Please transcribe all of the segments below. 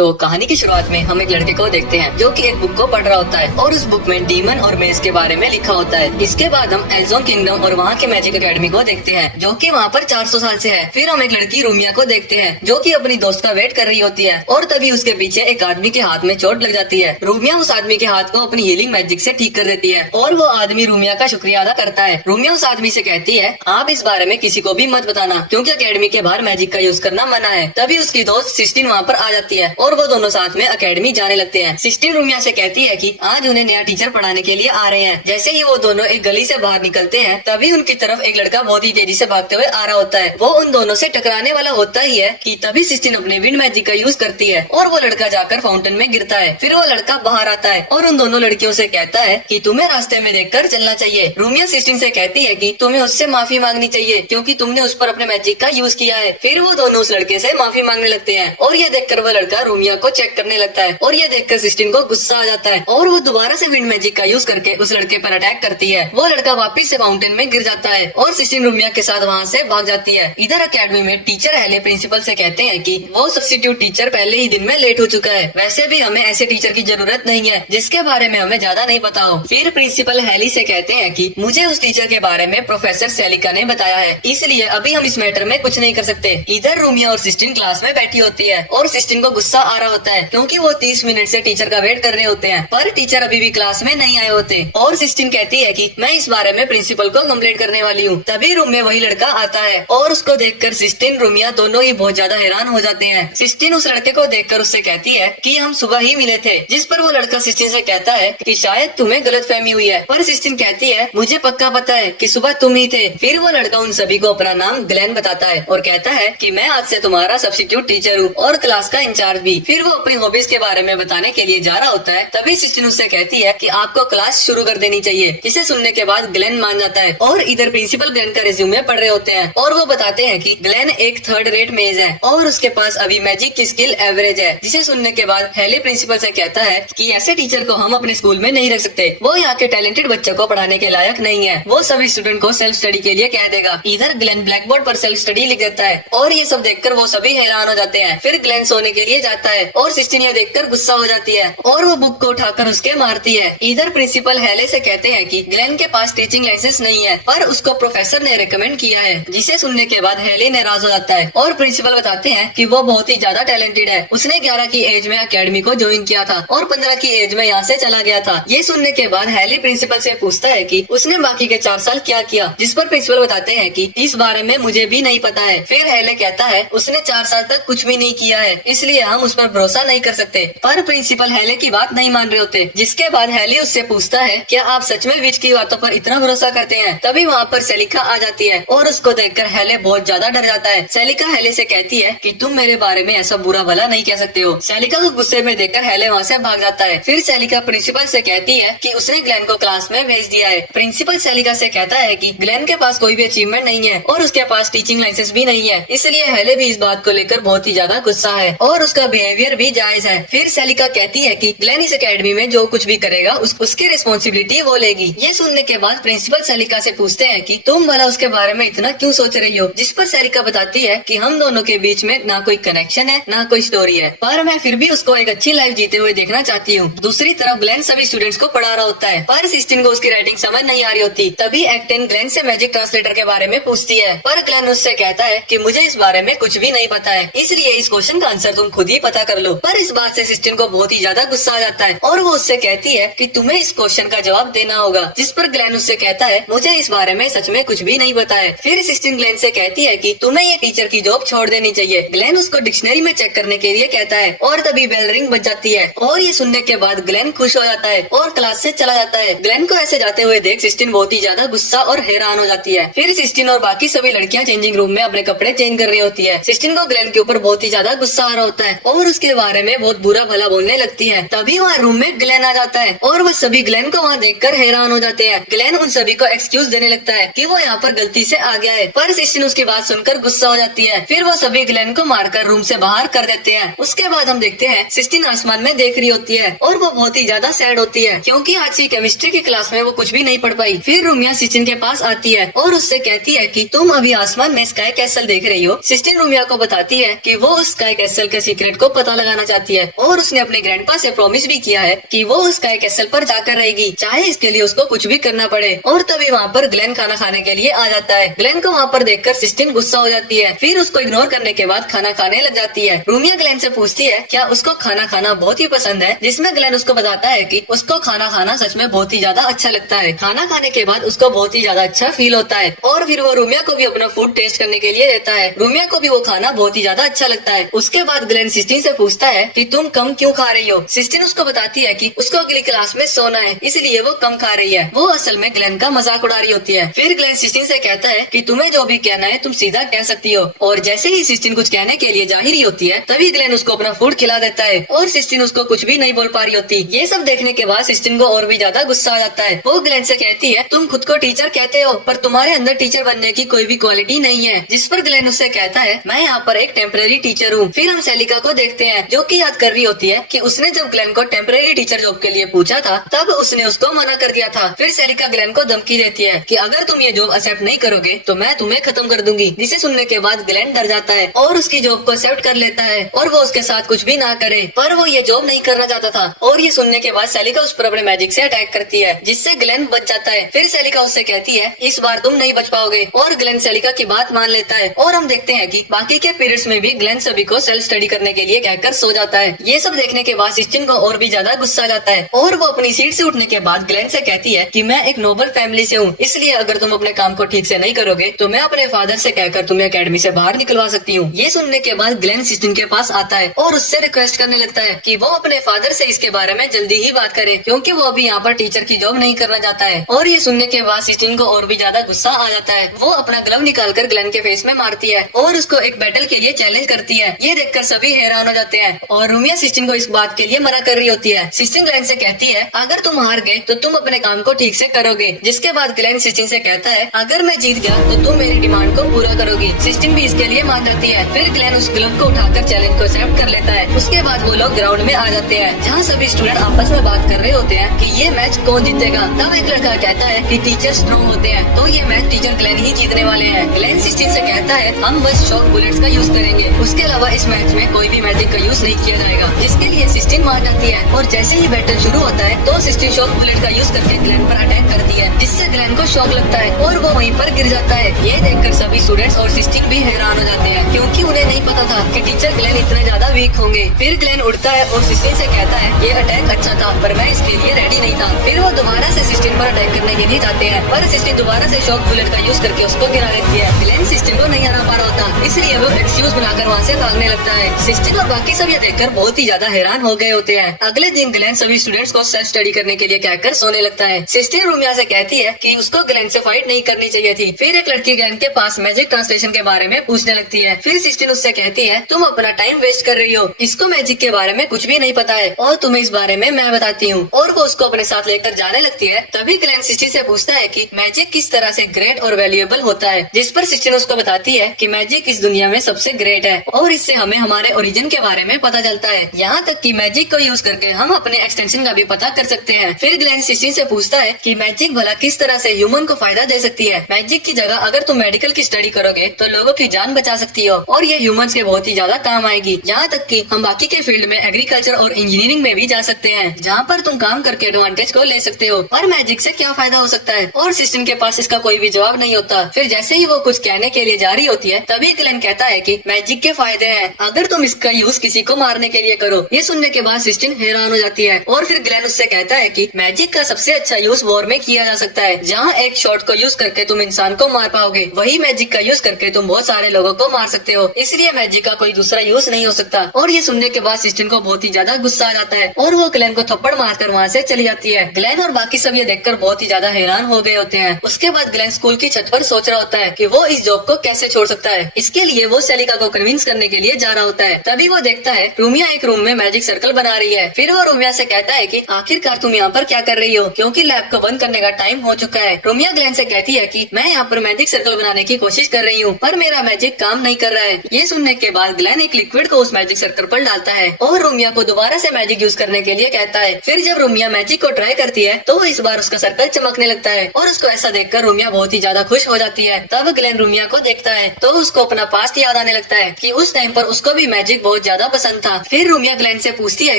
तो कहानी की शुरुआत में हम एक लड़के को देखते हैं जो कि एक बुक को पढ़ रहा होता है और उस बुक में डीमन और मेज के बारे में लिखा होता है। इसके बाद हम एल्जोन किंगडम और वहाँ के मैजिक एकेडमी को देखते हैं जो कि वहाँ पर 400 साल से है। फिर हम एक लड़की रूमिया को देखते हैं जो कि अपनी दोस्त का वेट कर रही होती है और तभी उसके पीछे एक आदमी के हाथ में चोट लग जाती है। रूमिया उस आदमी के हाथ को अपनी हीलिंग मैजिक से ठीक कर देती है और वो आदमी रूमिया का शुक्रिया अदा करता है। रूमिया उस आदमी से कहती है आप इस बारे में किसी को भी मत बताना क्योंकि एकेडमी के बाहर मैजिक का यूज करना मना है। तभी उसकी दोस्त सिस्टीन वहाँ पर आ जाती है और वो दोनों साथ में एकेडमी जाने लगते हैं। सिस्टीन रूमिया से कहती है कि आज उन्हें नया टीचर पढ़ाने के लिए आ रहे हैं। जैसे ही वो दोनों एक गली से बाहर निकलते हैं तभी उनकी तरफ एक लड़का बहुत ही तेजी से भागते हुए आ रहा होता है। वो उन दोनों से टकराने वाला होता ही है कि तभी सिस्टीन अपने विंड मैजिक का यूज करती है और वो लड़का जाकर फाउंटेन में गिरता है। फिर वो लड़का बाहर आता है और उन दोनों लड़कियों से कहता है कि तुम्हें रास्ते में देखकर चलना चाहिए। रूमिया सिस्टीन से कहती है कि तुम्हें उससे माफी मांगनी चाहिए क्योंकि तुमने उस पर अपने मैजिक का यूज किया है। फिर वो दोनों उस लड़के से माफी मांगने लगते हैं और ये देखकर वो लड़का रूमिया को चेक करने लगता है और ये देखकर सिस्टीन को गुस्सा आ जाता है और वो दोबारा से विंड मैजिक का यूज करके उस लड़के पर अटैक करती है। वो लड़का वापस से फाउंटेन में गिर जाता है और सिस्टीन रूमिया के साथ वहाँ से भाग जाती है। इधर अकेडमी में टीचर हेले प्रिंसिपल से कहते हैं कि वो सब्स्टिट्यूट टीचर पहले ही दिन में लेट हो चुका है। वैसे भी हमें ऐसे टीचर की जरूरत नहीं है जिसके बारे में हमें ज्यादा नहीं पता हो। फिर प्रिंसिपल हेली से कहते हैं कि मुझे उस टीचर के बारे में प्रोफेसर सेलिका ने बताया है, इसलिए अभी हम इस मैटर में कुछ नहीं कर सकते। इधर रूमिया और सिस्टीन क्लास में बैठी होती है और सिस्टीन को गुस्सा आ रहा होता है क्योंकि वो 30 मिनट से टीचर का वेट कर रहे होते हैं पर टीचर अभी भी क्लास में नहीं आए होते और सिस्टीन कहती है कि मैं इस बारे में प्रिंसिपल को कंप्लेंट करने वाली हूँ। तभी रूम में वही लड़का आता है और उसको देखकर सिस्टीन रूमिया दोनों ही बहुत ज्यादा हैरान हो जाते हैं। सिस्टीन उस लड़के को देखकर उससे कहती है कि हम सुबह ही मिले थे, जिस पर वो लड़का सिस्टीन से कहता है कि शायद तुम्हें गलतफहमी हुई है। पर सिस्टीन कहती है मुझे पक्का पता है कि सुबह तुम ही थे। फिर वो लड़का उन सभी को अपना नाम ग्लेन बताता है और कहता है कि मैं आज से तुम्हारा सब्स्टिट्यूट टीचर हूँ और क्लास का इंचार्ज भी। फिर वो अपनी हॉबीज के बारे में बताने के लिए जा रहा होता है तभी सिस्टीन उससे कहती है कि आपको क्लास शुरू कर देनी चाहिए, जिसे सुनने के बाद ग्लेन मान जाता है और इधर प्रिंसिपल ग्लेन का रिज्यूमे पढ़ रहे होते हैं और वो बताते हैं कि ग्लेन एक थर्ड रेट मेज है और उसके पास अभी मैजिक की स्किल एवरेज है। जिसे सुनने के बाद हेली प्रिंसिपल से कहता है कि ऐसे टीचर को हम अपने स्कूल में नहीं रख सकते, वो यहाँ के टैलेंटेड बच्चों को पढ़ाने के लायक नहीं है, वो सभी स्टूडेंट को सेल्फ स्टडी के लिए कह देगा। इधर ग्लेन ब्लैक बोर्ड पर सेल्फ स्टडी लिख देता है और ये सब देखकर वो सभी हैरान हो जाते हैं। फिर ग्लेन सोने के लिए जाता है और सिस्टीन ये देखकर गुस्सा हो जाती है और वो बुक को उठाकर उसके मारती है। इधर प्रिंसिपल हेले से कहते हैं कि ग्लेन के पास टीचिंग लाइसेंस नहीं है पर उसको प्रोफेसर ने रिकमेंड किया है। जिसे सुनने के बाद हेले नाराज हो जाता है और प्रिंसिपल बताते हैं कि वो बहुत ही ज्यादा टैलेंटेड है, उसने 11 की एज में एकेडमी को ज्वाइन किया था और 15 की एज में यहाँ से चला गया था। ये सुनने के बाद हेली प्रिंसिपल से पूछता है कि उसने बाकी के 4 साल क्या किया, जिस पर प्रिंसिपल बताते हैं कि इस बारे में मुझे भी नहीं पता है। फिर हेले कहता है उसने 4 साल तक कुछ भी नहीं किया है, इसलिए हम उस पर भरोसा नहीं कर सकते। पर प्रिंसिपल हेले की बात नहीं मान रहे होते। जिसके बाद हेली उससे पूछता है क्या आप सच में विच की बातों पर इतना भरोसा करते हैं। तभी वहाँ पर सेलिका आ जाती है और उसको देखकर हेले बहुत ज्यादा डर जाता है। सेलिका हेले से कहती है कि तुम मेरे बारे में ऐसा बुरा भला नहीं कह सकते हो। सेलिका को गुस्से में देखकर हेले वहाँ से भाग जाता है। फिर सेलिका प्रिंसिपल से कहती है कि उसने ग्लेन को क्लास में भेज दिया है। प्रिंसिपल सेलिका से कहता है कि ग्लेन के पास कोई भी अचीवमेंट नहीं है और उसके पास टीचिंग लाइसेंस भी नहीं है, इसलिए हेले भी इस बात को लेकर बहुत ही ज्यादा गुस्सा है और उसका बिहेवियर भी जायज है। फिर सेलिका कहती है कि ग्लेन इस एकेडमी में जो कुछ भी करेगा उसकी रिस्पॉन्सिबिलिटी वो लेगी। ये सुनने के बाद प्रिंसिपल सेलिका से पूछते हैं कि तुम भला उसके बारे में इतना क्यों सोच रही हो। जिस पर सेलिका बताती है कि हम दोनों के बीच में ना कोई कनेक्शन है ना कोई स्टोरी है, पर मैं फिर भी उसको एक अच्छी लाइफ जीते हुए देखना चाहती हूँ। दूसरी तरफ ग्लेन सभी स्टूडेंट्स को पढ़ा रहा होता है पर सिस्टीन को उसकी राइटिंग समझ नहीं आ रही होती। तभी एक्टिन ग्लेन से मैजिक ट्रांसलेटर के बारे में पूछती है पर ग्लेन उससे कहता है कि मुझे इस बारे में कुछ भी नहीं पता है, इसलिए इस क्वेश्चन का आंसर तुम खुद ही पता कर लो। पर इस बात से सिस्टीन को बहुत ही ज्यादा गुस्सा आ जाता है और वो उससे कहती है कि तुम्हें इस क्वेश्चन का जवाब देना होगा। जिस पर ग्लेन उससे कहता है मुझे इस बारे में सच में कुछ भी नहीं पता है। फिर सिस्टीन ग्लेन से कहती है कि तुम्हें ये टीचर की जॉब छोड़ देनी चाहिए। ग्लेन उसको डिक्शनरी में चेक करने के लिए कहता है और तभी बेल रिंग बज जाती है और ये सुनने के बाद ग्लेन खुश हो जाता है और क्लास से चला जाता है। ग्लेन को ऐसे जाते हुए देख सिस्टीन बहुत ही ज्यादा गुस्सा और हैरान हो जाती है। फिर सिस्टीन और बाकी सभी लड़कियां चेंजिंग रूम में अपने कपड़े चेंज कर रही होती है। सिस्टीन को ग्लेन के ऊपर बहुत ही ज्यादा गुस्सा आ रहा होता है और उसके बारे में बहुत बुरा भला बोलने लगती है। तभी वहाँ रूम में ग्लेन आ जाता है और वो सभी ग्लेन को वहाँ देखकर हैरान हो जाते हैं। ग्लेन उन सभी को एक्सक्यूज देने लगता है कि वो यहाँ पर गलती से आ गया है पर सिस्टीन उसकी बात सुनकर गुस्सा हो जाती है। फिर वो सभी ग्लेन को मारकर रूम से बाहर कर देते हैं। उसके बाद हम देखते हैं सिस्टीन आसमान में देख रही होती है और वो बहुत ही ज्यादा सैड होती है क्योंकि आज की केमिस्ट्री की क्लास में वो कुछ भी नहीं पढ़ पाई। फिर रूमिया सिस्टीन के पास आती है और उससे कहती है कि तुम अभी आसमान में स्काई कैसल देख रही हो। सिस्टीन रूमिया को बताती है कि वो उस स्काई कैसल के सीक्रेट को पता लगाना चाहती है और उसने अपने ग्रैंडपा से प्रॉमिस भी किया है कि वो उस स्काई कैसल पर जाकर रहेगी, चाहे इसके लिए उसको कुछ भी करना पड़े। और तभी वहाँ पर ग्लेन खाना खाने के लिए आ जाता है। ग्लेन को वहाँ पर देखकर सिस्टिन गुस्सा हो जाती है, फिर उसको इग्नोर करने के बाद खाना खाने लग जाती है। रूमिया ग्लेन से पूछती है क्या उसको खाना खाना बहुत ही पसंद है, जिसमें ग्लेन उसको बताता है कि उसको खाना खाना सच में बहुत ही ज्यादा अच्छा लगता है। खाना खाने के बाद उसको बहुत ही ज्यादा अच्छा फील होता है और फिर वो रूमिया को भी अपना फूड टेस्ट करने के लिए देता है। रूमिया को भी वो खाना बहुत ही ज्यादा अच्छा लगता है। उसके बाद ग्लेन सिस्टिन से पूछता है कि तुम कम क्यों खा रही हो। सिस्टिन उसको बताती है कि उसको अगली क्लास में सोना है, इसलिए वो कम खा रही है। वो असल में ग्लेन का मजाक उड़ा रही होती है। फिर ग्लेन सिस्टिन से कहता है कि तुम्हें जो भी कहना है तुम सीधा कह सकती हो। और जैसे ही सिस्टिन कुछ कहने के लिए जा ही रही होती है तभी ग्लेन उसको अपना फूड खिला देता है और सिस्टिन उसको कुछ भी नहीं बोल पा रही होती। ये सब देखने के बाद सिस्टिन को और भी ज्यादा गुस्सा आ जाता है। वो ग्लेन से कहती है तुम खुद को टीचर कहते हो पर तुम्हारे अंदर टीचर बनने की कोई भी क्वालिटी नहीं है। जिस पर ग्लेन उससे कहता है मैं यहाँ पर एक टेम्परेरी टीचर हूँ। फिर हम सेलिका को देखते हैं जो कि याद कर रही होती है कि उसने जब ग्लेन को टेम्परेरी टीचर जॉब के लिए पूछा था तब उसने उसको मना कर दिया था। फिर सेलिका ग्लेन को धमकी देती है कि अगर तुम ये जॉब एक्सेप्ट नहीं करोगे तो मैं तुम्हें खत्म कर दूंगी। जिसे सुनने के बाद ग्लेन डर जाता है और उसकी जॉब को एक्सेप्ट कर लेता है और वो उसके साथ कुछ भी ना करे, पर वो ये जॉब नहीं करना चाहता था। और ये सुनने के बाद सेलिका उस पर अपने मैजिक से अटैक करती है जिससे ग्लेन बच जाता है। फिर सेलिका उससे कहती है इस बार तुम नहीं बच पाओगे और ग्लेन सेलिका की बात मान लेता है। और हम देखते हैं कि बाकी के पीरियड्स में भी ग्लेन सभी को सेल्फ स्टडी करने के लिए कहकर सो जाता है। ये सब देखने के बाद सिस्टिन को और भी ज्यादा गुस्सा आ जाता है और वो अपनी सीट से उठने के बाद ग्लेन से कहती है कि मैं एक नोबल फैमिली से हूँ, इसलिए अगर तुम अपने काम को ठीक से नहीं करोगे तो मैं अपने फादर से कहकर तुम्हें एकेडमी से बाहर निकलवा सकती हूँ। ये सुनने के बाद ग्लेन सिस्टिन के पास आता है और उससे रिक्वेस्ट करने लगता है कि वो अपने फादर से इसके बारे में जल्दी ही बात करे क्योंकि वो अभी यहाँ पर टीचर की जॉब नहीं करना चाहता है। और ये सुनने के बाद सिस्टिन को और भी ज्यादा गुस्सा आ जाता है। वो अपना ग्लव निकालकर ग्लेन के फेस में मारती है और उसको एक बैटल के लिए चैलेंज करती है। ये देखकर सभी हैरान हो जाते हैं और रूमिया सिस्टिन को इस बात के लिए मना कर रही होती है। सिस्टिन ग्लेन से कहती है अगर तुम हार गए तो तुम अपने काम को ठीक से करोगे। जिसके बाद ग्लेन सिस्टिन से कहता है अगर मैं जीत गया तो तुम मेरी डिमांड को पूरा करोगी। सिस्टिन भी इसके लिए मान जाती है। फिर ग्लेन उस ग्लव को उठाकर चैलेंज को एक्सेप्ट कर लेता है। उसके बाद वो लोग ग्राउंड में आ जाते हैं जहाँ सभी स्टूडेंट आपस में बात कर रहे होते हैं कि ये मैच कौन जीतेगा। तब एक लड़का कहता है कि टीचर स्ट्रॉन्ग होते हैं तो ये मैच टीचर ग्लेन ही जीतने वाले हैं। ग्लेन सिस्टिन से कहता है हम बस शॉक बुलेट्स का यूज करेंगे, उसके अलावा इस मैच में कोई भी मैजिक का यूज नहीं किया जाएगा। जिसके लिए सिस्टिन मान जाती है और जैसे ही बैटल शुरू होता है तो सिस्टिन शॉक बुलेट का यूज करके ग्लेन पर अटैक करती है जिससे ग्लेन को शॉक लगता है और वो वहीं पर गिर जाता है। ये देखकर सभी स्टूडेंट्स और सिस्टिन भी हैरान हो जाते हैं क्योंकि उन्हें नहीं पता था कि टीचर ग्लेन इतने ज्यादा वीक होंगे। फिर ग्लेन उठता है और सिस्टिन से कहता है ये अटैक अच्छा था पर मैं इसके लिए रेडी नहीं था। फिर वो दोबारा से सिस्टिन पर अटैक करने के लिए जाते हैं पर सिस्टिन दोबारा से शॉक बुलेट का यूज करके उसको गिरा देती है। ग्लेन सिस्टिन को नहीं हरा पा रहा होता इसलिए वो एक्सक्यूज बनाकर वहाँ से भागने लगता है। सिस्टिन और बाकी सब ये देखकर बहुत ही ज्यादा हैरान हो गए होते हैं। अगले दिन ग्लेन सभी स्टूडेंट्स को सेल्फ स्टडी करने के लिए कहकर सोने लगता है। सिस्टिन रूमिया से कहती है कि उसको ग्लेन से फाइट नहीं करनी चाहिए थी। फिर एक लड़की ग्लेन के पास मैजिक ट्रांसलेशन के बारे में पूछने लगती है। फिर सिस्टिन उससे कहती है तुम अपना टाइम वेस्ट कर रही हो, इसको मैजिक के बारे में कुछ भी नहीं पता है और तुम्हें इस बारे में मैं बताती हूँ। और वो उसको अपने साथ लेकर जाने लगती है। तभी ग्लेन सिस्टिन से पूछता है कि मैजिक किस तरह से ग्रेट और वैल्यूएबल होता है। जिस पर सिस्टिन उसको बताती है कि मैजिक इस दुनिया में सबसे ग्रेट है और इससे हमें हमारे ओरिजिन के बारे में पता चलता है। यहाँ तक कि मैजिक को यूज करके हम अपने एक्सटेंशन का भी पता कर सकते हैं। फिर ग्लेन सिस्टिन से पूछता है कि मैजिक भला किस तरह से ह्यूमन को फायदा दे सकती है। मैजिक की जगह अगर तुम मेडिकल की स्टडी करोगे तो लोगों की जान बचा सकती हो और ये ह्यूमंस के बहुत ही ज्यादा काम आएगी। यहाँ तक कि हम बाकी के फील्ड में एग्रीकल्चर और इंजीनियरिंग में भी जा सकते हैं जहाँ पर तुम काम करके एडवांटेज को ले सकते हो। और मैजिक से क्या फायदा हो सकता है। और सिस्टिन के पास इसका कोई भी जवाब नहीं होता। फिर जैसे ही वो कुछ कहने के लिए जा रही होती है तभी ग्लेन कहता है कि मैजिक के फायदे हैं अगर तुम इसका यूज किसी को मारने के लिए करो। ये सुनने के बाद सिस्टिन हैरान हो जाती है और फिर ग्लेन उससे कहता है कि मैजिक का सबसे अच्छा यूज वॉर में किया जा सकता है जहाँ एक शॉट को यूज करके तुम इंसान को मार पाओगे, वही मैजिक का यूज करके तुम बहुत सारे लोगों को मार सकते हो। इसलिए मैजिक का कोई दूसरा यूज नहीं हो सकता। और ये सुनने के बाद सिस्टिन को बहुत ही ज्यादा गुस्सा आ जाता है और वो ग्लेन को थप्पड़ मारकर वहाँ से चली जाती है। ग्लेन और बाकी सब ये देखकर बहुत ही ज्यादा हैरान हो गए होते हैं। उसके बाद ग्लेन स्कूल की छत पर सोच रहा होता है कि वो इस जॉब को कैसे छोड़ सकता है। इसके लिए वो सेलिका को कन्विंस करने के लिए जा रहा होता है। तभी वो देखता है रूमिया एक रूम में मैजिक सर्कल बना रही है। फिर वो रूमिया से कहता है कि आखिरकार तुम यहाँ पर क्या कर रही हो क्योंकि लैब को बंद करने का टाइम हो चुका है। रूमिया ग्लेन से कहती है कि मैं यहाँ पर मैजिक सर्कल बनाने की कोशिश कर रही हूँ पर मेरा मैजिक काम नहीं कर रहा है। ये सुनने के बाद ग्लेन एक लिक्विड को उस मैजिक सर्कल पर डालता है और रूमिया को दोबारा से मैजिक यूज करने के लिए कहता है। फिर जब रूमिया मैजिक को ट्राई करती है तो इस बार उसका सर्कल चमकने लगता है और उसको ऐसा देखकर रूमिया बहुत ही ज्यादा खुश हो जाती है। तब ग्लेन रूमिया को देखता है तो उसको अपना पास्ट याद आने लगता है कि उस टाइम पर उसको भी मैजिक बहुत ज्यादा पसंद था। फिर रूमिया ग्लेन से पूछती है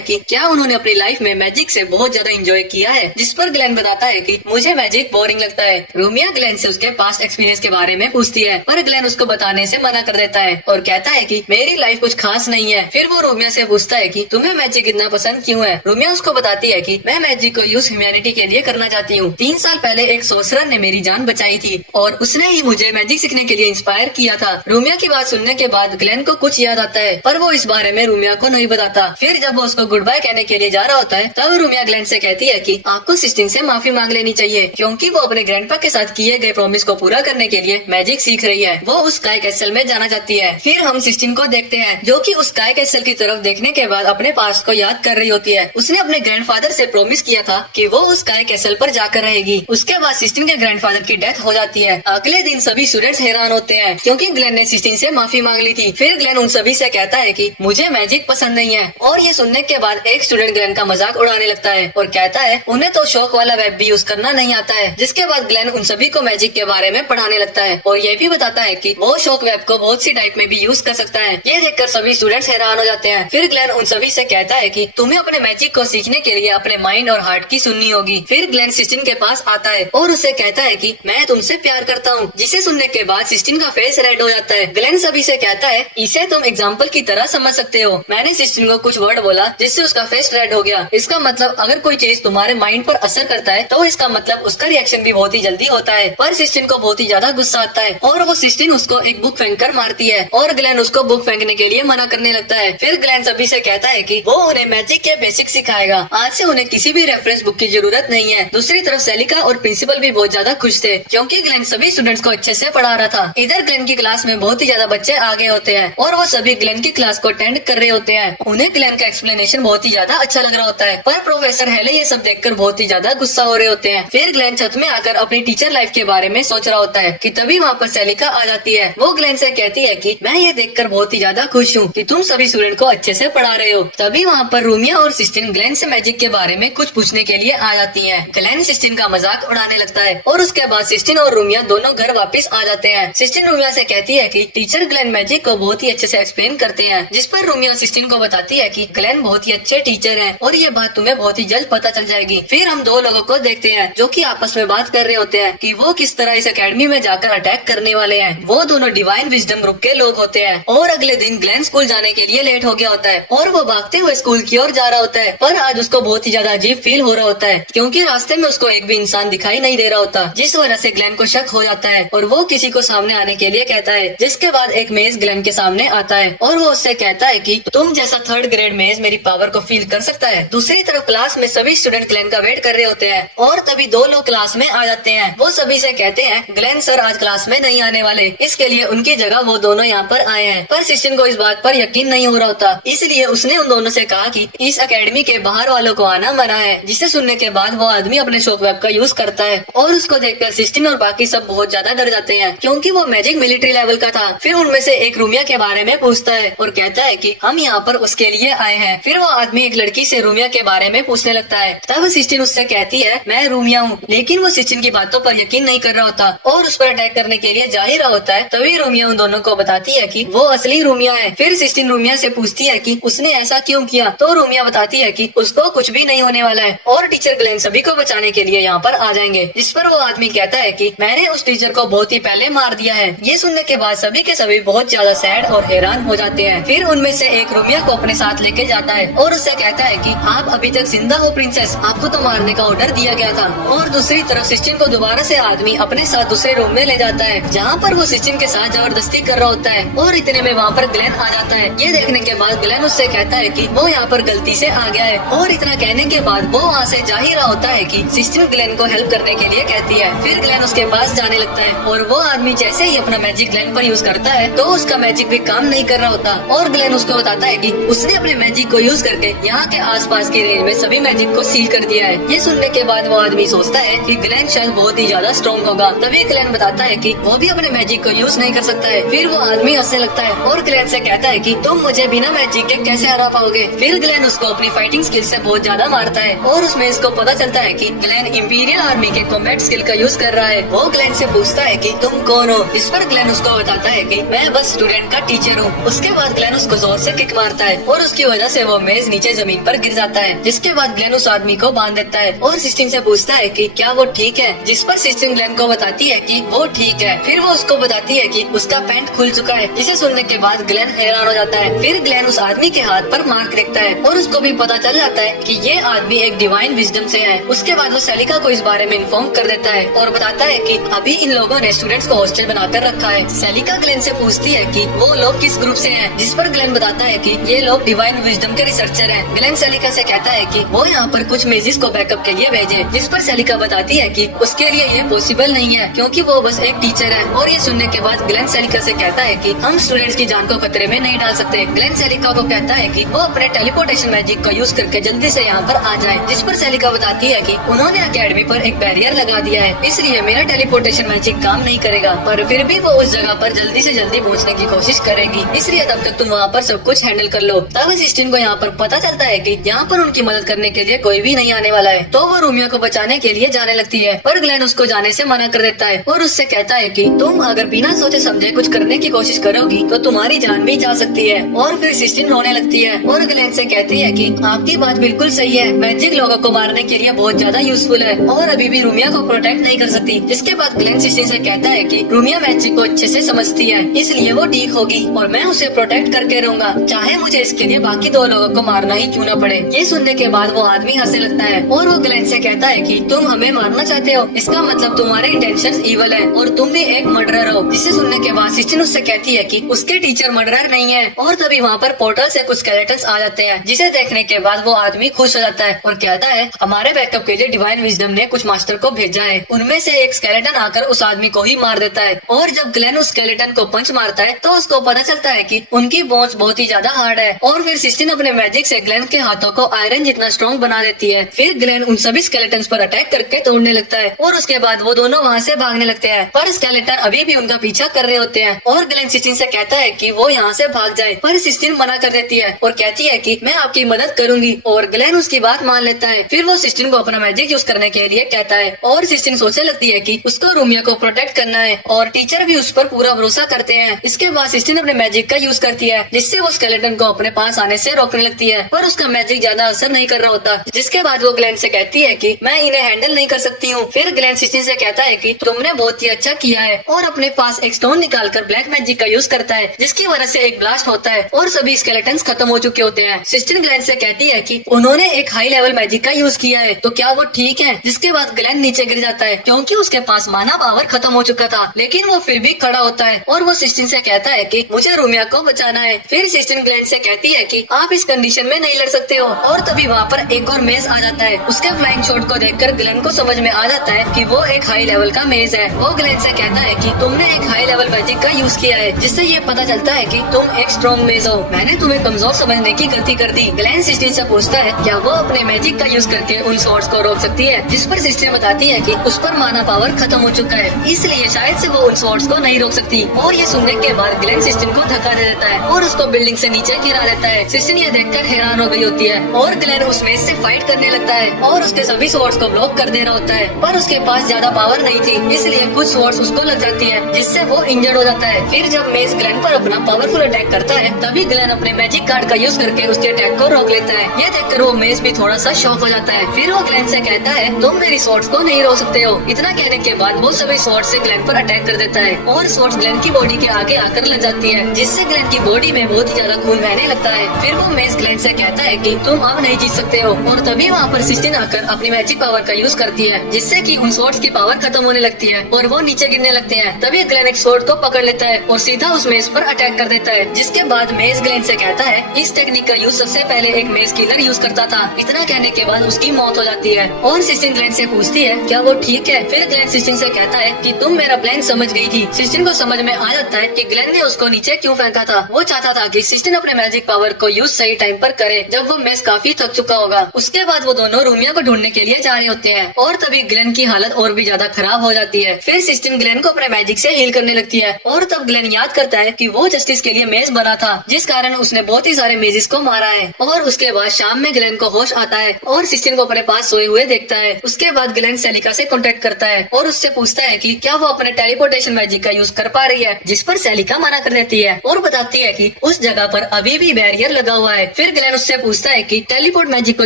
कि क्या उन्होंने अपनी लाइफ में मैजिक से बहुत ज्यादा एंजॉय किया है, जिस पर ग्लेन बताता है कि मुझे मैजिक बोरिंग लगता है। रूमिया ग्लेन से उसके पास्ट एक्सपीरियंस के बारे में पूछती है, पर ग्लेन उसको बताने से मना कर देता है और कहता है कि मेरी लाइफ कुछ खास नहीं है। फिर वो रूमिया से पूछता है कि तुम्हें मैजिक इतना पसंद क्यों है। रूमिया उसको बताती है कि मैं मैजिक को यूज ह्यूमैनिटी के लिए करना चाहती हूँ। 3 साल पहले एक सोर्सरर ने मेरी जान बचाई थी और उसने ही मुझे मैजिक सीखने के लिए इंस्पायर किया था। रूमिया की बात सुनने के बाद ग्लेन को कुछ याद आता है, पर वो इस बारे में रूमिया को नहीं बताता। फिर जब वो उसको गुड बाय कहने के लिए जा रहा होता है, तब रूमिया ग्लेन से कहती है कि आपको सिस्टिन से माफी मांग लेनी चाहिए, क्योंकि वो अपने ग्रैंडपा के साथ किए गए प्रॉमिस को पूरा करने के लिए मैजिक सीख रही है। वो उस स्काई कैसल में जाना चाहती है। फिर हम सिस्टिन को देखते हैं, जो कि उस स्काई कैसल की तरफ देखने के बाद अपने पास्ट को याद कर रही होती है। उसने अपने ग्रैंडफादर से प्रॉमिस किया था कि वो उस स्काई कैसल पर जाकर रहेगी। उसके बाद सिस्टिन के ग्रैंडफादर की डेथ हो जाती है। अगले दिन सभी स्टूडेंट्स हैरान होते हैं, क्योंकि ग्लेन ने सिस्टिन से माफी मांग ली थी। फिर ग्लेन उन सभी से कहता है कि मुझे मैजिक पसंद नहीं है, और ये सुनने के बाद एक स्टूडेंट ग्लेन का मजाक उड़ाने लगता है और कहता है उन्हें तो शॉक वाला वेब भी यूज करना नहीं आता है। जिसके बाद ग्लेन उन सभी को मैजिक के बारे में पढ़ाने लगता है और ये भी बताता है कि वो शॉक वेब को बहुत सी टाइप में भी यूज कर सकता है। ये देखकर सभी स्टूडेंट्स हैरान हो जाते हैं। फिर ग्लेन उन सभी से कहता है कि तुम्हें अपने मैजिक को सीखने के लिए अपने माइंड और हार्ट की सुननी होगी। फिर ग्लेन सिस्टिन के पास आता है और उससे कहता है कि मैं तुमसे प्यार करता हूँ, जिसे सुनने के बाद सिस्टिन का फेस रेड हो जाता है। ग्लेन सभी से कहता है इसे तुम एग्जाम्पल की तरह समझ सकते हो। मैंने सिस्टिन को कुछ वर्ड बोला जिससे उसका फेस रेड हो गया। इसका मतलब अगर कोई चीज तुम्हारे माइंड पर असर करता है तो इसका मतलब उसका रिएक्शन भी बहुत ही जल्दी होता है। पर सिस्टिन को बहुत ही ज्यादा गुस्सा आता है और वो सिस्टिन उसको एक बुक फेंक कर मारती है और ग्लेन उसको बुक फेंकने के लिए मना करने लगता है। फिर ग्लेन सभी से कहता है कि वो उन्हें मैजिक के बेसिक सिखाएगा। आज से उन्हें किसी भी रेफरेंस बुक की जरूरत नहीं है। दूसरी तरफ सेलिका और प्रिंसिपल भी बहुत ज्यादा खुश थे, क्योंकि ग्लेन सभी स्टूडेंट्स को अच्छे से पढ़ा रहा था। इधर ग्लेन की क्लास में बहुत ही ज्यादा बच्चे आ गए होते हैं और वो सभी ग्लेन की क्लास को अटेंड कर रहे होते हैं। उन्हें ग्लेन का एक्सप्लेनेशन बहुत ही ज्यादा अच्छा लग रहा होता है, पर प्रोफेसर हेले ये सब देखकर बहुत ही ज्यादा गुस्सा हो रहे होते हैं। फिर ग्लेन छत में आकर अपनी टीचर लाइफ के बारे में सोच रहा होता है कि तभी वहाँ पर सेलिका आ जाती है। वो ग्लेन से कहती है कि मैं ये देखकर बहुत ही ज्यादा खुश हूँ कि तुम सभी स्टूडेंट को अच्छे से पढ़ा रहे हो। तभी वहाँ पर रूमिया और सिस्टिन ग्लेन से मैजिक के बारे में कुछ पूछने के लिए आ जाती है। ग्लेन सिस्टिन का मजाक उड़ाने लगता है और उसके बाद सिस्टिन और रूमिया दोनों घर वापस आ जाते हैं। सिस्टिन रूमिया से कहती है कि टीचर ग्लेन मैजिक को बहुत ही अच्छे से एक्सप्लेन करते हैं, जिस पर रूमिया सिस्टिन को बताती है कि ग्लेन बहुत ही अच्छे टीचर हैं और ये बात तुम्हें बहुत ही जल्द पता चल जाएगी। फिर हम दो लोगों को देखते हैं जो कि आपस में बात कर रहे होते हैं कि वो किस तरह इस एकेडमी में जाकर अटैक करने वाले हैं। वो दोनों डिवाइन विजडम ग्रुप के लोग होते हैं और अगले दिन ग्लेन स्कूल जाने के लिए लेट हो गया होता है और वो भागते हुए स्कूल की ओर जा रहा होता है। पर आज उसको बहुत ही ज्यादा अजीब फील हो रहा होता है, क्योंकि रास्ते में उसको एक भी इंसान दिखाई नहीं दे रहा होता, जिस वजह से ग्लेन को शक हो जाता है और वो किसी को सामने आने के लिए कहता है। जिसके बाद एक मेज ग्लेन के सामने आता है और वो उससे कहता है कि तुम जैसा 3rd ग्रेड मेज मेरी पावर को फील कर सकता है। दूसरी तरफ क्लास में सभी स्टूडेंट ग्लेन का वेट कर रहे होते हैं और तभी 2 लोग क्लास में आ जाते हैं। वो सभी से कहते हैं ग्लेन सर आज क्लास में नहीं आने वाले, इसके लिए उनकी जगह वो दोनों यहाँ पर आए हैं। पर सिस्टिन को इस बात पर यकीन नहीं हो रहा होता, इसलिए उसने उन दोनों से कहा कि इस एकेडमी के बाहर वालों को आना मना है। जिसे सुनने के बाद वो आदमी अपने शॉक वेब का यूज करता है और उसको देखकर सिस्टिन और बाकी सब बहुत ज्यादा डर जाते हैं, क्योंकि वो मैजिक मिलिट्री लेवल का था। फिर उनमें से एक रूमिया के बारे में पूछता है और कहता है कि हम यहाँ पर उसके लिए आए हैं। फिर वो आदमी एक लड़की से रूमिया के बारे में पूछने लगता है। तब सिस्टिन उससे कहती है मैं रूमिया हूँ, लेकिन वो सिस्टिन की बातों पर यकीन नहीं कर रहा होता और उस पर अटैक करने के लिए जा ही रहा होता है। तभी रूमिया उन दोनों को बताती है कि वो असली रूमिया है। फिर सिस्टिन रूमिया से पूछती है कि उसने ऐसा क्यों किया, तो रूमिया बताती है कि उसको कुछ भी नहीं होने वाला है और टीचर ग्लेन सभी को बचाने के लिए यहाँ पर आ जाएंगे। जिस पर वो आदमी कहता है कि मैंने उस टीचर को बहुत ही पहले मार दिया है। ये सुनने के बाद सभी के सभी बहुत ज्यादा सैड और हैरान हो जाते हैं। फिर उनमें से एक रूमिया को अपने साथ लेके जाता है और उससे कहता है कि आप अभी तक जिंदा हो प्रिंसेस, आपको तो मारने का ऑर्डर दिया गया था। और दूसरी तरफ सिस्टिन को दोबारा से आदमी अपने साथ दूसरे रूम में ले जाता है, जहाँ पर वो सिस्टिन के साथ जबरदस्ती कर रहा होता है और इतने में वहाँ पर ग्लेन आ जाता है। ये देखने के बाद ग्लेन उससे कहता है कि वो यहाँ पर गलती से आ गया है और इतना कहने के बाद वो वहाँ से जा ही रहा होता है कि सिस्टिन ग्लेन को हेल्प करने के लिए कहती है। फिर ग्लेन उसके पास जाने लगता है और वो आदमी जैसे ही अपना मैजिक ग्लेन पर यूज करता है तो उसका मैजिक भी काम नहीं कर रहा होता और ग्लेन उसको बताता है कि उसने अपने मैजिक को यूज करके यहाँ के आसपास की रेंज में सभी मैजिक को सील कर दिया है। ये सुनने के बाद वो आदमी सोचता है कि ग्लेन शायद बहुत ही ज्यादा स्ट्रॉन्ग होगा। तभी ग्लेन बताता है कि वो भी अपने मैजिक को यूज नहीं कर सकता है। फिर वो आदमी हंसने लगता है और ग्लेन से कहता है कि तुम मुझे बिना मैजिक के कैसे हरा पाओगे। फिर ग्लेन उसको अपनी फाइटिंग स्किल से बहुत ज्यादा मारता है और उसमें इसको पता चलता है कि ग्लेन इंपीरियल आर्मी के कॉम्बैट स्किल का यूज कर रहा है। वो ग्लेन से पूछता है कि तुम कौन हो, इस पर ग्लेन उसको बताता है कि मैं बस स्टूडेंट का टीचर हूँ। उसके बाद ग्लेन उसको जोर से किक मारता है और उसकी वजह से वो मेज नीचे जमीन पर गिर जाता है। जिसके बाद ग्लेन उस आदमी को बांध देता है और सिस्टीन से पूछता है कि क्या वो ठीक है, जिस पर सिस्टीन ग्लेन को बताती है कि वो ठीक है। फिर वो उसको बताती है कि उसका पैंट खुल चुका है। जिसे सुनने के बाद ग्लेन हैरान हो जाता है। फिर ग्लेन उस आदमी के हाथ पर मार्क देखता है और उसको भी पता चल जाता है कि ये आदमी एक डिवाइन विजडम से है। उसके बाद वो सेलिका को इस बारे में इन्फॉर्म कर देता है और बताता है कि अभी इन लोगों ने स्टूडेंट्स को हॉस्टल बनाकर रखा है। सेलिका ग्लेन से पूछती है कि वो लोग किस ग्रुप से हैं, जिस पर ग्लेन बताता है कि ये लोग डिवाइन विजडम के रिसर्चर हैं। ग्लेन सेलिका से कहता है कि वो यहाँ पर कुछ मेजिस को बैकअप के लिए भेजे, जिस पर सेलिका बताती है कि उसके लिए ये पॉसिबल नहीं है क्योंकि वो बस एक टीचर है। और ये सुनने के बाद ग्लेन सेलिका से कहता है कि हम स्टूडेंट्स की जान को खतरे में नहीं डाल सकते। ग्लेन सेलिका को कहता है कि वो अपने टेलीपोर्टेशन मैजिक का यूज करके जल्दी से यहाँ पर आ जाए, जिस पर सेलिका बताती है कि उन्होंने अकेडमी पर एक बैरियर लगा दिया है, इसलिए मेरा टेलीपोर्टेशन मैजिक काम नहीं करेगा। पर फिर भी वो उस जगह पर जल्दी से जल्दी पहुँचने की कोशिश करेगी, इसलिए तब तक तुम वहाँ पर सब कुछ हैंडल कर लो। तब सिस्टीन को यहाँ पर पता चलता है कि यहाँ पर उनकी मदद करने के लिए कोई भी नहीं आने वाला है, तो वो रूमिया को बचाने के लिए जाने लगती है। पर ग्लेन उसको जाने से मना कर देता है और उससे कहता है कि तुम अगर बिना सोचे समझे कुछ करने की कोशिश करोगी तो तुम्हारी जान भी जा सकती है। और फिर सिस्टीन रोने लगती है और ग्लेन से कहती है कि आपकी बात बिल्कुल सही है, मैजिक लोगों को मारने के लिए बहुत ज्यादा यूजफुल है और अभी भी रूमिया को प्रोटेक्ट नहीं कर सकती। जिसके बाद ग्लेन सिस्टीन से कहता है कि रूमिया मैजिक को अच्छे से समझती है, इसलिए वो ठीक होगी और मैं उसे प्रोटेक्ट करके रहूंगा, चाहे मुझे इसके लिए बाकी दो लोगों को मारना ही क्यों न पड़े। ये सुनने के बाद वो आदमी हंसने लगता है और वो ग्लेन से कहता है कि तुम हमें मारना चाहते हो, इसका मतलब तुम्हारे इंटेंशंस इवल है और तुम भी एक मर्डरर हो। जिसे सुनने के बाद सिस्टीन उससे कहती है कि उसके टीचर मर्डरर नहीं है। और तभी वहाँ पर पोर्टल से कुछ स्केलेटन्स आ जाते हैं, जिसे देखने के बाद वो आदमी खुश हो जाता है और कहता है हमारे बैकअप के लिए डिवाइन विजडम ने कुछ मास्टर को भेजा है। उनमें से एक स्केलेटन आकर उस आदमी को ही मार देता है और जब ग्लेन उस स्केलेटन को पंच मारता है तो उसको पता चलता है कि उनकी बोन्स बहुत ही ज्यादा हार्ड है। और फिर सिस्टीन अपने मैजिक से ग्लेन के हाथों को आयरन जितना स्ट्रॉन्ग बना देती है। फिर ग्लेन उन सभी स्केलेटन्स पर अटैक करके तोड़ने लगता है और उसके बाद वो दोनों वहाँ से भागने लगते हैं, पर स्केलेटन अभी भी उनका पीछा कर रहे होते हैं। और ग्लेन सिस्टीन से कहता है कि वो यहाँ से भाग जाए, पर सिस्टीन मना कर देती है और कहती है कि मैं आपकी मदद करूंगी और ग्लेन उसकी बात मान लेता है। फिर वो सिस्टीन को अपना मैजिक यूज करने के लिए कहता है और सिस्टीन सोचने लगती है कि उसको रूमिया को प्रोटेक्ट करना है और टीचर भी उस पर पूरा भरोसा करते हैं। इसके बाद सिस्टीन अपने मैजिक का यूज करती है, जिससे वो स्केलेटन को अपने पास आने से रोकने लगती है, पर उसका मैजिक ज्यादा असर नहीं कर रहा होता। जिसके बाद वो ग्लेन से कहती है कि मैं इन्हें हैंडल नहीं कर सकती हूँ। फिर ग्लेन सिस्टीन से कहता है कि तुमने बहुत ही अच्छा किया है और अपने पास एक स्टोन निकालकर ब्लैक मैजिक का यूज करता है, जिसकी वजह से एक ब्लास्ट होता है और सभी स्केलेटन्स खत्म हो चुके होते हैं। सिस्टीन ग्लेन से कहती है कि उन्होंने एक हाई लेवल मैजिक का यूज किया है, तो क्या वो ठीक है। जिसके बाद ग्लेन नीचे गिर जाता है क्योंकि उसके पास माना पावर खत्म हो चुका था, लेकिन वो फिर भी खड़ा होता है और वो सिस्टीन से कहता है कि मुझे रूमिया को बचाना है। फिर सिस्टीन ग्लेन से कहती है कि आप इस कंडीशन में नहीं लड़ सकते हो। और तभी वहाँ पर एक और मेज आ जाता है। उसके फ्लाइंग शॉट को देखकर ग्लेन को समझ में आ जाता है कि वो एक हाई लेवल का मेज है। वो ग्लेन से कहता है कि तुमने एक हाई लेवल मैजिक का यूज किया है, जिससे ये पता चलता है कि तुम एक स्ट्रॉन्ग मेज हो। मैंने तुम्हें कमजोर समझने की गलती कर दी। ग्लेन सिस्टीन से पूछता है क्या वो अपने मैजिक का यूज करके उन शॉट्स को रोक सकती है, जिस पर सिस्टीन बताती है कि उस पर माना पावर खत्म हो चुका है, इसलिए शायद से वो उन शॉट्स को नहीं रोक सकती। और ये सुनने के बाद ग्लेन सिस्टीन को धक्का दे देता है और उसको बिल्डिंग से नीचे गिरा देता है। सिस्टीन ये देखकर हैरान हो गई होती है और ग्लेन उस मेज से फाइट करने लगता है और उसके सभी शॉट्स को ब्लॉक कर दे रहा होता है, पर उसके पास ज्यादा पावर नहीं थी, इसलिए कुछ शॉट्स उसको लग जाती है, जिससे वो इंजर्ड हो जाता है। फिर जब मेज ग्लेन पर अपना पावरफुल अटैक करता है, तभी ग्लेन अपने मैजिक कार्ड का यूज करके उसके अटैक को रोक लेता है। ये देखकर वो मेज भी थोड़ा सा शॉक हो जाता है। फिर वो ग्लेन से कहता है तुम मेरी शॉट्स को नहीं रोक सकते हो। इतना कहने के बाद वो सभी शॉट से ग्लेन पर अटैक कर देता है और शॉट्स ग्लेन की बॉडी के आगे आकर लग जाती है, जिससे ग्लेन की बॉडी में बहुत ही ज्यादा खून बहने लगता है। फिर वो मेज ग्लेन से कहता है कि तुम अब नहीं जीत सकते हो। और तभी वहाँ पर सिस्टीन आकर अपनी मैजिक पावर का यूज करती है, जिससे कि उन शॉट्स की पावर खत्म होने लगती है और वो नीचे गिरने लगते हैं। तभी ग्लेन एक शॉट को पकड़ लेता है और सीधा उस मेज पर अटैक कर देता है। जिसके बाद मेज ग्लेन से कहता है इस टेक्निक का यूज सबसे पहले एक मेज किलर यूज करता था। इतना कहने के बाद उसकी मौत हो जाती है और सिस्टीन ग्लेन से पूछती है क्या वो ठीक है। फिर ग्लेन सिस्टीन से कहता है कि तुम मेरा प्लान समझ गई थी। सिस्टीन को समझ में आ जाता है कि ग्लेन ने उसको नीचे क्यों फेंका था। वो चाहता था कि सिस्टीन अपने मैजिक पावर को यूज सही टाइम पर करे, जब वो मेज काफी थक चुका होगा। उसके बाद वो दोनों रूमिया को ढूंढने के लिए जा रहे होते हैं और तभी ग्लेन की हालत और भी ज्यादा खराब हो जाती है। फिर सिस्टीन ग्लेन को अपने मैजिक से हील करने लगती है और तब ग्लेन याद करता है कि वो जस्टिस के लिए मेज बना था, जिस कारण उसने बहुत ही सारे मेजिस को मारा है। और उसके बाद शाम में ग्लेन को होश आता है और सिस्टीन को अपने पास सोए हुए देखता है। उसके बाद ग्लेन सेलिका से कांटेक्ट करता है और उससे पूछता है कि क्या वो अपने टेलीपोर्टेशन मैजिक का यूज कर पा रही है, जिस पर सेलिका मना कर देती है और बताती है कि कि उस जगह पर अभी भी बैरियर लगा हुआ है। फिर ग्लेन उससे पूछता है कि टेलीपोर्ट मैजिक को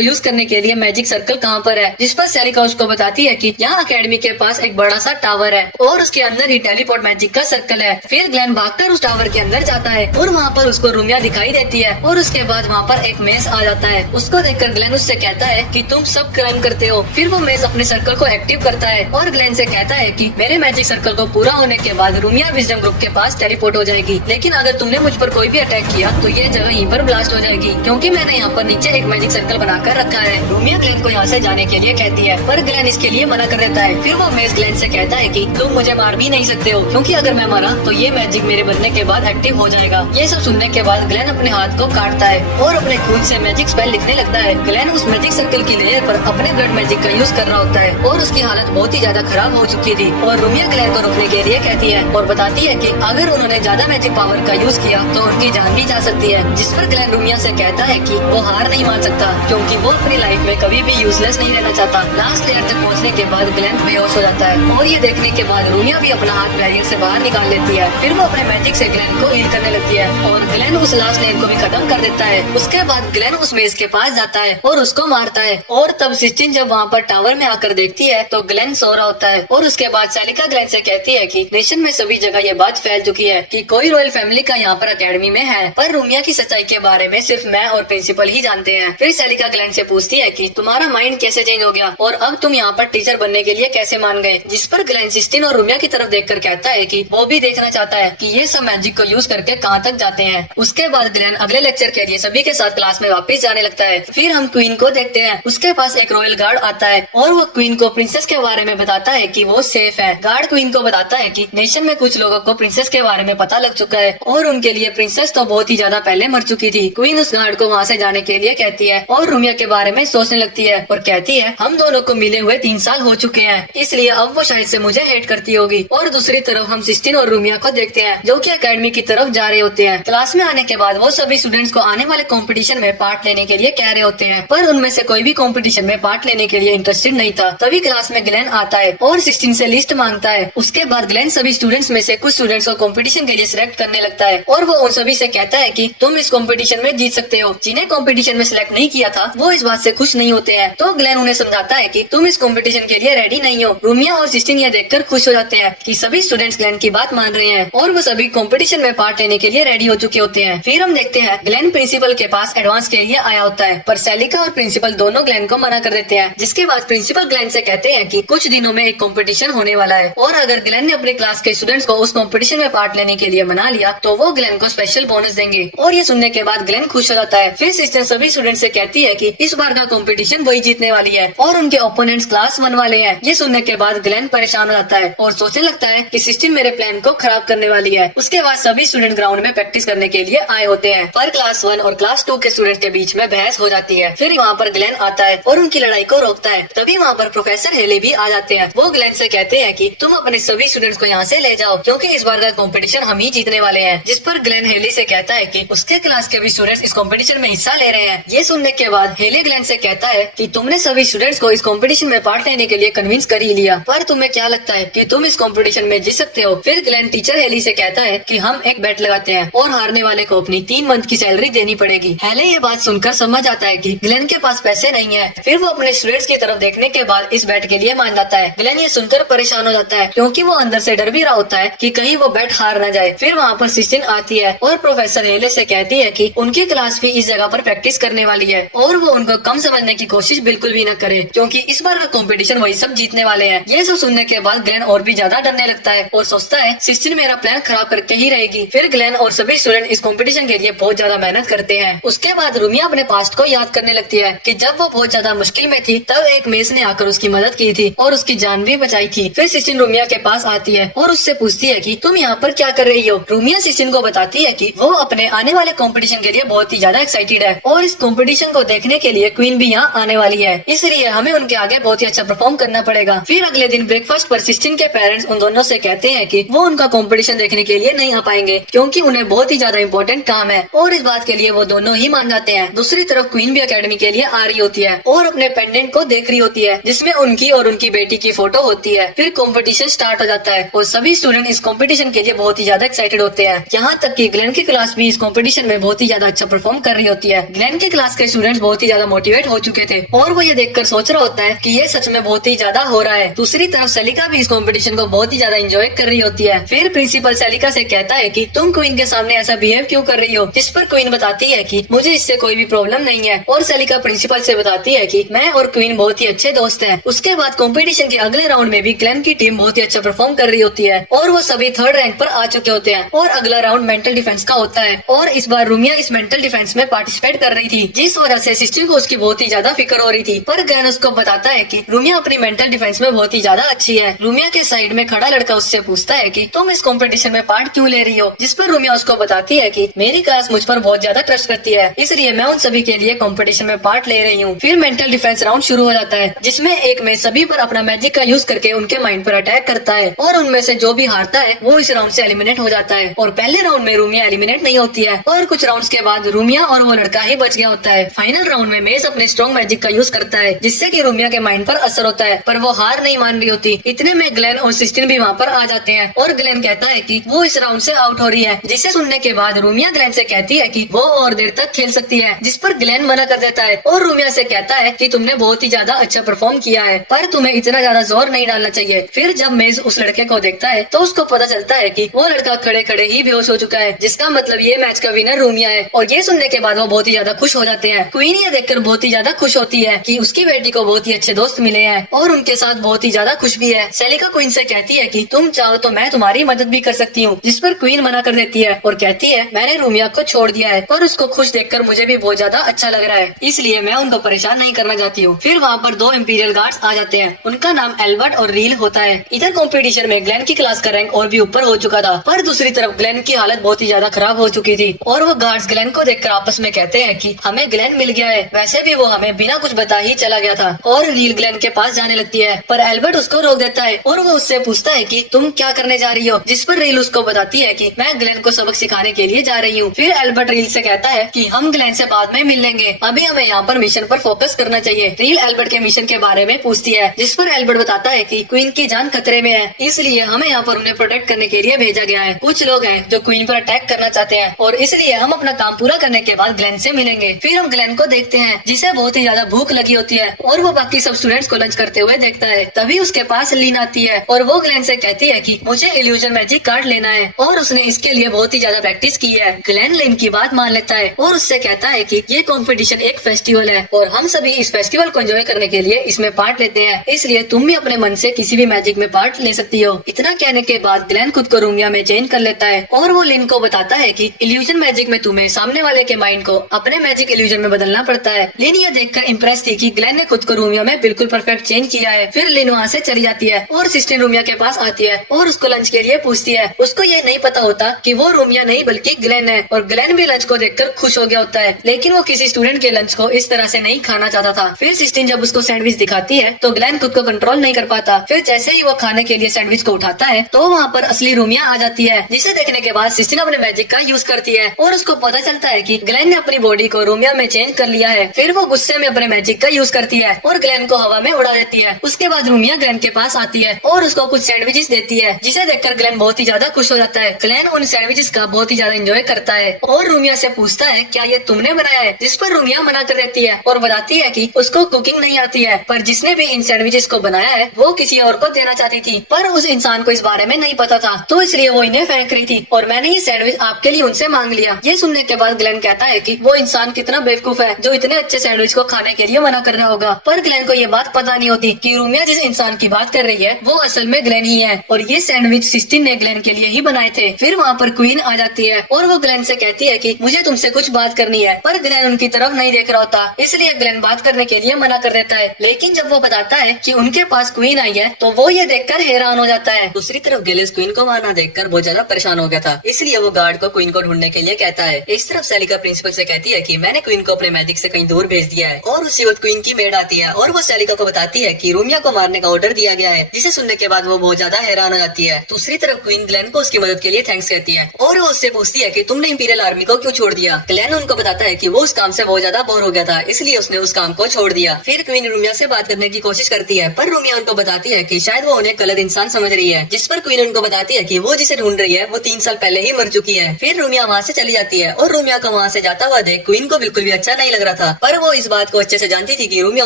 यूज करने के लिए मैजिक सर्कल कहाँ पर है, जिस पर सेलिका उसको बताती है कि यहाँ अकेडमी के पास एक बड़ा सा टावर है और उसके अंदर ही टेलीपोर्ट मैजिक का सर्कल है। फिर ग्लेन भागकर उस टावर के अंदर जाता है और वहाँ पर उसको रूमिया दिखाई देती है और उसके बाद वहाँ पर एक मेस आ जाता है। उसको देखकर ग्लेन उससे कहता है कि तुम सब क्राइम करते हो। फिर वो मेस अपने सर्कल को एक्टिव करता है और ग्लेन से कहता है कि मेरे मैजिक सर्कल को पूरा होने के बाद रूमिया विजडम ग्रुप के पास टेलीपोर्ट हो जाएगी, लेकिन अगर तुमने मुझ पर कोई भी अटैक किया तो ये जगह यहीं पर ब्लास्ट हो जाएगी, क्योंकि मैंने यहाँ पर नीचे एक मैजिक सर्कल बनाकर रखा है। रूमिया ग्लेन को यहाँ से जाने के लिए कहती है पर ग्लेन इसके लिए मना कर देता है। फिर वो मेस ग्लेन से कहता है कि तुम मुझे मार भी नहीं सकते हो, क्योंकि अगर मैं मरा तो ये मैजिक मेरे बनने के बाद एक्टिव हो जाएगा। ये सब सुनने के बाद ग्लेन अपने हाथ को काटता है और अपने खून से मैजिक स्पेल लिखने लगता है। ग्लेन उस मैजिक सर्कल की लेयर पर अपने ब्लड मैजिक का यूज कर रहा होता है और उसकी हालत बहुत ही ज्यादा खराब हो चुकी थी और रूमिया ग्लेन को रोकने के लिए कहती है और बताती है कि अगर उन्होंने ज्यादा मैजिक पावर का यूज किया तो उनकी जान भी जा सकती है। जिस पर ग्लेन रूमिया से कहता है कि वो हार नहीं मान सकता, क्योंकि वो अपनी लाइफ में कभी भी यूजलेस नहीं रहना चाहता। लास्ट लेयर तक पहुँचने के बाद ग्लेन बेहोश हो जाता है और ये देखने के बाद रूमिया भी अपना हाथ बैरियर से बाहर निकाल लेती है। फिर वो अपने मैजिक से ग्लेन को हील करने लगती है और ग्लेन उस लास्ट लेयर को भी खत्म कर देता है। उसके बाद ग्लेन उस मेज के पास जाता है और उसको मारता है और तब सिस्टिन जब वहाँ पर टावर में आकर देखती है तो ग्लेन सो रहा होता है और उसके बाद सेलिका ग्लेन से कहती है कि नेशन में सभी जगह ये बात फैल चुकी है कि कोई रॉयल फैमिली का यहाँ पर अकेडमी में है, पर रूमिया की सच्चाई के बारे में सिर्फ मैं और प्रिंसिपल ही जानते हैं। फिर सेलिका ग्लेन से पूछती है कि तुम्हारा माइंड कैसे चेंज हो गया और अब तुम यहाँ पर टीचर बनने के लिए कैसे मान गए, जिस पर ग्लेन सिस्टिन और रूमिया की तरफ देखकर कहता है कि वो भी देखना चाहता है कि ये सब मैजिक को यूज करके कहाँ तक जाते हैं। उसके बाद ग्लेन अगले लेक्चर के लिए सभी के साथ क्लास में वापस जाने लगता है। फिर हम क्वीन को देखते हैं, उसके पास एक रॉयल गार्ड आता है और वो क्वीन को प्रिंसेस के बारे में बताता है कि वो सेफ है। गार्ड क्वीन को बताता है कि नेशन में कुछ लोगों को प्रिंसेस के बारे में पता लग चुका है और उनके लिए प्रिंसेस तो बहुत ही ज्यादा पहले मर चुकी थी। क्वीन उस गार्ड को वहाँ से जाने के लिए कहती है और रूमिया के बारे में सोचने लगती है और कहती है हम दोनों को मिले हुए 3 साल हो चुके हैं, इसलिए अब वो शायद से मुझे हेट करती होगी। और दूसरी तरफ हम सिस्टिन और रूमिया को देखते हैं जो कि एकेडमी की तरफ जा रहे होते हैं। क्लास में आने के बाद वो सभी स्टूडेंट्स को आने वाले कंपटीशन में पार्ट लेने के लिए कह रहे होते हैं, पर उनमें से कोई भी कंपटीशन में पार्ट लेने के लिए इंटरेस्टेड नहीं था। तभी क्लास में ग्लेन आता है और सिस्टिन से लिस्ट मांगता है। उसके बाद ग्लेन सभी स्टूडेंट्स में से कुछ स्टूडेंट्स को कंपटीशन के लिए सिलेक्ट करने लगता है और वो उन सभी से कहता है कि तुम इस कंपटीशन में जीत सकते हो। जिन्हें कंपटीशन में सिलेक्ट नहीं किया था वो इस बात से खुश नहीं होते हैं, तो ग्लेन उन्हें समझाता है कि तुम इस कंपटीशन के लिए रेडी नहीं हो। रूमिया और सिस्टिन ये देखकर खुश हो जाते हैं कि सभी स्टूडेंट्स ग्लेन की बात मान रहे हैं और वो सभी कंपटीशन में पार्ट लेने के लिए रेडी हो चुके होते हैं। फिर हम देखते हैं ग्लेन प्रिंसिपल के पास एडवांस के लिए आया होता है, पर सेलिका और प्रिंसिपल दोनों ग्लेन को मना कर देते हैं। जिसके बाद प्रिंसिपल ग्लेन से कहते हैं कि कुछ दिनों में एक कंपटीशन होने वाला है और अगर ग्लेन ने अपने क्लास के स्टूडेंट्स को उस कंपटीशन में पार्ट लेने के लिए मना लिया तो वो ग्लेन को स्पेशल बोनस देंगे। और ये सुनने के बाद ग्लेन खुश हो जाता है। फिर सिस्टर सभी स्टूडेंट से कहती है कि इस बार का कंपटीशन वही जीतने वाली है और उनके ओपोनेंट्स क्लास 1 वाले हैं। ये सुनने के बाद ग्लेन परेशान हो जाता है और सोचने लगता है कि सिस्टर मेरे प्लान को खराब करने वाली है। उसके बाद सभी स्टूडेंट ग्राउंड में प्रैक्टिस करने के लिए आए होते हैं, पर क्लास 1 और क्लास 2 के स्टूडेंट के बीच में बहस हो जाती है। फिर वहाँ पर ग्लेन आता है और उनकी लड़ाई को रोकता है। तभी वहाँ पर प्रोफेसर हेली भी आ जाते हैं। वो ग्लेन से कहते हैं कि तुम अपने सभी स्टूडेंट्स को यहाँ से ले जाओ, क्योंकि इस बार का कंपटीशन हम ही जीतने वाले हैं। जिस पर ग्लेन हेली से कहता है कि उसके क्लास के भी स्टूडेंट्स इस कंपटीशन में हिस्सा ले रहे हैं। ये सुनने के बाद हेली ग्लेन से कहता है कि तुमने सभी स्टूडेंट्स को इस कंपटीशन में पार्ट लेने के लिए कन्विंस कर ही लिया, पर तुम्हें क्या लगता है कि तुम इस कंपटीशन में जीत सकते हो? फिर ग्लेन टीचर हेली से कहता है कि हम एक बेट लगाते हैं और हारने वाले को अपनी 3 मंथ की सैलरी देनी पड़ेगी। हेली ये बात सुनकर समझ आता है कि ग्लेन के पास पैसे नहीं है। फिर वो अपने स्टूडेंट्स की तरफ देखने के बाद इस बेट के लिए मान जाता है। ग्लेन ये सुनकर परेशान हो जाता है, क्योंकि वो अंदर से डर भी रहा होता है कि कहीं वो बेट हार न जाए। फिर वहाँ पर सिस्टिन आती है और प्रोफेसर हेले से कहती है कि उनकी क्लास भी इस जगह पर प्रैक्टिस करने वाली है और वो उनको कम समझने की कोशिश बिल्कुल भी न करे, क्योंकि इस बार का कंपटीशन वही सब जीतने वाले हैं। ये सब सुनने के बाद ग्लेन और भी ज्यादा डरने लगता है और सोचता है सिस्टिन मेरा प्लान खराब करके ही रहेगी। फिर ग्लेन और सभी स्टूडेंट इस कंपटीशन के लिए बहुत ज्यादा मेहनत करते हैं। उसके बाद रूमिया अपने पास्ट को याद करने लगती है कि जब वो बहुत ज्यादा मुश्किल में थी तब एक मेस ने आकर उसकी मदद की थी और उसकी जान भी बचाई थी। फिर सिस्टिन रूमिया के पास आती है और उससे पूछती है कि तुम यहाँ पर क्या कर रही हो? रूमिया सिस्टिन को बताती है कि वो अपने आने वाले कंपटीशन के लिए बहुत ही ज्यादा एक्साइटेड है और इस कंपटीशन को देखने के लिए क्वीन भी यहाँ आने वाली है, इसलिए हमें उनके आगे बहुत ही अच्छा परफॉर्म करना पड़ेगा। फिर अगले दिन ब्रेकफास्ट पर सिस्टिन के पेरेंट्स उन दोनों से कहते हैं कि वो उनका कंपटीशन देखने के लिए नहीं आ पाएंगे, क्योंकि उन्हें बहुत ही ज्यादा इम्पोर्टेंट काम है और इस बात के लिए वो दोनों ही मान जाते हैं। दूसरी तरफ क्वीन भी एकेडमी के लिए आ रही होती है और अपने पेंडेंट को देख रही होती है, जिसमें उनकी और उनकी बेटी की फोटो होती है। फिर कंपटीशन स्टार्ट हो जाता है और सभी स्टूडेंट इस कंपटीशन के लिए बहुत ही ज्यादा एक्साइटेड होते हैं। यहाँ तक कि ग्लेन की क्लास भी इस कंपटीशन में बहुत ही ज्यादा अच्छा परफॉर्म कर रही होती है। ग्लेन की क्लास के स्टूडेंट्स बहुत ही ज्यादा मोटिवेट हो चुके थे और वो ये देखकर सोच रहा होता है कि ये सच में बहुत ही ज्यादा हो रहा है। दूसरी तरफ सेलिका भी इस कंपटीशन को बहुत ही ज्यादा एंजॉय कर रही होती है। फिर प्रिंसिपल सेलिका से कहता है कि तुम क्वीन के सामने ऐसा बिहेव क्यों कर रही हो, जिस पर क्वीन बताती है कि मुझे इससे कोई भी प्रॉब्लम नहीं है और सेलिका प्रिंसिपल से बताती है कि मैं और क्वीन बहुत ही अच्छे दोस्त हैं। उसके बाद कंपटीशन के अगले राउंड में भी ग्लेन की टीम बहुत ही अच्छा परफॉर्म कर रही होती है और वो सभी थर्ड रैंक पर आ चुके होते हैं और अगला राउंड मेंटल डिफेंस का होता है और इस बार रूमिया इस मेंटल डिफेंस में पार्टिसिपेट कर रही थी, जिस वजह से सिस्टर को उसकी बहुत ही ज्यादा फिक्र हो रही थी। पर ग्लेन उसको बताता है कि रूमिया अपनी मेंटल डिफेंस में बहुत ही ज्यादा अच्छी है। रूमिया के साइड में खड़ा लड़का उससे पूछता है कि तुम इस कंपटीशन में पार्ट क्यों ले रही हो, जिस पर रूमिया उसको बताती है कि मेरी क्लास मुझ पर बहुत ज्यादा ट्रस्ट करती है, इसलिए मैं उन सभी के लिए कंपटीशन में पार्ट ले रही हूँ। फिर मेंटल डिफेंस राउंड शुरू हो जाता है, जिसमें एक में सभी पर अपना मैजिक का यूज करके उनके माइंड पर अटैक करता है और उनमें से जो भी हारता है वो इस राउंड से एलिमिनेट हो जाता है। और पहले राउंड में रूमिया एलिमिनेट नहीं होती है और कुछ राउंड्स के बाद रूमिया और वो लड़का ही बच गया होता है। फाइनल राउंड में मेस अपने स्ट्रॉन्ग मैजिक का यूज करता है, जिससे कि रूमिया के माइंड पर असर होता है, पर वो हार नहीं मान रही होती। इतने में ग्लेन और सिस्टिन भी वहाँ पर आ जाते हैं और ग्लेन कहता है कि वो इस राउंड से आउट हो रही है, जिसे सुनने के बाद रूमिया ग्लेन से कहती है कि वो और देर तक खेल सकती है, जिस पर ग्लेन मना कर देता है और रूमिया से कहता है कि तुमने बहुत ही ज्यादा अच्छा परफॉर्म किया है, पर तुम्हें इतना ज्यादा जोर नहीं डालना चाहिए। फिर जब मेज उस लड़के को देखता है तो उसको पता चलता है कि वो लड़का खड़े खड़े ही बेहोश हो चुका है, जिसका मतलब ये मैच का विनर रूमिया है। और ये सुनने के बाद वो बहुत ही ज्यादा खुश हो जाते हैं। क्वीन ये देखकर बहुत ही ज्यादा खुश होती है कि उसकी बेटी को बहुत ही अच्छे दोस्त मिले हैं और उनके साथ बहुत ही ज्यादा खुश भी है। सेलिका क्वीन से कहती है कि तुम चाहो तो मैं तुम्हारी मदद भी कर सकती हूँ, जिस पर क्वीन मना कर देती है और कहती है मैंने रूमिया को छोड़ दिया है और उसको खुश देखकर मुझे भी बहुत ज्यादा अच्छा लग रहा है, इसलिए मैं उनको परेशान नहीं करना चाहती हूँ। फिर वहाँ पर दो इंपीरियल गार्ड्स आ जाते हैं, उनका नाम एल्बर्ट और रील होता है। इधर कंपटीशन में ग्लेन की क्लास का रैंक और भी ऊपर हो चुका था, पर दूसरी तरफ ग्लेन की हालत बहुत ही ज्यादा खराब हो चुकी थी और वो गार्ड्स ग्लेन को देखकर आपस में कहते हैं कि हमें ग्लेन मिल गया है, वैसे भी वो हमें बिना कुछ बता ही चला गया था। और रील ग्लेन के पास जाने लगती है, पर एल्बर्ट उसको रोक देता है और वो उससे पूछता है कि तुम क्या करने जा रही हो, जिस पर रील उसको बताती है कि मैं ग्लेन को सबक सिखाने के लिए जा रही हूँ। फिर एल्बर्ट रील से कहता है कि हम ग्लेन से बाद में मिल लेंगे, अभी हमें यहाँ पर मिशन पर फोकस करना चाहिए। रील एल्बर्ट के मिशन के बारे में पूछती है, जिस पर एल्बर्ट बताता है कि क्वीन की जान खतरे में है, इसलिए हमें यहाँ पर उन्हें प्रोटेक्ट करने के लिए भेजा गया है। कुछ लोग हैं जो क्वीन पर अटैक करना चाहते हैं और इसलिए हम अपना काम पूरा करने के बाद ग्लेन से मिलेंगे। फिर हम ग्लेन को देखते हैं, जिसे बहुत ही ज्यादा भूख लगी होती है और वो बाकी सब स्टूडेंट्स को लंच करते हुए देखता है। तभी उसके पास लीन आती है और वो ग्लेन से कहती है कि मुझे इल्यूजन मैजिक कार्ड लेना है और उसने इसके लिए बहुत ही ज्यादा प्रैक्टिस की है। ग्लेन लिन की बात मान लेता है और उससे कहता है कि ये कंपटीशन एक फेस्टिवल है और हम सभी इस फेस्टिवल को एंजॉय करने के लिए इसमें पार्ट लेते हैं, इसलिए तुम भी अपने मन से किसी भी मैजिक में पार्ट ले सकती हो। इतना कहने के बाद ग्लेन खुद को रूमिया में चेंज कर लेता है और वो लिन को बताता है कि इल्यूजन मैजिक में तुम्हें सामने वाले के माइंड को अपने मैजिक इल्यूजन में बदलना पड़ता है। लिन यह देखकर इम्प्रेस थी कि ग्लेन ने खुद को रूमिया में बिल्कुल परफेक्ट चेंज किया है। फिर लिन वहाँ से चली जाती है और सिस्टर रूमिया के पास आती है और उसको लंच के लिए पूछती है। उसको ये नहीं पता होता कि वो रूमिया नहीं बल्कि ग्लेन है और ग्लेन भी लंच को देखकर खुश हो गया होता है, लेकिन वो किसी स्टूडेंट के लंच को इस तरह से नहीं खाना चाहता था। फिर सिस्टर जब उसको सैंडविच दिखाती है तो ग्लेन खुद को कंट्रोल नहीं कर पाता। फिर जैसे ही वो खाने के लिए सैंडविच को उठाता है तो वहाँ पर असली रूमिया आ जाती है, जिसे देखने के बाद सिस्टर अपने मैजिक का यूज करती है और उसको पता चलता है कि ग्लेन ने अपनी बॉडी को रूमिया में चेंज कर लिया है। फिर वो गुस्से में अपने मैजिक का यूज करती है और ग्लेन को हवा में उड़ा देती है। उसके बाद रूमिया ग्लेन के पास आती है और उसको कुछ सैंडविचेस देती है, जिसे देखकर ग्लेन बहुत ही ज्यादा खुश हो जाता है। ग्लेन उन सैंडविचेस का बहुत ही ज्यादा एंजॉय करता है और रूमिया से पूछता है क्या ये तुमने बनाया है, जिस पर रूमिया मना कर देती है और बताती है कि उसको कुकिंग नहीं आती है, पर जिसने भी इन सैंडविचेस को बनाया है वो किसी और को देना चाहती थी, पर उस इंसान को इस बारे में नहीं पता था, तो इसलिए वो इन्हें फेंक रही थी और मैंने ये सैंडविच आपके लिए उनसे मांग लिया। ये सुनने के बाद ग्लेन कहता है कि वो इंसान कितना बेवकूफ है जो इतने अच्छे सैंडविच को खाने के लिए मना कर रहा होगा। पर ग्लेन को ये बात पता नहीं होती कि रूमिया जिस इंसान की बात कर रही है वो असल में ग्लेन ही है और ये सैंडविच सिस्टर ने ग्लेन के लिए ही बनाए थे। फिर वहाँ पर क्वीन आ जाती है और वो ग्लेन से कहती है कि मुझे तुमसे कुछ बात करनी है, पर ग्लेन उनकी तरफ नहीं देख रहा होता, इसलिए ग्लेन बात करने के लिए मना कर देता है। लेकिन जब वो बताता है कि उनके पास क्वीन आई है तो वो ये देखकर हैरान हो जाता है। दूसरी तरफ गिलिस क्वीन को वहाँ देखकर बहुत ज्यादा परेशान हो गया था, इसलिए वो गार्ड को क्वीन को ढूंढने के लिए कहता है। इस तरफ सेलिका प्रिंसिपल से कहती है कि मैंने क्वीन को अपने मैजिक से कहीं दूर भेज दिया है और उसी वक्त क्वीन की मेड आती है और वो सेलिका को बताती है कि रूमिया को मारने का ऑर्डर दिया गया है, जिसे सुनने के बाद वो बहुत ज्यादा हैरान हो जाती है। दूसरी तरफ क्वीन ग्लेन को उसकी मदद के लिए थैंक्स कहती है और वो उससे पूछती है कि तुमने इंपीरियल आर्मी को क्यों छोड़ दिया। ग्लेन उनको बताता है कि वो उस काम से बहुत ज्यादा बोर हो गया था, इसलिए उसने उस काम को छोड़ दिया। फिर क्वीन रूमिया से बात करने की कोशिश करती है, पर रूमिया उनको बताती है कि शायद वो उन्हें गलत इंसान समझ रही है, जिस पर क्वीन उनको बताती है कि वो जिसे ढूंढ रही है वो 3 साल पहले ही मर चुकी है है। फिर रूमिया वहाँ से चली जाती है और रूमिया को वहाँ से जाता हुआ देख क्वीन को बिल्कुल भी अच्छा नहीं लग रहा था, पर वो इस बात को अच्छे से जानती थी कि रूमिया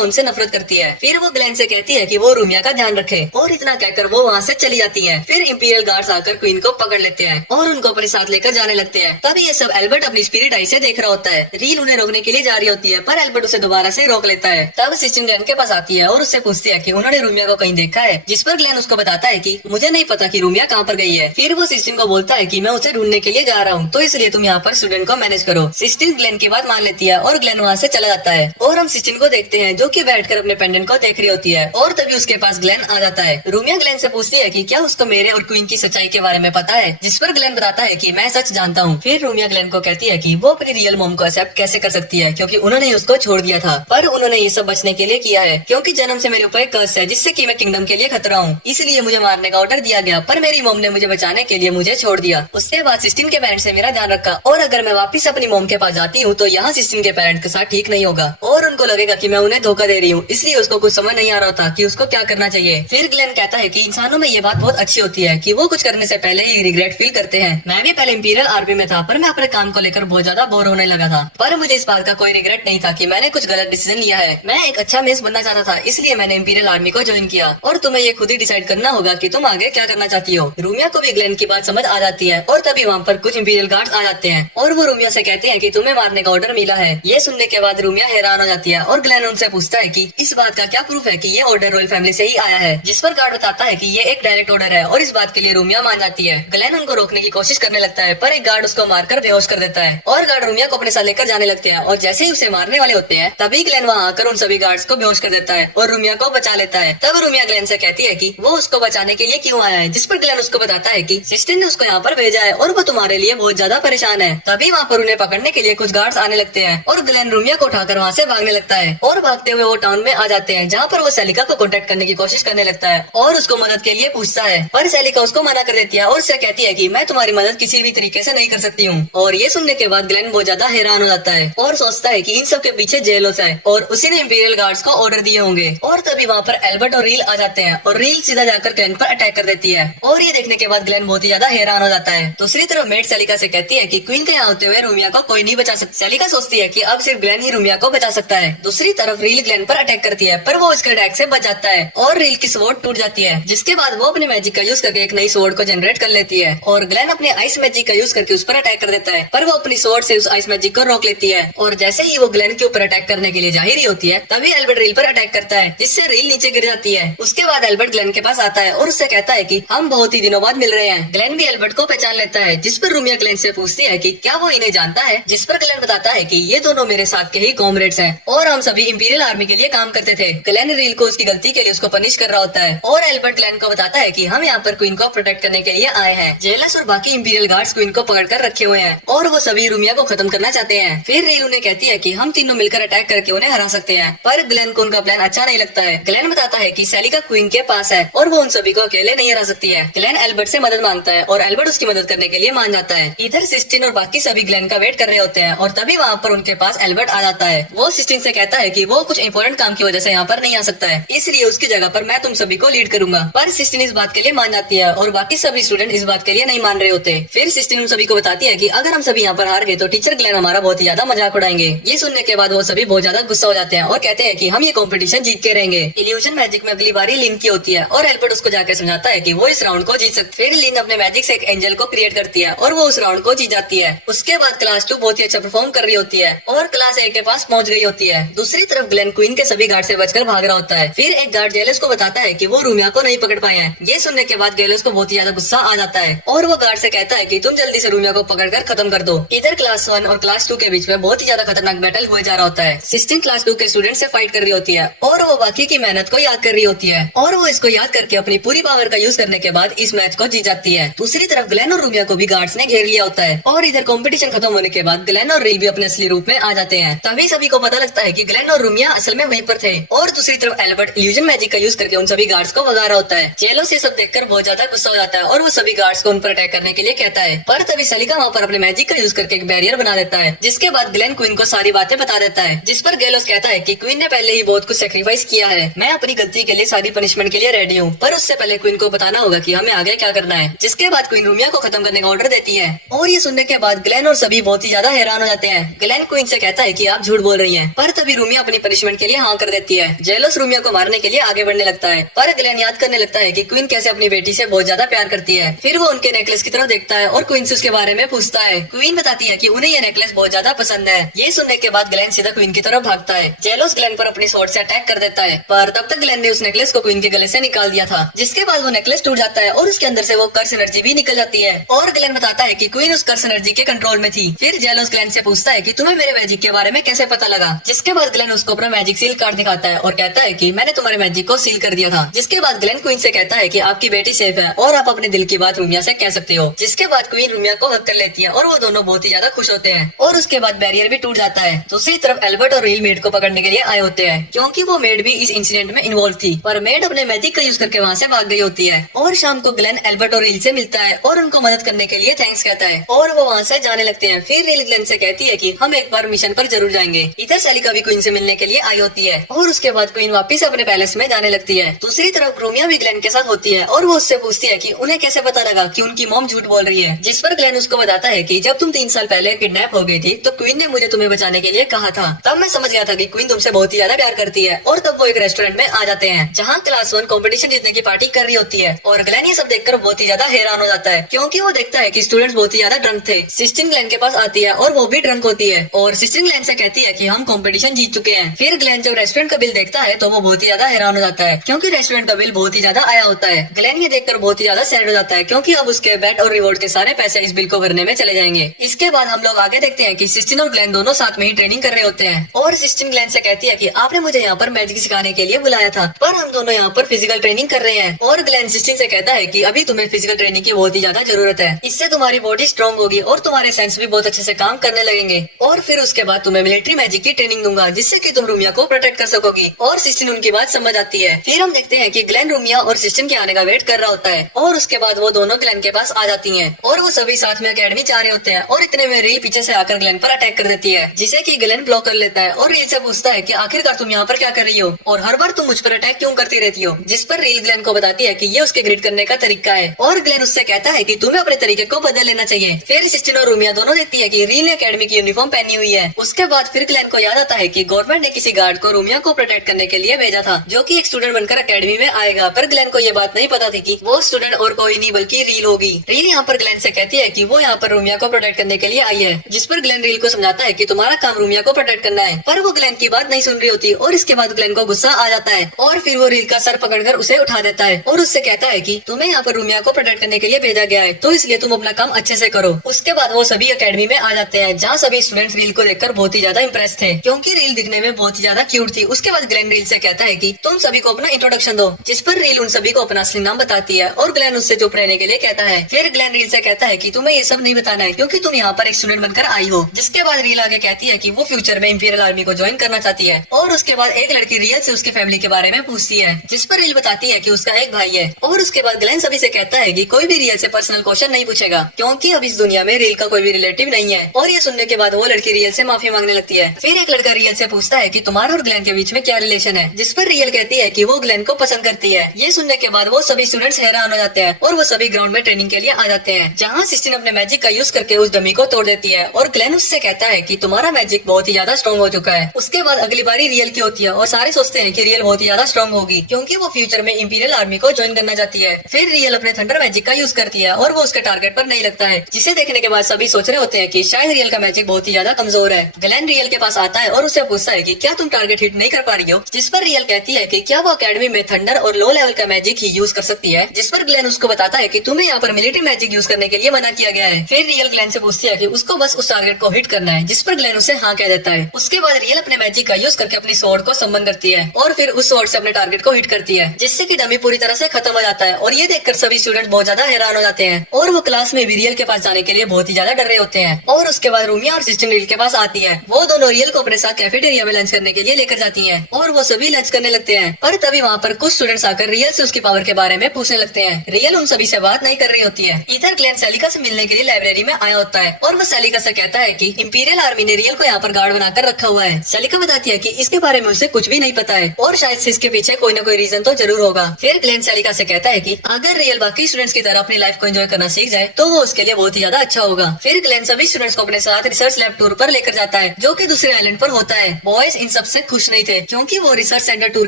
उनसे नफरत करती है। फिर वो ग्लेन से कहती है कि वो रूमिया का ध्यान रखे और इतना कहकर वो वहाँ से चली जाती है। फिर इंपीरियल गार्ड्स आकर क्वीन को पकड़ लेते हैं और उनको अपने साथ लेकर जाने लगते हैं। तभी ये सब एल्बर्ट अपनी स्पिरिट आई से देख रहा होता है। रील उन्हें रोकने के लिए जा रही होती है, पर एल्बर्ट उसे दोबारा से रोक लेता है। तब सिस्टिन ग्लेन के पास आती है और उससे पूछती है कि उन्होंने रूमिया को कहीं देखा है, जिस पर ग्लेन उसको बताता है कि मुझे नहीं पता कि रूमिया कहाँ पर गई है। फिर वो सिस्टिन को बोलता है कि मैं उसे ढूंढने के लिए जा रहा हूँ, तो इसलिए तुम यहाँ पर स्टूडेंट को मैनेज करो। सिस्टिन ग्लेन की बात मान लेती है और ग्लेन वहाँ से चला जाता है और हम सिस्टिन को देखते हैं जो कि बैठकर अपने पेंडेंट को देख रही होती है। और तभी उसके पास ग्लेन आ जाता है। रूमिया ग्लेन से पूछती है कि क्या उसको मेरे और क्वीन की सच्चाई के बारे में पता है, जिस पर ग्लेन बताता है कि मैं सच जानता हूँ। फिर रूमिया ग्लेन को कहती है कि वो अपनी रियल मॉम को एक्सेप्ट कैसे कर सकती है, क्योंकि उन्होंने ही उसको छोड़ दिया था, पर उन्होंने ये सब बचने के लिए किया है, क्योंकि जन्म से मेरे ऊपर एक कर्स है जिससे कि मैं किंगडम के लिए खतरा हूँ, इसलिए मुझे मारने का ऑर्डर दिया गया, पर मेरी मॉम ने मुझे बचाने के लिए मुझे छोड़ दिया। उसके बाद सिस्टिन के पेरेंट्स ने मेरा ध्यान रखा और अगर मैं वापस अपनी मॉम के पास जाती हूँ तो यहाँ सिस्टिन के पेरेंट्स के साथ ठीक नहीं होगा और उनको लगेगा कि मैं उन्हें धोखा दे रही हूँ, इसलिए उसको कुछ समझ नहीं आ रहा था कि उसको क्या करना चाहिए। फिर ग्लेन कहता है कि इंसानों में ये बात बहुत अच्छी होती है कि वो कुछ करने से पहले ही रिग्रेट फील करते हैं। मैं भी पहले इंपीरियल आर्मी में था, पर मैं अपने काम को लेकर बहुत ज्यादा बोर होने लगा था, पर मुझे इस बात का कोई रिग्रेट नहीं था कि मैंने कुछ गलत डिसीजन लिया है। मैं एक अच्छा मेस बनना चाहता था, इसलिए मैंने इंपीरियल आर्मी को ज्वाइन किया और तुम्हें ये खुद ही डिसाइड करना होगा कि तुम आगे क्या करना चाहती हो। रूमिया को भी ग्लेन की बात समझ आ जाती है और तभी वहाँ पर कुछ इंपीरियल गार्ड्स आ जाते हैं और वो रूमिया से कहते हैं कि तुम्हें मारने का ऑर्डर मिला है। ये सुनने के बाद रूमिया हैरान हो जाती है और ग्लेन उनसे पूछता है कि इस बात का क्या प्रूफ है कि ये ऑर्डर रॉयल फैमिली से ही आया है, जिस पर गार्ड बताता है कि ये एक डायरेक्ट ऑर्डर है और इस बात के लिए रूमिया मान जाती है। ग्लेन उनको रोकने की कोशिश करने लगता है, पर एक गार्ड उसको मारकर बेहोश कर देता है और गार्ड रूमिया को अपने साथ लेकर जाने लगते हैं और जैसे ही उसे मारने वाले होते हैं तभी ग्लेन वहाँ आकर उन सभी गार्ड्स को बेहोश कर देता है और रूमिया को बचा लेता है। तब रूमिया ग्लेन से कहती है कि वो उसको बचाने के लिए क्यों आया है, जिस पर ग्लेन उसको बताता है कि सिस्टिन ने उसको यहाँ पर भेजा है और वो तुम्हारे लिए बहुत ज्यादा परेशान है। तभी वहाँ पर उन्हें पकड़ने के लिए कुछ गार्ड्स आने लगते हैं और ग्लेन रूमिया को उठाकर वहाँ से भागने लगता है और भागते हुए वो टाउन में आ जाते हैं, जहाँ पर वो सेलिका को कॉन्टेक्ट करने की कोशिश करने लगता है और उसको मदद के लिए पूछता है, पर सेलिका उसको मना कर देती है और उससे कहती है कि मैं तुम्हारी मदद किसी भी तरीके से नहीं कर सकती हूँ। और ये सुनने के बाद ग्लेन बहुत ज्यादा हैरान हो जाता है और सोचता है कि इन सब के पीछे जेलोस है और उसी ने इंपीरियल गार्ड्स को ऑर्डर दिए होंगे। और तभी वहाँ पर एल्बर्ट और रील आ जाते हैं और रील सीधा जाकर ग्लेन पर अटैक कर देती है और ये देखने के बाद ग्लेन बहुत ही ज्यादा हैरान हो जाता है। दूसरी तरफ मेड सेलिका से कहती है कि क्वीन के यहाँ होते हुए रूमिया को कोई नहीं बचा सकता। सेलिका सोचती है कि अब सिर्फ ग्लेन ही रूमिया को बचा सकता है। दूसरी तरफ रील ग्लेन पर अटैक करती है, पर वो उसके अटैक से बच जाता है और रील की स्वॉर्ड टूट जाती है, जिसके बाद वो अपने मैजिक का यूज करके एक नई स्वॉर्ड को जनरेट कर लेती है और ग्लेन अपने आइस मैजिक का यूज करके उस पर अटैक कर देता है, पर वो अपनी स्वॉर्ड से उस आइस मैजिक को रोक लेती है। और जैसे ही वो ग्लेन के ऊपर अटैक करने के लिए जा ही रही होती है तभी एल्बर्ट रील पर अटैक करता है, जिससे रील नीचे गिर जाती है। उसके बाद एल्बर्ट ग्लेन के पास आता है और उससे कहता है कि हम बहुत ही दिनों बाद मिल रहे हैं। ग्लेन भी एल्बर्ट को पहचान लेता है, जिस पर रूमिया ग्लेन से पूछती है कि क्या वो इन्हें जानता है, जिस पर ग्लेन बताता है कि ये दोनों मेरे साथ के ही कॉमरेड्स हैं और हम सभी इंपीरियल आर्मी के लिए काम करते थे। ग्लेन रील को उसकी गलती के लिए उसको पनिश कर रहा होता है और एल्बर्ट ग्लेन को बताता है कि हम यहाँ पर क्वीन को प्रोटेक्ट करने के लिए आए हैं। जेलस और बाकी इंपीरियल गार्ड्स क्वीन को पकड़ कर रखे हुए हैं और वो सभी रूमिया को खत्म करना चाहते हैं। फिर रील उन्हें कहती है कि हम तीनों मिलकर अटैक करके उन्हें हरा सकते हैं, पर ग्लेन को उनका प्लान अच्छा नहीं लगता है। ग्लेन बताता है कि सेलिका क्वीन के पास है और वो उन सभी को अकेले नहीं हरा सकती है। ग्लेन एल्बर्ट से मदद मांगता है और एल्बर्ट उसकी मदद करने के लिए मान जाता है। इधर सिस्टिन और बाकी सभी ग्लेन का वेट कर रहे होते हैं और तभी वहाँ पर उनके पास एल्बर्ट आ जाता है। वो सिस्टिन से कहता है कि वो कुछ इंपॉर्टेंट काम की वजह से यहाँ पर नहीं आ सकता है, इसलिए उसकी जगह पर मैं तुम सभी को लीड करूंगा। पर सिस्टिन इस बात के लिए मान जाती है और बाकी सभी स्टूडेंट इस बात के लिए नहीं मान रहे होते। फिर सिस्टिन उन सभी को बताती है कि अगर हम सभी यहाँ पर हार गए तो टीचर ग्लेन हमारा बहुत ही ज्यादा मजाक उड़ाएंगे। ये सुनने के बाद वो सभी बहुत ज्यादा गुस्सा हो जाते हैं और कहते हैं कि हम ये कॉम्पिटिशन जीत के रहेंगे। इल्यूजन मैजिक में अगली बारी लिन की होती है और एल्बर्ट उसको जाकर समझाता है कि वो इस राउंड को जीत सकती है। फिर लिन अपने मैजिक से एक एंजल को क्रिएट करती है और वो उस राउंड को जीत जाती है। उसके बाद क्लास 2 बहुत ही अच्छा परफॉर्म कर रही होती है और क्लास 1 के पास पहुंच गई होती है। दूसरी तरफ ग्लेन क्वीन के सभी गार्ड से बचकर भाग रहा होता है। फिर एक गार्ड जेलस को बताता है कि वो रूमिया को नहीं पकड़ पाए हैं। ये सुनने के बाद जेलस को बहुत ही ज्यादा गुस्सा आ जाता है और वो गार्ड से कहता है कि तुम जल्दी से रूमिया को पकड़कर खत्म कर दो। इधर क्लास 1 और क्लास 2 के बीच में बहुत ही ज्यादा खतरनाक बैटल हुए जा रहा होता है। सिस्टिन क्लास 2 के स्टूडेंट से फाइट कर रही होती है और वो बाकी की मेहनत को याद कर रही होती है और वो इसको याद करके अपनी पूरी पावर का यूज करने के बाद इस मैच को जीत जाती है। दूसरी तरफ ग्लेन और रूमिया को भी गार्ड्स ने घेर लिया होता है और इधर कंपटीशन खत्म होने के बाद ग्लेन और रील भी अपने असली रूप में आ जाते हैं। तभी सभी को पता लगता है कि ग्लेन और रूमिया असल में वहीं पर थे और दूसरी तरफ एल्बर्ट इल्यूजन मैजिक का यूज करके उन सभी गार्ड्स को भगा रहा होता है। जेलोस ये सब देखकर बहुत ज्यादा गुस्सा हो जाता है और वो सभी गार्ड्स को उन पर अटैक करने के लिए कहता है, पर तभी सेलिका वहाँ पर अपने मैजिक का यूज करके एक बैरियर बना देता है, जिसके बाद ग्लेन क्वीन को सारी बातें बता देता है। जिस पर गेलोस कहता है कि क्वीन ने पहले ही बहुत कुछ सेक्रीफाइस किया है, मैं अपनी गलती के लिए सारी पनिशमेंट के लिए रेडी हूँ, पर उससे पहले क्वीन को बताना होगा कि हमें आगे क्या करना है। जिसके बाद क्वीन रूमिया को खत्म करने का ऑर्डर देती है। और ये सुनने के बाद ग्लेन और सभी बहुत ही ज्यादा हैरान हो जाते हैं। ग्लेन क्वीन से कहता है कि आप झूठ बोल रही हैं, पर तभी रूमिया अपनी पनिशमेंट के लिए हाँ कर देती है। जेलस रूमिया को मारने के लिए आगे बढ़ने लगता है, पर ग्लेन याद करने लगता है कि क्वीन कैसे अपनी बेटी से बहुत ज्यादा प्यार करती है। फिर वो उनके नेकलेस की तरफ देखता है और क्वीन से उसके बारे में पूछता है। क्वीन बताती है कि उन्हें ये नेकलेस बहुत ज्यादा पसंद है। ये सुनने के बाद ग्लेन सीधा क्वीन की तरफ भागता है। जेलस ग्लेन पर अपनी स्वॉर्ड से अटैक कर देता है, पर तब तक ग्लेन ने उस नेकलेस को क्वीन के गले से निकाल दिया था, जिसके बाद वो नेकलेस टूट जाता है और उसके अंदर से वो कर्स एनर्जी भी निकल जाती है। और ग्लेन बताता है कि क्वीन उस कर्स एनर्जी के कंट्रोल में थी। फिर जेलस ग्लेन से पूछता है कि तुम्हें मेरे मैजिक के बारे में कैसे पता लगा, जिसके बाद ग्लेन उसको अपना मैजिक सील कार्ड दिखाता है और कहता है कि मैंने तुम्हारे मैजिक को सील कर दिया था। जिसके बाद ग्लेन क्वीन से कहता है कि आपकी बेटी सेफ है और आप अपने दिल की बात रूमिया से कह सकते हो। जिसके बाद क्वीन रूमिया को हक कर लेती है और वो दोनों बहुत ही ज्यादा खुश होते हैं। और उसके बाद बैरियर भी टूट जाता है। दूसरी तरफ एल्बर्ट और रील मेड को पकड़ने के लिए आए होते हैं, क्योंकि वो मेड भी इस इंसिडेंट में इन्वॉल्व थी, पर मेड अपने मैजिक का यूज करके वहाँ से भाग गई होती है। और शाम को ग्लेन एल्बर्ट और रील से मिलता है और उनको मदद करने के लिए थैंक्स कहता है और वो वहाँ से जाने लगते हैं। फिर रील ग्लेन से कहती है कि हम एक बार मिशन पर जरूर जाएंगे। इधर सेलिका भी क्वीन से मिलने के लिए आई होती है और उसके बाद क्वीन वापस अपने पैलेस में जाने लगती है। दूसरी तरफ रूमिया भी ग्लेन के साथ होती है और वो उससे पूछती है कि उन्हें कैसे पता लगा कि उनकी मॉम झूठ बोल रही है। जिस पर ग्लेन उसको बताता है कि जब तुम 3 साल पहले किडनैप हो गई थी तो क्वीन ने मुझे तुम्हें बचाने के लिए कहा था। तब मैं समझ गया था कि क्वीन तुमसे बहुत ही ज्यादा प्यार करती है। और तब वो एक रेस्टोरेंट में आ जाते हैं जहाँ क्लास 1 कॉम्पिटिशन जीतने की पार्टी कर रही होती है। और ग्लेन ये सब देखकर बहुत ही ज्यादा हैरान हो जाता है, क्योंकि वो देखता है कि स्टूडेंट्स बहुत ही ज्यादा ड्रंक थे। सिस्टिन ग्लेन के पास आती है और वो भी ड्रंक होती है और सिस्टिन ग्लेन से कहती है कि हम कंपटीशन जीत चुके हैं। फिर ग्लेन जब रेस्टोरेंट का बिल देखता है तो वो बहुत ही ज्यादा हैरान हो जाता है, क्योंकि रेस्टोरेंट का बिल बहुत ही ज्यादा आया होता है। ग्लेन ये देखकर बहुत ही ज्यादा सैड हो जाता है, क्योंकि अब उसके बेट और रिवॉर्ड के सारे पैसे इस बिल को भरने में चले जाएंगे। इसके बाद हम लोग आगे देखते हैं कि सिस्टिन और ग्लेन दोनों साथ में ही ट्रेनिंग कर रहे होते हैं और सिस्टिन ग्लेन से कहती है कि आपने मुझे यहाँ पर मैजिक सिखाने के लिए बुलाया था, पर हम दोनों यहाँ पर फिजिकल ट्रेनिंग कर रहे हैं। और ग्लेन सिस्टिन से कहता है कि अभी तुम्हें फिजिकल ट्रेनिंग की बहुत ही ज्यादा जरूरत है, इससे तुम्हारी बॉडी स्ट्रॉन्ग होगी और तुम्हारे सेंस भी बहुत अच्छे से काम करने लगेंगे। और फिर उसके बाद तुम्हें मिलिट्री मैजिक की ट्रेनिंग दूंगा, जिससे कि तुम रूमिया को प्रोटेक्ट कर सकोगी। और सिस्टिन उनकी बात समझ आती है। फिर हम देखते हैं कि ग्लेन रूमिया और सिस्टिन के आने का वेट कर रहा होता है और उसके बाद वो दोनों ग्लेन के पास आ जाती हैं और वो सभी साथ में अकेडमी जा रहे होते हैं। और इतने में रील पीछे से आकर ग्लेन पर अटैक कर देती है, जिसे कि ग्लेन ब्लॉक कर लेता है और रील से पूछता है कि आखिरकार तुम यहाँ पर क्या कर रही हो और हर बार तुम मुझ पर अटैक क्यों करती रहती हो। जिस पर रील ग्लेन को बताती है कि ये उसके ग्रिड करने का तरीका है और ग्लेन उससे कहता है कि तुम्हें अपने तरीके को बदल लेना चाहिए। फिर सिस्टिन और रूमिया दोनों देखती है कि रील ने अकेडमी की यूनिफॉर्म पहनी हुई है। उसके बाद फिर ग्लेन को याद आता है कि गवर्नमेंट ने किसी गार्ड को रूमिया को प्रोटेक्ट करने के लिए भेजा था, जो कि एक स्टूडेंट बनकर अकेडमी में आएगा। पर ग्लेन को ये बात नहीं पता थी कि वो स्टूडेंट और कोई नहीं बल्कि रील होगी। रील यहाँ पर ग्लेन से कहती है कि वो यहाँ पर रूमिया को प्रोटेक्ट करने के लिए आई है, जिस पर ग्लेन रील को समझाता है कि तुम्हारा काम रूमिया को प्रोटेक्ट करना है। पर वो ग्लेन की बात नहीं सुन रही होती और इसके बाद ग्लेन को गुस्सा आ जाता है और फिर वो रील का सर पकड़कर उसे उठा देता है और उससे कहता है कि तुम्हें यहाँ पर रूमिया को प्रोटेक्ट करने के लिए भेजा गया है, तो इसलिए तुम अपना काम अच्छे से करो। उसके बाद वो सभी अकेडमी में आ जाते हैं, जहाँ सभी स्टूडेंट्स रील को देखकर बहुत ही ज्यादा इंप्रेस थे, क्योंकि रील दिखने में बहुत ही ज्यादा क्यूट थी। उसके बाद ग्लेन रील से कहता है कि तुम सभी को अपना इंट्रोडक्शन दो, जिस पर रील उन सभी को अपना असली नाम बताती है और ग्लेन उससे चुप रहने के लिए कहता है। फिर ग्लेन रील से कहता है कि तुम्हें ये सब नहीं बताना है, क्योंकि तुम यहाँ पर एक स्टूडेंट बनकर आई हो। जिसके बाद रील आगे कहती है कि वो फ्यूचर में इंपीरियल आर्मी को ज्वाइन करना चाहती है। और उसके बाद एक लड़की रियल से उसके फैमिली के बारे में पूछती है, जिस पर रील बताती है कि उसका एक भाई है। और उसके बाद ग्लेन सभी से कहता है कि कोई भी रियल से पर्सनल क्वेश्चन नहीं पूछेगा, क्योंकि अब इस दुनिया में रील का कोई भी रिलेटिव नहीं है। और ये सुनने के बाद वो लड़की रियल से माफी मांगने लगती है। फिर एक लड़का रियल से पूछता है कि तुम्हारा और ग्लेन के बीच में क्या रिलेशन है, जिस पर रियल कहती है कि वो ग्लेन को पसंद करती है। ये सुनने के बाद वो सभी स्टूडेंट्स हैरान हो जाते हैं और वो सभी ग्राउंड में ट्रेनिंग के लिए आ जाते हैं, जहाँ सिस्टिन अपने मैजिक का यूज करके उस डमी को तोड़ देती है और ग्लेन उससे कहता है कि तुम्हारा मैजिक बहुत ही ज्यादा स्ट्रॉन्ग हो चुका है। उसके बाद अगली बारी रियल की होती है और सारे सोचते हैं कि रियल बहुत ही ज्यादा स्ट्रॉन्ग होगी, क्योंकि वो फ्यूचर में इंपीरियल आर्मी को ज्वाइन करना चाहती है। फिर रियल अपने थंडर मैजिक का यूज करती है और वो उसके टारगेट पर नहीं लगता है, जिसे देखने के बाद सभी सोच रहे होते हैं कि शायद रियल का मैजिक बहुत ही ज्यादा कमजोर है। ग्लेन रियल के पास आता है और उससे पूछता है कि क्या तुम टारगेट हिट नहीं कर पा रही हो, जिस पर रियल कहती है कि क्या वो अकेडमी में थंडर और लो लेवल का मैजिक ही यूज कर सकती है। जिस पर ग्लेन उसको बताता है कि तुम्हें यहाँ पर मिलिट्री मैजिक यूज करने के लिए मना किया गया है। फिर रियल ग्लेन से पूछती है कि उसको बस उस टारगेट को हिट करना है, जिस पर ग्लेन उसे हाँ कह देता है। उसके बाद रियल अपने मैजिक का यूज करके अपनी स्वॉर्ड को सम्मन करती है और फिर उस स्वॉर्ड से अपने टारगेट को हिट करती है, जिससे कि डमी पूरी तरह से खत्म हो जाता है। और ये देखकर सभी स्टूडेंट बहुत ज्यादा हैरान हो जाते हैं और वो क्लास में भी रियल के पास जाने के लिए बहुत ही ज्यादा डर रहे होते हैं। और उसके बाद रूमिया और सिस्टिन रियल के पास आती है। वो दोनों रियल को अपने साथ कैफेटेरिया में लंच करने के लिए लेकर जाती हैं और वो सभी लंच करने लगते हैं। पर तभी वहाँ पर कुछ स्टूडेंट्स आकर रियल से उसकी पावर के बारे में पूछने लगते हैं। रियल उन सभी से बात नहीं कर रही होती है। इधर ग्लेन सेलिका से मिलने के लिए लाइब्रेरी में आया होता है और वो सेलिका से कहता है कि इंपीरियल आर्मी ने रियल को यहाँ पर गार्ड बनाकर रखा हुआ है। सेलिका बताती है कि इसके बारे में उसे कुछ भी नहीं पता है और शायद से इसके पीछे कोई न कोई रीजन तो जरूर होगा। फिर ग्लेन सेलिका से कहता है कि अगर रियल बाकी स्टूडेंट्स की तरह अपनी लाइफ को एंजॉय करना सीख जाए तो वो उसके लिए बहुत ही ज्यादा अच्छा होगा। फिर ग्लेन सभी स्टूडेंट्स को अपने साथ रिसर्च लैब टूर पर लेकर जाता है, जो कि दूसरे आइलैंड पर होता है। बॉयज इन सबसे खुश नहीं थे, क्योंकि वो रिसर्च सेंटर टूर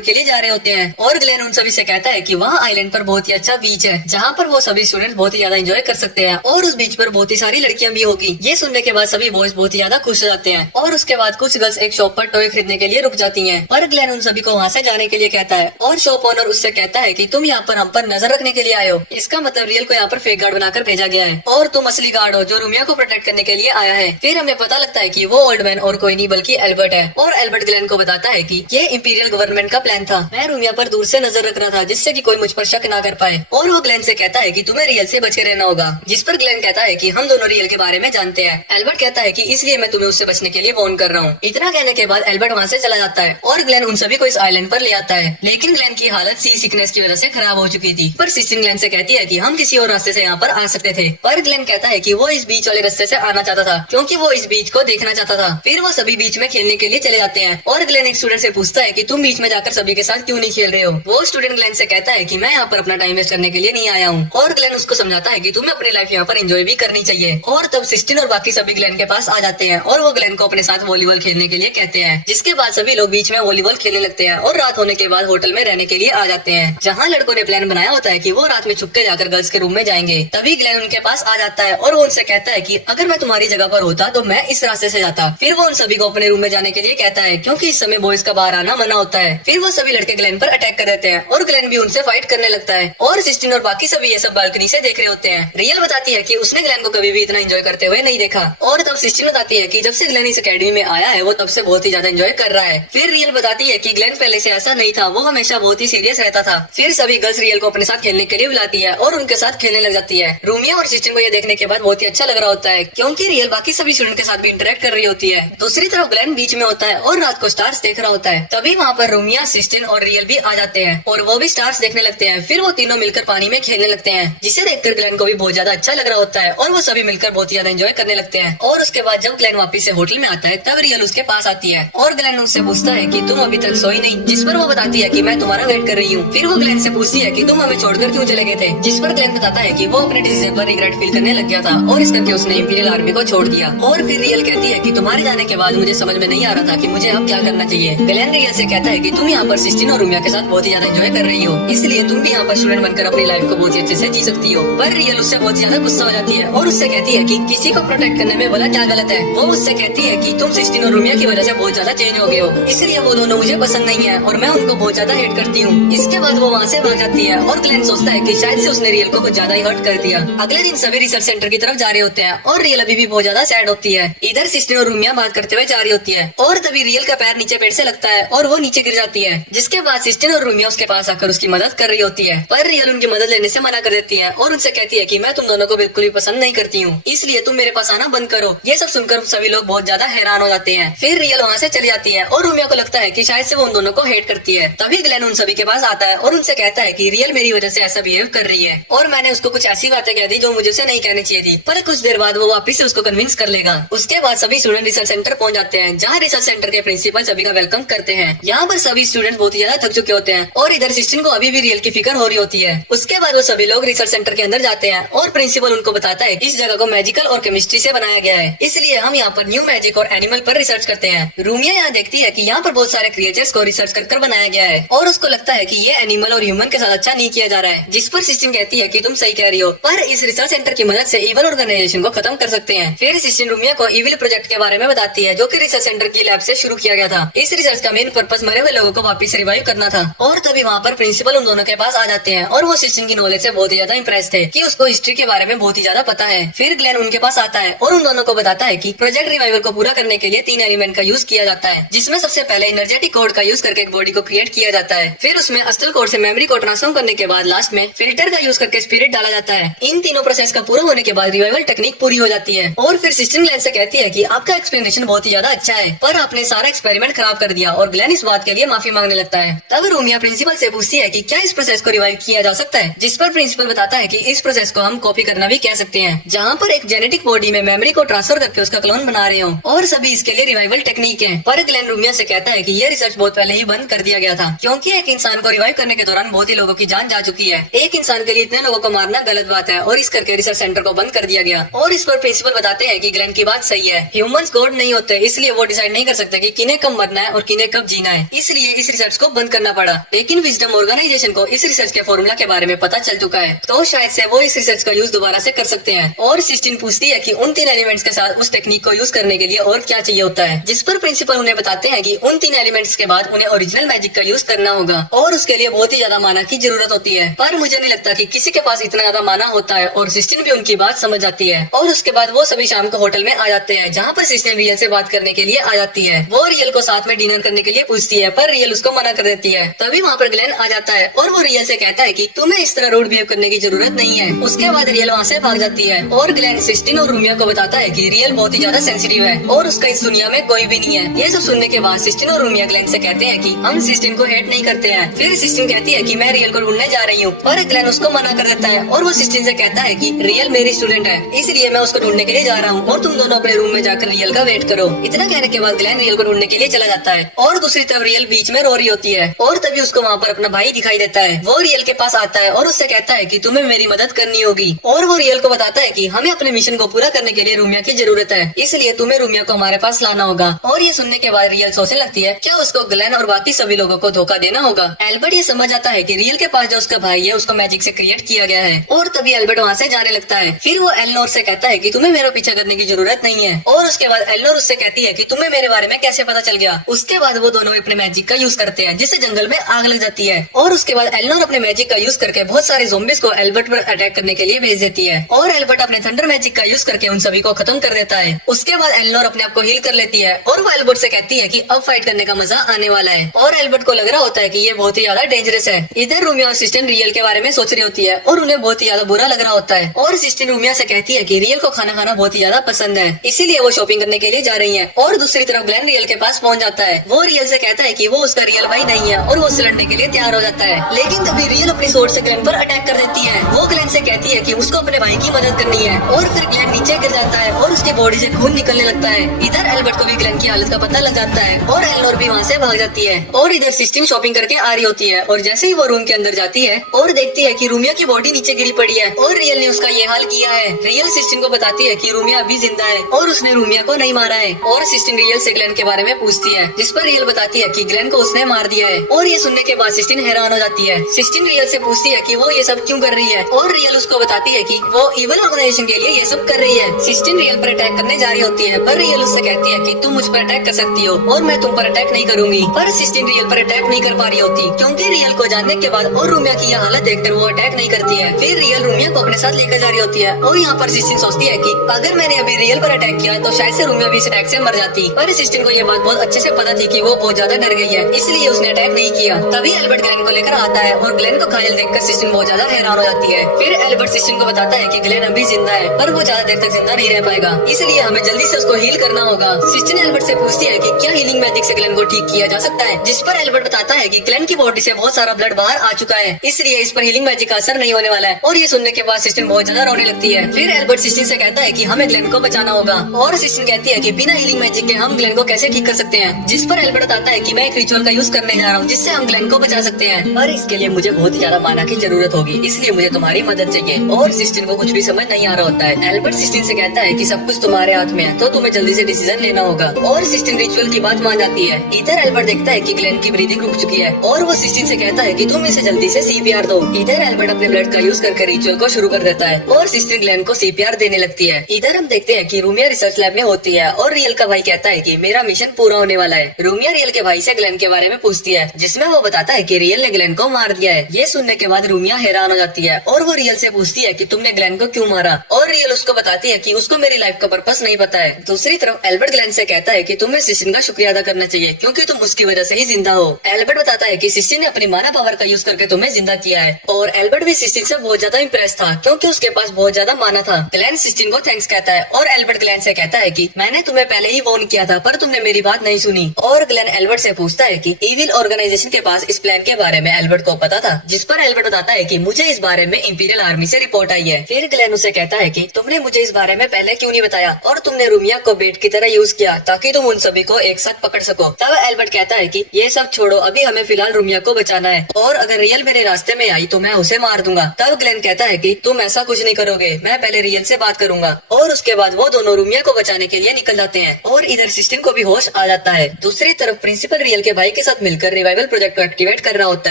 के लिए जा रहे होते हैं। और ग्लेन उन सभी से कहता है कि वहाँ आइलैंड पर बहुत ही अच्छा बीच है, जहाँ पर वो सभी स्टूडेंट्स बहुत ही ज्यादा एंजॉय कर सकते हैं, और उस बीच पर बहुत ही सारी लड़कियां भी होगी। ये सुनने के बाद सभी बॉयज बहुत ही ज्यादा खुश हो जाते हैं। और उसके बाद कुछ गर्ल्स एक शॉप पर टॉय खरीदने के लिए रुक जाती हैं, पर ग्लेन उन सभी को वहाँ से जाने के लिए कहता है। और शॉप ओनर उससे कहता है कि तुम यहाँ पर हम पर नजर रखने के लिए आए हो, इसका मतलब रियल को यहाँ पर फेक गार्ड बनाकर भेजा गया है, और तुम असली गार्ड हो जो रूमिया को प्रोटेक्ट करने के लिए आया है। फिर हमें पता लगता है कि वो ओल्ड मैन और कोई नहीं बल्कि एल्बर्ट है, और एल्बर्ट ग्लेन को बताता है कि ये इंपीरियल गवर्नमेंट का प्लान था। मैं रूमिया पर दूर से नजर रख रहा था, जिससे कि कोई मुझ पर शक ना कर पाए। और वो ग्लेन से कहता है कि तुम्हें रियल से बच के रहना होगा, जिस पर ग्लेन कहता है कि हम दोनों रियल के बारे में जानते हैं। एल्बर्ट कहता है कि इसलिए मैं तुम्हें उससे बचने के लिए वार्न कर रहा हूँ। इतना कहने के बाद एल्बर्ट वहाँ से चला जाता है, और ग्लेन उन सभी को इस आइलैंड पर ले आता है। लेकिन ग्लेन की हालत सी सिकनेस की वजह से खराब हो चुकी थी। पर सिस्टिन ग्लेन से कहती है कि हम किसी और रास्ते से यहाँ पर आ सकते थे, पर ग्लेन कहता है कि वो इस बीच वाले रास्ते से आना चाहता था, क्योंकि वो इस बीच को देखना चाहता था। फिर वो सभी बीच में खेलने के लिए चले जाते हैं, और ग्लेन एक स्टूडेंट से पूछता है कि तुम बीच में जाकर सभी के साथ क्यों नहीं खेल रहे हो। वो स्टूडेंट ग्लेन से कहता है कि मैं यहाँ पर अपना टाइम वेस्ट करने के लिए नहीं आया हूँ, और ग्लेन उसको समझाता है कि तुम्हें अपनी लाइफ यहाँ पर एंजॉय भी करनी चाहिए। और तब सिस्टिन और बाकी सभी ग्लेन के पास आ जाते हैं, और वो ग्लेन को अपने साथ वॉलीबॉल खेलने के लिए कहते हैं। जिसके बाद सभी लोग बीच में वॉलीबॉल खेलने लगते हैं, और रात होने के बाद होटल में रहने के लिए आ जाते हैं, जहाँ लड़कों ने प्लान बनाया होता है कि वो रात में छुपके जाकर गर्ल्स के रूम में जाएंगे। तभी ग्लेन उनके पास आ जाता है, और वो उनसे कहता है कि अगर मैं तुम्हारी जगह पर होता तो मैं इस रास्ते से जाता। फिर वो उन सभी को अपने रूम में जाने के लिए कहता है, क्योंकि इस समय बॉयज का बाहर आना मना होता है। फिर वो सभी लड़के ग्लेन पर अटैक कर देते हैं, और ग्लेन भी उनसे फाइट करने लगता है, और सिस्टिन और बाकी सभी ये सब बालकनी से देख रहे होते हैं। रियल बताती है कि उसने ग्लेन को कभी भी इतना एंजॉय करते हुए नहीं देखा। और तब सिस्टिन बताती है कि जब से ग्लेन इस अकेडमी में आया है वो तब से बहुत ही ज्यादा एंजॉय कर रहा है। फिर रियल बताती है कि ग्लेन पहले से ऐसा नहीं था, वो हमेशा बहुत ही सीरियस रहता था। फिर सभी गर्ल्स रियल को अपने साथ खेलने के लिए बुलाती है, और उनके साथ खेलने लग जाती है। रूमिया और सिस्टिन को ये देखने के बाद बहुत ही अच्छा लग रहा होता है, क्योंकि रियल बाकी सभी स्टूडेंट के साथ भी इंटरेक्ट कर रही होती है। दूसरी तरफ ग्लेन बीच में होता है और रात को स्टार्स देख रहा होता है। तभी वहाँ पर रूमिया, सिस्टिन और रियल भी आ जाते हैं, और वो भी स्टार्स देखने लगते हैं। फिर वो तीनों मिलकर पानी में खेलने लगते हैं, जिसे देखकर ग्लेन को भी बहुत ज्यादा अच्छा लग रहा होता है, और वो सभी मिलकर बहुत ही ज्यादा एंजॉय करने लगते हैं। और उसके बाद जब ग्लेन वापस से होटल में आता है, तब रियल उसके पास आती है, और ग्लेन उससे पूछता है कि तुम अभी तक सोई नहीं, जिस पर वो बताती है कि मैं तुम्हारा वेट कर रही हूँ। फिर वो ग्लेन से पूछती है कि तुम हमें छोड़कर क्यों चले गए थे, जिस पर ग्लेन बताता है कि वो अपने डिसीजन पर रिग्रेट फील करने लग गया था, और इस करके उसने इंपीरियल आर्मी को छोड़ दिया। और फिर रियल कहती है कि तुम्हारे जाने के बाद मुझे समझ में नहीं आ रहा था कि मुझे अब क्या करना चाहिए। ग्लेन रियल से कहता है कि तुम यहाँ पर सिस्टिन और रूमिया के साथ बहुत ही ज्यादा एंजॉय कर रही हो, इसलिए तुम भी यहाँ पर स्टूडेंट बनकर अपनी लाइफ को बहुत ही अच्छे से जी सकती हो। पर रियल उससे बहुत ज्यादा गुस्सा हो जाती है, और उससे कहती है कि किसी को प्रोटेक्ट करने में बोला क्या गलत है। वो उससे कहती है कि तुम सिस्टिन और रूमिया की वजह से बहुत ज्यादा चेंज हो गए हो, इसलिए वो दोनों मुझे पसंद नहीं है, और मैं उनको बहुत ज्यादा हेट करती हूँ। इसके बाद वो वहाँ से भाग जाती है, और ग्लेन सोचता है कि शायद से उसने रियल को कुछ ज्यादा ही हर्ट कर दिया। अगले दिन सभी रिसर्च सेंटर की तरफ जा रहे होते हैं, और रियल अभी भी बहुत ज्यादा सैड होती है। इधर सिस्टिन और रूमिया बात करते हुए जा रही होती है, और तभी रियल का पैर नीचे पेड़ से लगता है, और वो नीचे गिर जाती है। जिसके बाद सिस्टिन और रूमिया उसके पास आकर उसकी मदद कर रही होती है, पर रियल उनकी मदद लेने से मना कर देती है, और उनसे कहती है कि मैं तुम दोनों को बिल्कुल भी पसंद नहीं करती हूँ, इसलिए तुम मेरे पास आना बंद करो। ये सब सुनकर सभी लोग बहुत ज्यादा हैरान हो जाते हैं। फिर रियल वहाँ से चली जाती है, और रूमिया को लगता है कि शायद से वो उन दोनों को हेट करती है। तभी ग्लेन उन सभी के पास आता है, और उनसे कहता है कि रियल मेरी वजह से ऐसा बिहेव कर रही है, और मैंने उसको कुछ ऐसी बातें कह दी जो मुझे उसे नहीं कहनी चाहिए थी। पर कुछ देर बाद वो वापस से उसको कन्विंस कर लेगा। उसके बाद सभी स्टूडेंट रिसर्च सेंटर पहुंच जाते हैं, जहाँ रिसर्च सेंटर के प्रिंसिपल सभी का वेलकम करते हैं। यहाँ पर सभी स्टूडेंट बहुत ही ज्यादा थक चुके होते हैं, और इधर सिस्टिन को अभी भी रियल की फिक्र हो रही होती है। उसके बाद वो सभी लोग रिसर्च सेंटर के अंदर जाते हैं, और प्रिंसिपल उनको बताता है इस जगह को मैजिकल और केमिस्ट्री से बनाया गया है, इसलिए हम यहाँ पर न्यू मैजिक और एनिमल पर रिसर्च करते हैं। रूमिया यहाँ देखती है कि यहाँ पर बहुत सारे क्रिएचर्स को रिसर्च कर बनाया गया है, और उसको लगता है कि ये एनिमल और ह्यूमन के साथ अच्छा नहीं किया जा रहा है। जिस पर सिस्टिन कहती है कि तुम सही कह रही हो, पर इस रिसर्च सेंटर की मदद से इवल ऑर्गेनाइजेशन को खत्म कर सकते हैं। फिर सिस्टिन रूमिया को इविल प्रोजेक्ट के बारे में बताती है, जो कि रिसर्च सेंटर की लैब से शुरू किया गया था। इस रिसर्च का मेन पर्पस मरे हुए लोगों को वापस रिवाइव करना था। और तभी वहाँ पर प्रिंसिपल उन दोनों के पास आ जाते हैं, और वो सिस्टिन की नॉलेज से बहुत ही ज्यादा इंप्रेस थे कि उसको हिस्ट्री के बारे में बहुत ही ज्यादा पता है। फिर ग्लेन उनके पास आता है, और उन दोनों को बताता है कि प्रोजेक्ट रिवाइवल को पूरा करने के लिए 3 एलिमेंट का यूज किया जाता है, जिसमें सबसे पहले एनर्जेटिक कोड का यूज करके एक बॉडी को क्रिएट किया जाता है। फिर उसमें अस्टल कोड से मेमोरी को ट्रांसफॉर्म करने के बाद लास्ट में फिल्टर का यूज करके स्पिरिट डाला जाता है। इन तीनों प्रोसेस का पूरा होने के बाद रिवाइवल टेक्निक पूरी हो जाती है। और फिर सिस्टिन ग्लेन से कहती है कि आपका एक्सप्लेनेशन बहुत ही ज्यादा अच्छा है, पर आपने सारा एक्सपेरिमेंट खराब कर दिया, और ग्लेन इस बात के लिए माफी मांगने लगता है। तब रूमिया प्रिंसिपल से पूछती है कि क्या इस प्रोसेस को रिवाइव किया जा सकता है, जिस पर प्रिंसिपल बताता है कि इस प्रोसेस को हम कॉपी करना भी कह सकते हैं, जहाँ पर एक जेनेटिक बॉडी में मेमोरी को ट्रांसफर करके उसका क्लोन बना रहे हो, और सभी इसके लिए रिवाइवल टेक्निक है। पर ग्लेन रूमिया से कहता है कि ये रिसर्च बहुत पहले ही बंद कर दिया गया था, क्योंकि एक इंसान को रिवाइव करने के दौरान बहुत ही लोगों की जान जा चुकी है। एक इंसान के लिए इतने लोगों को मारना गलत बात है, और इस करके के रिसर्च सेंटर को बंद कर दिया गया और इस पर प्रिंसिपल बताते हैं कि ग्लेन की बात सही है, ह्यूमंस गॉड नहीं होते, इसलिए वो डिसाइड नहीं कर सकते कि किन्हें कब मरना है और किन्हें कब जीना है, इसलिए इस रिसर्च को बंद करना पड़ा। लेकिन विजडम ऑर्गेनाइजेशन को इस रिसर्च के फॉर्मूला के बारे में पता चल चुका है, तो शायद से वो इस रिसर्च का यूज दोबारा से कर सकते हैं। और सिस्टीन पूछती है कि उन 3 एलिमेंट्स के साथ उस टेक्निक को यूज करने के लिए और क्या चाहिए होता है, जिस पर प्रिंसिपल उन्हें बताते हैं कि उन 3 एलिमेंट्स के बाद उन्हें ओरिजिनल मैजिक का यूज करना होगा और उसके लिए बहुत ही ज्यादा माना की जरूरत होती है। पर मुझे नहीं लगता कि किसी के पास इतना ज्यादा माना होता है और सिस्टीन भी उनकी बात समझ जाती है। और उसके बाद वो सभी शाम को होटल में आ जाते हैं, जहाँ पर सिस्टीन रियल से बात करने के लिए आ जाती है। वो रियल को साथ में डिनर करने के लिए पूछती है, पर रियल उसको मना कर देती है। तभी वहाँ पर ग्लेन आ जाता है और वो रियल से कहता है कि तुम्हें इस तरह रूड बिहेव करने की जरूरत नहीं है। उसके बाद रियल वहाँ से भाग जाती है और ग्लेन सिस्टीन और रूमिया को बताता है कि रियल बहुत ही ज्यादा सेंसिटिव है और उसका इस दुनिया में कोई भी नहीं है। ये सब सुनने के बाद सिस्टीन और रूमिया ग्लेन से कहते हैं कि हम सिस्टीन को हेट नहीं करते हैं। फिर सिस्टीन कहती है कि मैं रियल को ढूंढने जा रही हूँ, पर ग्लेन उसको मना कर देता है और वो सिस्टीन से कहता है कि रियल मेरी स्टूडेंट है, इसलिए मैं उसको ढूंढने के लिए जा रहा हूँ और तुम दोनों अपने रूम में जाकर रियल का वेट करो। इतना कहने के बाद ग्लेन रियल को ढूंढने के लिए चला जाता है और दूसरी तरफ रियल बीच में रो रही होती है और तभी उसको वहाँ पर अपना भाई दिखाई देता है। वो रियल के पास आता है और उससे कहता है कि तुम्हें मेरी मदद करनी होगी और वो रियल को बताता है कि हमें अपने मिशन को पूरा करने के लिए रूमिया की जरूरत है, इसलिए तुम्हें रूमिया को हमारे पास लाना होगा। और ये सुनने के बाद रियल सोचने लगती है क्या उसको ग्लेन और बाकी सभी लोगों को धोखा देना होगा। एल्बर्ट ये समझ आता है कि रियल के पास जो उसका भाई है उसको मैजिक से क्रिएट किया गया है और तभी एल्बर्ट वहाँ से जाने लगता है। फिर वो एलनोर से कहता है कि तुम्हें मेरा पीछा करने की जरूरत नहीं है और उसके बाद एलनोर उससे कहती है कि तुम्हें मेरे बारे में कैसे पता चल गया। उसके बाद वो दोनों अपने मैजिक का यूज करते हैं जिससे जंगल में आग लग जाती है और उसके बाद एलनोर अपने मैजिक का यूज करके बहुत सारे ज़ॉम्बीज़ को एल्बर्ट पर अटैक करने के लिए भेज देती है और एल्बर्ट अपने थंडर मैजिक का यूज करके उन सभी को खत्म कर देता है। उसके बाद एलनोर अपने आप को हील कर लेती है और वो एल्बर्ट से कहती है कि अब फाइट करने का मजा आने वाला है और एल्बर्ट को लग रहा होता है कि ये बहुत ही ज्यादा डेंजरस है। इधर रूमिया और सिस्टीन रियल के बारे में सोच रही होती है और उन्हें बहुत ही ज्यादा बुरा लग रहा होता है और सिस्टीन रूमिया से कहती है कि रियल को खाना खाना बहुत ही ज्यादा पसंद है, इसीलिए वो शॉपिंग करने के लिए जा रही है। और दूसरी तरफ ग्लेन रियल के पास पहुंच जाता है। वो रियल से कहता है कि वो उसका रियल भाई नहीं है और वो उससे लड़ने के लिए तैयार हो जाता है, लेकिन तभी रियल अपनी सोर्ड से ग्लेन पर अटैक कर देती है। वो ग्लेन से कहती है कि उसको अपने भाई की मदद करनी है और फिर ग्लेन नीचे गिर जाता है और उसकी बॉडी से खून निकलने लगता है। इधर एल्बर्ट को भी ग्लेन की हालत का पता लग जाता है और एलनोर भी वहाँ से भाग जाती है और इधर सिस्टीन शॉपिंग करके आ रही होती है और जैसे ही वो रूम के अंदर जाती है और देखती है कि रूमिया की बॉडी नीचे गिरी पड़ी है और रियल ने उसका ये हाल किया है। रियल सिस्टीन को बताती है कि रूमिया अभी जिंदा है और उसने रूमिया को नहीं मारा है और सिस्टीन रियल से ग्लेन के बारे में पूछती है, जिस पर रियल बताती है कि ग्लेन को उसने मार दिया है और ये सुनने के बाद सिस्टीन हैरान हो जाती है। सिस्टीन रियल से पूछती है कि वो ये सब क्यों कर रही है और रियल उसको बताती है कि वो इवल ऑर्गेनाइजेशन के लिए ये सब कर रही है। सिस्टीन रियल पर अटैक करने जा रही होती है पर रियल उससे कहती है कि तुम मुझ पर अटैक कर सकती हो और मैं तुम पर अटैक नहीं करूंगी, पर सिस्टीन रियल पर अटैक नहीं कर पा रही होती क्योंकि रियल को जानने के बाद और रूमिया की यह हालत देखकर वो अटैक नहीं करती है। फिर रियल रूमिया को अपने साथ लेकर जा रही होती है और यहाँ पर सिस्टीन सोचती है कि अगर मैंने अभी रियल पर अटैक किया तो शायद से रूमिया भी इस अटैक से मर जाती, पर सिस्टीन को ये बात बहुत अच्छे से पता थी कि वो बहुत ज्यादा डर गई है, इसलिए उसने अटैक नहीं किया। तभी एल्बर्ट ग्लेन को लेकर आता है और ग्लेन को घायल देखकर सिस्टीन बहुत ज्यादा हैरान हो जाती है। फिर एल्बर्ट सिस्टीन को बताता है कि ग्लेन अभी जिंदा है पर वो ज्यादा देर तक जिंदा नहीं रह पाएगा, इसलिए हमें जल्दी से उसको हील करना होगा। सिस्टीन एल्बर्ट से पूछती है कि क्या हीलिंग मैजिक से ग्लेन को ठीक किया जा सकता है, जिस पर एल्बर्ट बताता है कि ग्लेन की बॉडी से बहुत सारा ब्लड बाहर आ चुका है, इसलिए इस पर हीलिंग मैजिक का असर नहीं होने वाला है। और ये सुनने के बाद सिस्टीन बहुत ज्यादा रोने लगती है। फिर एल्बर्ट सिस्टीन से कहता है कि हमें ग्लेन को बचाना होगा और सिस्टीन कहती है कि बिना हीलिंग मैजिक के हम ग्लेन को कैसे ठीक कर सकते हैं, जिस पर एल्बर्ट बताता है कि मैं एक रिचुअल का यूज करने जा रहा हूँ जिससे हम ग्लेन को बचा सकते हैं, पर इसके लिए मुझे बहुत ही ज्यादा माना की जरूरत होगी, इसलिए मुझे तुम्हारी मदद चाहिए। और सिस्टीन को कुछ भी समझ नहीं आ रहा होता है। एल्बर्ट सिस्टीन से कहता है कि सब कुछ तुम्हारे हाथ में है तो तुम्हें जल्दी से डिसीजन लेना होगा और सिस्टीन रिचुअल की बात मान जाती है। इधर एल्बर्ट देखता है कि ग्लेन की ब्रीदिंग रुक चुकी है और वो सिस्टीन से कहता है कि तुम इसे जल्दी से सीपीआर दो। इधर एल्बर्ट अपने ब्लड का यूज करके रिचुअल को शुरू कर देता है और सिस्टीन ग्लेन को सीपीआर देने लगती है। इधर हम देखते हैं कि रूमिया रिसर्च लैब में होती है और रियल का भाई कहता है कि मेरा मिशन पूरा होने वाला है। रूमिया रियल के भाई से ग्लेन के बारे में पूछती है जिसमें वो बताता है कि रियल ने ग्लेन को मार दिया है। ये सुनने के बाद रूमिया हैरान हो जाती है और वो रियल से पूछती है कि तुमने ग्लेन को क्यों मारा और रियल उसको बताती है कि उसको मेरी लाइफ का पर्पस नहीं पता है। दूसरी तरफ एल्बर्ट ग्लेन से कहता है कि तुम्हें सिस्टीन का शुक्रिया अदा करना चाहिए क्योंकि तुम उसकी वजह से ही जिंदा हो। एल्बर्ट बताता है कि सिस्टीन ने अपनी माना पावर का यूज करके तुम्हें जिंदा किया है और एल्बर्ट भी सिस्टीन से बहुत ज्यादा इम्प्रेस था क्योंकि उसके पास बहुत ज्यादा माना था। ग्लेन सिस्टीन को थैंक्स कहता है और एल्बर्ट ग्लेन से कहता है कि मैंने तुम्हें पहले ही वार्न किया था पर तुमने मेरी बात नहीं सुनी। और ग्लेन एल्बर्ट से पूछता है कि इविल ऑर्गेनाइजेशन के पास इस प्लान के बारे में एल्बर्ट को पता था, जिस पर एल्बर्ट बताता है कि मुझे इस बारे में इंपीरियल आर्मी से रिपोर्ट आई है। फिर ग्लेन उसे कहता है कि तुमने मुझे इस बारे में पहले क्यों नहीं बताया और तुमने रूमिया को बेट की तरह यूज किया ताकि तुम उन सभी को एक साथ पकड़ सको। तब एल्बर्ट कहता है कि ये सब छोड़ो, अभी हमें फिलहाल रूमिया को बचाना है और अगर रियल मेरे रास्ते में आई तो मैं उसे मार दूंगा। तब ग्लेन कहता है कि तुम ऐसा कुछ नहीं करोगे, मैं पहले रियल से बात करूंगा। और उसके बाद वो दोनों रूमिया को बचाने के लिए निकल जाते हैं और इधर सिस्टिन को भी होश आ जाता है। दूसरी तरफ प्रिंसिपल रियल के भाई के साथ मिलकर रिवाइवल प्रोजेक्ट को एक्टिवेट कर रहा होता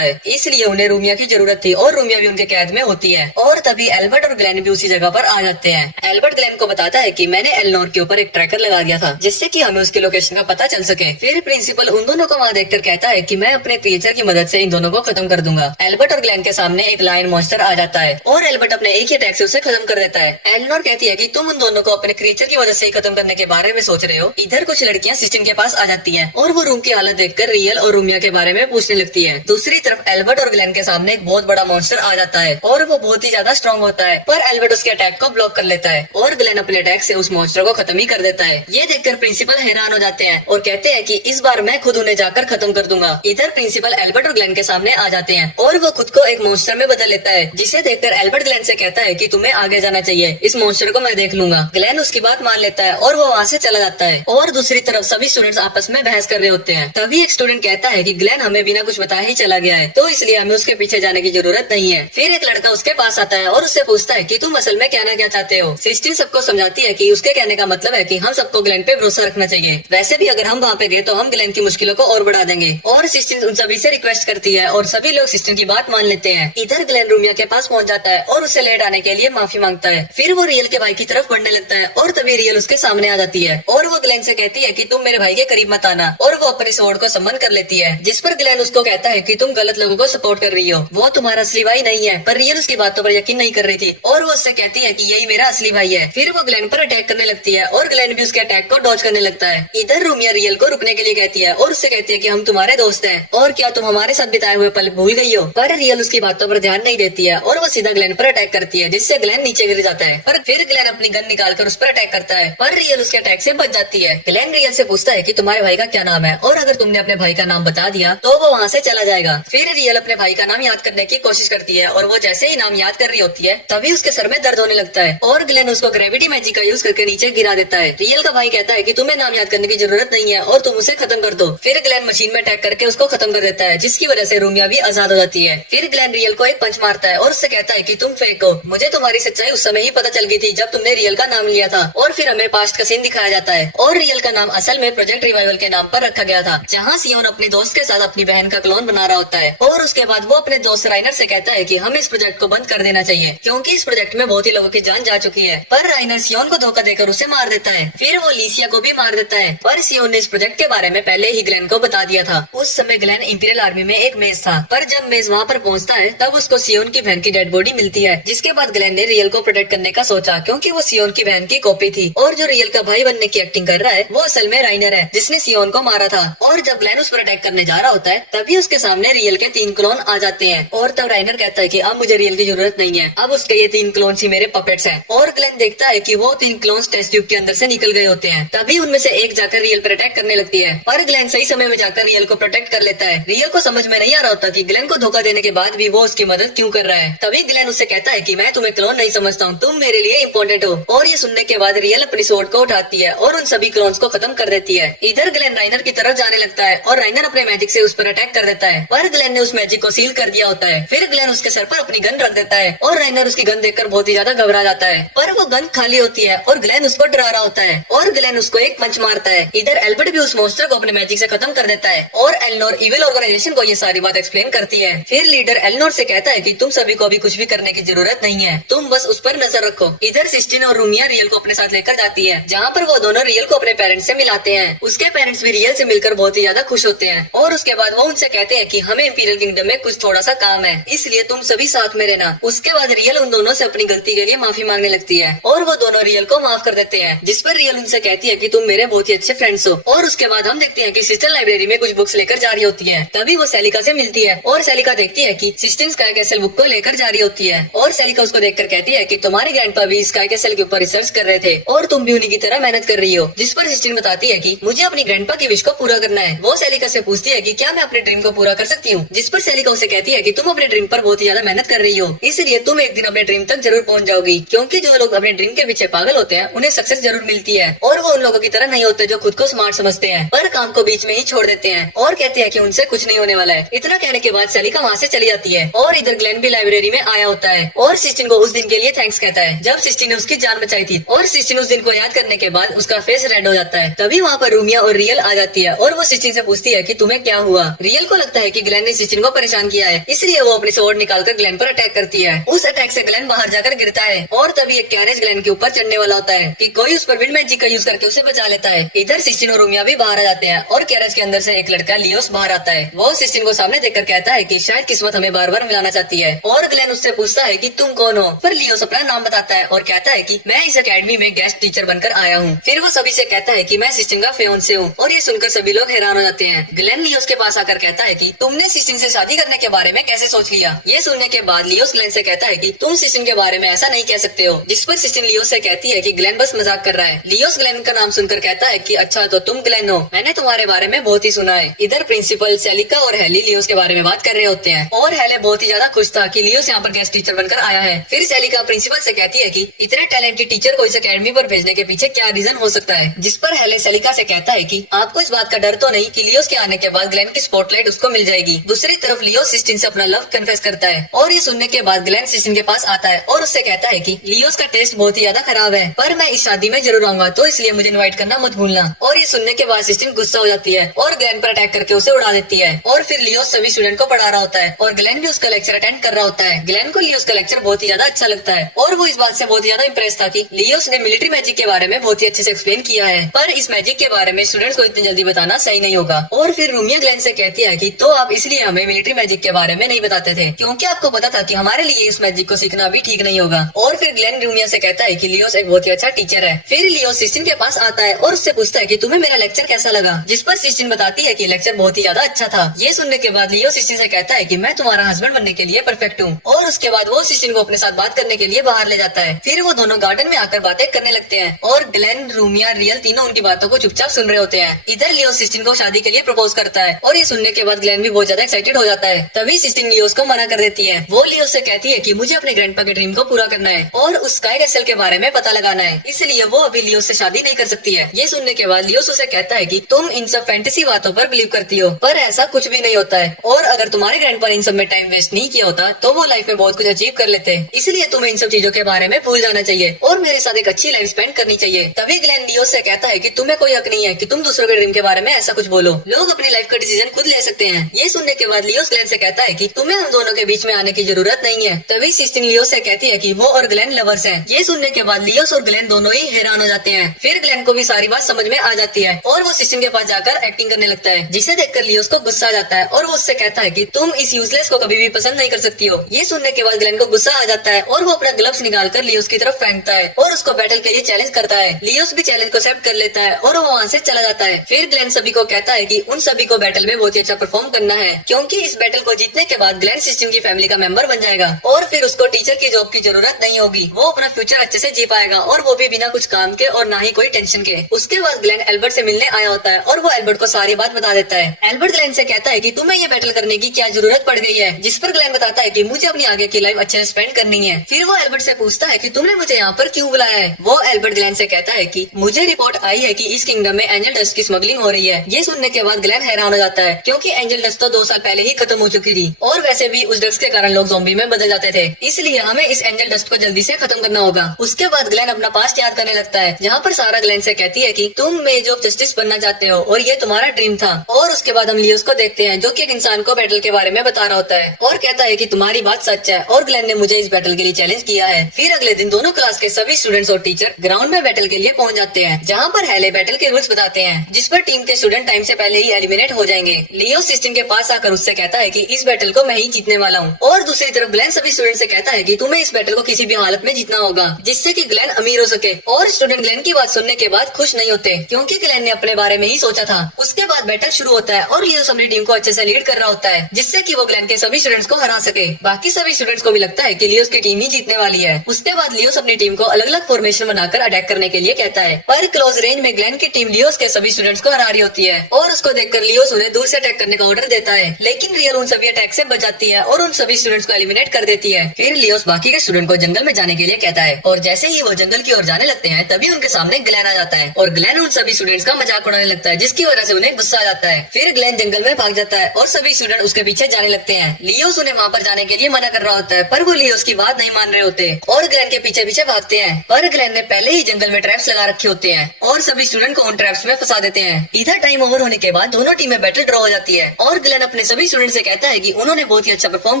है, इसलिए उन्हें रूमिया की जरूरत थी और रूमिया भी उनके कैद में होती है। और तभी एल्बर्ट और ग्लेन भी उसी जगह पर आ जाते हैं। एल्बर्ट ग्लेन को बताता है कि मैंने एलनोर के ऊपर एक ट्रैकर लगा दिया था जिससे कि हमें उसके लोकेशन का पता चल सके। फिर प्रिंसिपल उन दोनों को वहाँ देखकर कहता है कि मैं अपने क्रिएचर की मदद से इन दोनों को खत्म कर दूंगा। एल्बर्ट और ग्लेन के सामने एक लायन मॉन्स्टर आ जाता है और एल्बर्ट अपने एक ही अटैक से उसे खत्म कर देता है। एलनोर कहती है कि तुम उन दोनों को अपने क्रिएचर की मदद से ही खत्म करने के बारे में सोच रहे हो। इधर कुछ लड़कियां सिस्टिन के पास आ जाती हैं और वो रूम की हालत देखकर रियल और रूमिया के बारे में पूछने लगती है। दूसरी तरफ एल्बर्ट और ग्लेन के सामने एक बहुत बड़ा मॉन्स्टर आ जाता है और वो बहुत ही ज्यादा स्ट्रॉन्ग होता है, पर एल्बर्ट उसके अटैक को ब्लॉक कर लेता है और ग्लेन अपने अटैक से उस मॉन्स्टर को खत्म ही कर देता है। ये देखकर प्रिंसिपल हैरान हो जाते हैं और कहते हैं कि इस बार मैं खुद उन्हें जाकर खत्म कर दूंगा। इधर प्रिंसिपल एल्बर्ट और ग्लेन के सामने आ जाते हैं और वो खुद को एक मॉन्स्टर में बदल लेता है, जिसे देखकर एल्बर्ट ग्लेन से कहता है कि तुम्हें आगे जाना चाहिए, इस मॉन्स्टर को मैं देख लूंगा। ग्लेन उसकी बात मान लेता है और वो वहाँ से चला जाता है। और दूसरी तरफ सभी स्टूडेंट्स आपस में बहस कर रहे होते हैं। तभी एक स्टूडेंट कहता है कि ग्लेन हमें बिना कुछ बताए ही चला गया है, तो इसलिए हमें उसके पीछे जाने की जरूरत नहीं है। फिर एक लड़का उसके पास आता है और उससे पूछता है कि तुम असल में कहना क्या चाहते हो। सिस्टिन सबको समझाती है कि उसके कहने का मतलब है कि हम सबको ग्लेन पे भरोसा रखना चाहिए। वैसे भी अगर हम वहाँ पे गए तो हम ग्लेन की मुश्किलों को और बढ़ा देंगे। और सिस्टिन उन सभी से रिक्वेस्ट करती है और सभी लोग सिस्टिन की बात मान लेते हैं। इधर ग्लेन रूमिया के पास पहुँच जाता है और उसे लेट आने के लिए माफी मांगता है। फिर वो रियल के भाई की तरफ बढ़ने लगता है और तभी रियल उसके सामने आ जाती है और वो ग्लेन से कहती है कि तुम मेरे भाई के करीब मत आना, और वो अपने स्वॉर्ड को समन कर लेती है। जिस पर ग्लेन उसको कहता है कि तुम गलत लोगों को सपोर्ट कर रही हो, वो तुम्हारा असली भाई नहीं है। पर रियल उसकी बातों पर यकीन नहीं कर रही थी और वो उससे कहती है कि यही मेरा असली भाई है। फिर वो ग्लेन पर अटैक करने लगती है और ग्लेन भी उसके अटैक को डॉज करने लगता है। इधर रूमिया रियल को रुकने के लिए कहती है और उससे कहती है कि हम तुम्हारे दोस्त हैं और क्या तुम हमारे साथ बिताए हुए पल भूल गई हो। पर रियल उसकी बातों पर ध्यान नहीं देती है और वो सीधा ग्लेन पर अटैक करती है, जिससे ग्लेन नीचे गिर जाता है। पर फिर ग्लेन अपनी गन निकालकर उस पर अटैक करता है, पर रियल उसके अटैक से बच जाती है। ग्लेन रियल से पूछता है कि तुम्हारे भाई का क्या नाम है, और अगर तुमने अपने भाई का नाम बता दिया तो वो वहाँ से चला जाएगा। फिर रियल अपने भाई का नाम याद करने की कोशिश करती है और वो जैसे ही नाम याद कर रही होती है तभी उसके सर में दर्द होने लगता है और ग्लेन उसको ग्रेविटी मैजिक का यूज करके नीचे गिरा देता है। रियल का भाई कहता है कि तुम्हें नाम याद करने की जरूरत नहीं है और तुम उसे खत्म कर दो। फिर ग्लेन मशीन में अटैक करके उसको खत्म कर देता है, जिसकी वजह से रूमिया भी आजाद हो जाती है। फिर ग्लेन रियल को एक पंच मारता है और उससे कहता है कि तुम फेक हो, मुझे तुम्हारी सच्चाई उस समय ही पता चल गई थी जब तुमने रियल का नाम लिया था। और फिर हमें पास्ट का सीन दिखाया जाता है और रियल का नाम असल में प्रोजेक्ट रिवाइवल के नाम पर रखा गया था, जहाँ सियोन अपने दोस्त के साथ अपनी बहन का क्लोन बना रहा होता है। और उसके बाद वो अपने दोस्त राइनर से कहता है कि हमें इस प्रोजेक्ट को बंद कर देना चाहिए क्योंकि इस प्रोजेक्ट में बहुत ही लोगों की जान जा चुकी है। पर राइनर सियोन को धोखा देकर उसे मार देता है। फिर वो लीसिया को भी मार देता है, पर सियोन ने इस प्रोजेक्ट के बारे में पहले ही ग्लेन को बता दिया था। उस समय ग्लेन इंपीरियल आर्मी में एक मेज था, पर जब मेज वहाँ पर पहुँचता है तब उसको सियोन की बहन की डेड बॉडी मिलती है, जिसके बाद ग्लेन ने रियल को प्रोटेक्ट करने का सोचा क्योंकि वो सियोन की बहन की कॉपी थी और जो रियल का भाई बनने की एक्टिंग कर रहा है वो असल में राइनर है जिसने सियोन को मारा था। और जब ग्लेन उस पर अटैक करने जा रहा होता है तभी उसके सामने रियल के 3 क्लोन आ जाते हैं और तब राइनर कहता है कि अब मुझे रियल की जरूरत नहीं है, अब उसके ये 3 क्लोन्स ही मेरे पपेट्स हैं। और ग्लेन देखता है कि वो 3 क्लोन्स टेस्ट ट्यूब के अंदर से निकल गए होते हैं। तभी उनमें से एक जाकर रियल पर अटैक करने लगती है, पर ग्लेन सही समय में जाकर रियल को प्रोटेक्ट कर लेता है। रियल को समझ में नहीं आ रहा होता कि ग्लेन को धोखा देने के बाद भी वो उसकी मदद क्यों कर रहा है। तभी ग्लेन उससे कहता है कि मैं तुम्हें क्लोन नहीं समझता हूँ, तुम मेरे लिए इम्पोर्टेंट हो। और ये सुनने के बाद रियल अपनी स्वॉर्ड को उठाती है और उन सभी क्लोन्स को खत्म कर देती है। इधर ग्लेन राइनर की तरफ जाने लगता है और राइनर अपने मैजिक से उस पर अटैक कर देता है, पर ग्लेन ने उस मैजिक को सील कर दिया होता है। फिर ग्लेन उसके सर पर अपनी गन रख देता है और राइनर उसकी गन देखकर बहुत ही ज्यादा घबरा जाता है, पर वो गन खाली होती है और ग्लेन उसको डरा रहा होता है और ग्लेन उसको एक पंच मारता है। इधर एल्बर्ट भी उस मॉन्स्टर को अपने मैजिक से खत्म कर देता है और एलनोर इविल ऑर्गेनाइजेशन को ये सारी बात एक्सप्लेन करती है। फिर लीडर एलनोर से कहता है कि तुम सभी को अभी कुछ भी करने की जरूरत नहीं है, तुम बस उस पर नजर रखो। इधर सिस्टिन और रूमिया रियल को अपने साथ लेकर जाती है, जहाँ पर वो दोनों रियल को अपने पेरेंट्स से मिलाते हैं। उसके पेरेंट्स भी रियल से मिलकर बहुत ही ज्यादा खुश होते हैं और उसके बाद वो उनसे कहते हैं कि हमें इंपीरियल किंगडम में कुछ थोड़ा सा काम है, इसलिए तुम सभी साथ में रहना। उसके बाद रियल उन दोनों से अपनी गलती के लिए माफी मांगने लगती है और वो दोनों रियल को माफ कर देते हैं, जिस पर रियल उनसे कहती है कि तुम मेरे बहुत ही अच्छे फ्रेंड्स हो। और उसके बाद हम देखते हैं कि सिस्टर लाइब्रेरी में कुछ बुक्स लेकर जा रही होती है। तभी वो सेलिका से मिलती है और सेलिका देखती है कि सिस्टर स्काई कैसल बुक को लेकर जा रही होती है और सेलिका उसको देखकर कहती है कि तुम्हारे ग्रैंडपा भी स्काई कैसल के ऊपर रिसर्च कर रहे थे और तुम भी उन्हीं की तरह मेहनत कर रही हो। जिस पर सिस्टर बताती है कि मुझे अपनी ग्रैंडपा की विश को पूरा करना है। वो सेलिका से पूछती है कि क्या मैं अपने ड्रीम को पूरा कर सकती हूँ, जिस पर सेलिका उसे कहती है कि तुम अपने ड्रीम पर बहुत ही ज्यादा मेहनत कर रही हो, इसलिए तुम एक दिन अपने ड्रीम तक जरूर पहुँच जाओगी, क्योंकि जो लोग अपने ड्रीम के पीछे पागल होते हैं उन्हें सक्सेस जरूर मिलती है और वो उन लोगों की तरह नहीं होते जो खुद को स्मार्ट समझते हैं पर काम को बीच में ही छोड़ देते हैं और कहते हैं कि उनसे कुछ नहीं होने वाला है। इतना कहने के बाद सेलिका वहाँ से चली जाती है और इधर ग्लेन भी लाइब्रेरी में आया होता है और सिस्टर सिस्टीन को उस दिन के लिए थैंक्स कहता है जब सिस्टीन ने उसकी जान बचाई थी। और सिस्टीन उस दिन को याद करने के बाद उसका फेस रेड हो जाता है। तभी वहाँ पर रूमिया और रियल आ जाती है और वो सिस्टीन से पूछती है कि तुम्हें क्या हुआ। रियल को लगता है कि ग्लेन ने सिस्टीन को परेशान किया है, इसलिए वो अपनी स्वॉर्ड निकालकर ग्लेन पर अटैक करती है। उस अटैक से ग्लेन बाहर जाकर गिरता है और तभी एक कैरेज ग्लेन के ऊपर चढ़ने वाला होता है कि कोई उस पर विंड मैजिक का यूज करके उसे बचा लेता है। इधर सिस्टीन और रूमिया भी बाहर आ जाते हैं और कैरेज के अंदर से एक लड़का लियोस बाहर आता है। वो सिस्टीन को सामने देखकर कहता है कि शायद किस्मत हमें बार बार मिलाना चाहती है और ग्लेन उससे पूछता है कि तुम कौन हो। पर लियोस अपना नाम बताता है और कहता है कि मैं इस अकेडमी में गेस्ट टीचर बनकर आया हूँ। फिर वो सभी से कहता है कि मैं सिस्टीन का फियांसे हूँ और ये सुनकर सभी लोग हैरान हो जाते हैं। ग्लेन लियोस के पास आकर कहता है कि तुमने सिस्टीन से शादी करने के बारे में कैसे सोच लिया। ये सुनने के बाद लियोस ग्लेन से कहता है कि तुम सिस्टीन के बारे में ऐसा नहीं कह सकते हो, जिस पर सिस्टीन लियोस से कहती है कि ग्लेन बस मजाक कर रहा है। लियोस ग्लेन का नाम सुनकर कहता है कि अच्छा तो तुम ग्लेन हो, मैंने तुम्हारे बारे में बहुत ही सुना है। इधर प्रिंसिपल सेलिका और हेली लियोस के बारे में बात कर रहे होते हैं और हेले बहुत ही ज्यादा खुश था कि लियोस यहाँ पर गेस्ट टीचर बनकर आया है। फिर सेलिका प्रिंसिपल से कहती है कि इतने टैलेंटेड टीचर को इस अकेडमी पर भेजने के पीछे क्या रीजन हो सकता है। जिस पर हेले सेलिका से कहता है कि आपको इस बात का डर तो नहीं कि लियोस के आने के बाद ग्लेन की स्पॉटलाइट उसको मिल जाएगी। दूसरी तरफ लियोस सिस्टीन से अपना लव कन्फेस करता है और ये सुनने के बाद ग्लेन सिस्टीन के पास आता है और उससे कहता है कि लियोस का टेस्ट बहुत ही ज्यादा खराब है, पर मैं इस शादी में जरूर आऊंगा, तो इसलिए मुझे इनवाइट करना मत भूलना। और ये सुनने के बाद सिस्टीन गुस्सा हो जाती है और ग्लेन पर अटैक करके उसे उड़ा देती है। और फिर लियोस सभी स्टूडेंट को पढ़ा रहा होता है और ग्लेन भी उसका लेक्चर अटेंड कर रहा होता है। ग्लेन को लियोस का लेक्चर बहुत ही ज्यादा अच्छा लगता है और वो इस बात से बहुत ही ज्यादा इम्प्रेस था कि लियोस ने मिलिट्री मैजिक के बारे में बहुत ही अच्छे से एक्सप्लेन किया है, पर इस मैजिक के बारे में स्टूडेंट्स को इतनी जल्दी बताना सही नहीं होगा। और फिर रूमिया ग्लेन से कहती है कि तो आप इसलिए हमें मिलिट्री मैजिक के बारे में नहीं बताते थे क्योंकि आपको पता था कि हमारे लिए इस मैजिक को सीखना भी ठीक नहीं होगा। और फिर ग्लेन रूमिया से कहता है कि लियोस एक बहुत ही अच्छा टीचर है। फिर लियोस सिस्टीन के पास आता है और उससे पूछता है कि तुम्हें मेरा लेक्चर कैसा लगा, जिस पर सिस्टीन बताती है कि लेक्चर बहुत ही ज्यादा अच्छा था। ये सुनने के बाद लियोस सिस्टीन से कहता है कि मैं तुम्हारा हस्बैंड बनने के लिए परफेक्ट हूँ। और उसके बाद वो सिस्टीन को अपने साथ बात करने के लिए बाहर ले जाता है। फिर वो दोनों गार्डन में आकर बातें करने लगते हैं और ग्लेन रूमिया रियल तीनों उनकी बातों को चुपचाप सुन रहे होते हैं। इधर लियोस सिस्टीन को शादी के लिए प्रपोज करता है और ये सुनने के बाद ग्लेन भी बहुत ज्यादा एक्साइटेड हो जाता है। तभी सिस्टीन लियोस को मना कर देती है। वो लियोस से कहती है कि मुझे अपने ग्रैंडपा के ड्रीम को पूरा करना है और उस स्काई कैसल के बारे में पता लगाना है, इसलिए वो अभी लियोस से शादी नहीं कर सकती है। ये सुनने के बाद लियोस उसे कहता है कि तुम इन सब फैंटेसी बातों पर बिलीव करती हो, पर ऐसा कुछ भी नहीं होता है और अगर तुम्हारे ग्रैंडपा ने इन सब में टाइम वेस्ट नहीं किया होता तो वो लाइफ में बहुत कुछ अचीव कर लेते, इसलिए तुम्हें इन सब चीजों के बारे में भूल जाना चाहिए और मेरे साथ एक अच्छी लाइफ स्पेंड करनी चाहिए। तभी ग्लेन लियोस से कहता है कि तुम्हें कोई हक नहीं है कि तुम दूसरों के ड्रीम के बारे में ऐसा कुछ बोलो, लोग अपनी लाइफ का डिसीजन खुद ले सकते हैं। ये सुनने के बाद लियोस ग्लेन से कहता है कि तुम्हें हम दोनों के बीच में आने की जरूरत नहीं है। तभी सिस्टीन लियोस से कहती है कि वो और ग्लेन लवर्स हैं। ये सुनने के बाद लियोस और ग्लेन दोनों ही हैरान हो जाते हैं। फिर ग्लेन को भी सारी बात समझ में आ जाती है और वो सिस्टीन के पास जाकर एक्टिंग करने लगता है, जिसे देखकर लियोस को गुस्सा आ जाता है और वो उससे कहता है कि तुम इस यूजलेस को कभी भी पसंद नहीं कर सकती हो। ये सुनने के बाद ग्लेन को गुस्सा आ जाता है और वो अपना ग्लव्स निकालकर लियोस की तरफ फेंकता है और उसको बैटल के लिए चैलेंज करता है। लियोस भी चैलेंज को एक्सेप्ट कर लेता है और वो वहाँ से चला जाता है। फिर ग्लेन सभी को कहता है कि उन सभी को बैटल में बहुत ही अच्छा परफॉर्म करना है क्योंकि इस बैटल को जीतने के बाद ग्लेन सिस्टीन की फैमिली का मेंबर बन जाएगा और फिर उसको टीचर की जॉब की जरूरत नहीं होगी। वो अपना फ्यूचर अच्छे से जी पाएगा और वो भी बिना कुछ काम के और ना ही कोई टेंशन के। उसके बाद ग्लेन एल्बर्ट से मिलने आया होता है और वो एल्बर्ट को सारी बात बता देता है। एल्बर्ट ग्लेन से कहता है कि तुम्हें ये बैटल करने की क्या जरूरत पड़ गई है, जिस पर ग्लेन बताता है कि मुझे अपनी आगे की लाइफ अच्छे से स्पेंड करनी है। फिर वो एल्बर्ट से पूछता है कि तुमने मुझे यहाँ पर क्यों बुलाया है। वो एल्बर्ट ग्लेन से कहता है कि मुझे रिपोर्ट आई है कि इस किंगडम में एंजल डस्ट की स्मगलिंग हो रही है। ये सुनने के बाद ग्लेन हैरान हो जाता है क्योंकि एंजल डस्ट तो 2 साल पहले ही खत्म हो चुकी थी और वैसे भी उस ड्रग्स के कारण लोग ज़ॉम्बी में बदल जाते थे, इसलिए हमें इस एंजल डस्ट को जल्दी से खत्म करना होगा। उसके बाद ग्लेन अपना पास्ट याद करने लगता है, जहाँ पर सारा ग्लेन से कहती है कि तुम मेज ऑफ जस्टिस बनना चाहते हो और ये तुम्हारा ड्रीम था। और उसके बाद हम लियोस को देखते हैं जो कि एक इंसान को बैटल के बारे में बता रहा होता है और कहता है कि तुम्हारी बात सच है और ग्लेन ने मुझे इस बैटल के लिए चैलेंज किया है। फिर अगले दिन दोनों क्लास के सभी स्टूडेंट्स और टीचर ग्राउंड में बैटल के लिए पहुंच जाते हैं, जहाँ पर हेले बैटल के रूल्स बताते हैं, जिस पर टीम के स्टूडेंट टाइम से पहले ही एलिमिनेट हो जाएंगे। लियोस सिस्टीन के पास आकर उससे कहता है कि इस बैटल को मैं ही जीतने वाला हूँ और दूसरी तरफ ग्लेन सभी स्टूडेंट से कहता है कि तुम्हें इस बैटल को किसी भी हालत में जीतना होगा, जिससे कि ग्लेन अमीर हो सके। और स्टूडेंट ग्लेन की बात सुनने के बाद खुश नहीं होते क्योंकि ग्लेन ने अपने बारे में ही सोचा था। उसके बाद बैटल शुरू होता है और लियोस अपनी टीम को अच्छे से लीड कर रहा होता है, जिससे कि वो ग्लेन के सभी स्टूडेंट्स को हरा सके। बाकी सभी स्टूडेंट्स को भी लगता है कि लियोस की टीम ही जीतने वाली है। उसके बाद लियोस अपनी टीम को अलग अलग फॉर्मेशन बनाकर अटैक करने के लिए कहता है, पर क्लोज रेंज में ग्लेन की टीम लियोस के सभी स्टूडेंट्स को हरा रही होती है और उसको देखकर लियोस उन्हें दूर से अटैक करने का ऑर्डर देता है, लेकिन रियल उन सभी अटैक से बच जाती है और उन सभी स्टूडेंट्स को एलिमिनेट कर देती है। फिर लियोस बाकी के स्टूडेंट को जंगल में जाने के लिए कहता है और जैसे ही वो जंगल की ओर जाने लगते हैं तभी उनके सामने ग्लेन आ जाता है और ग्लेन उन सभी स्टूडेंट्स का मजाक उड़ाने लगता है, जिसकी वजह से उन्हें गुस्सा आ जाता है। फिर ग्लेन जंगल में भाग जाता है और सभी स्टूडेंट उसके पीछे जाने लगते हैं। लियोस उन्हें वहाँ पर जाने के लिए मना कर रहा होता है, पर वो लियोस उसकी बात नहीं मान रहे होते और ग्लेन के पीछे पीछे भागते हैं। पर ग्लेन ने पहले ही जंगल में ट्रैप्स लगा रखे होते हैं और सभी स्टूडेंट को उन ट्रैप्स में फंसा देते हैं। इधर टाइम ओवर होने के बाद दोनों टीमें बैटल ड्रॉ हो जाती है और ग्लेन अपने सभी स्टूडेंट से कहता है कि उन्होंने बहुत ही अच्छा परफॉर्म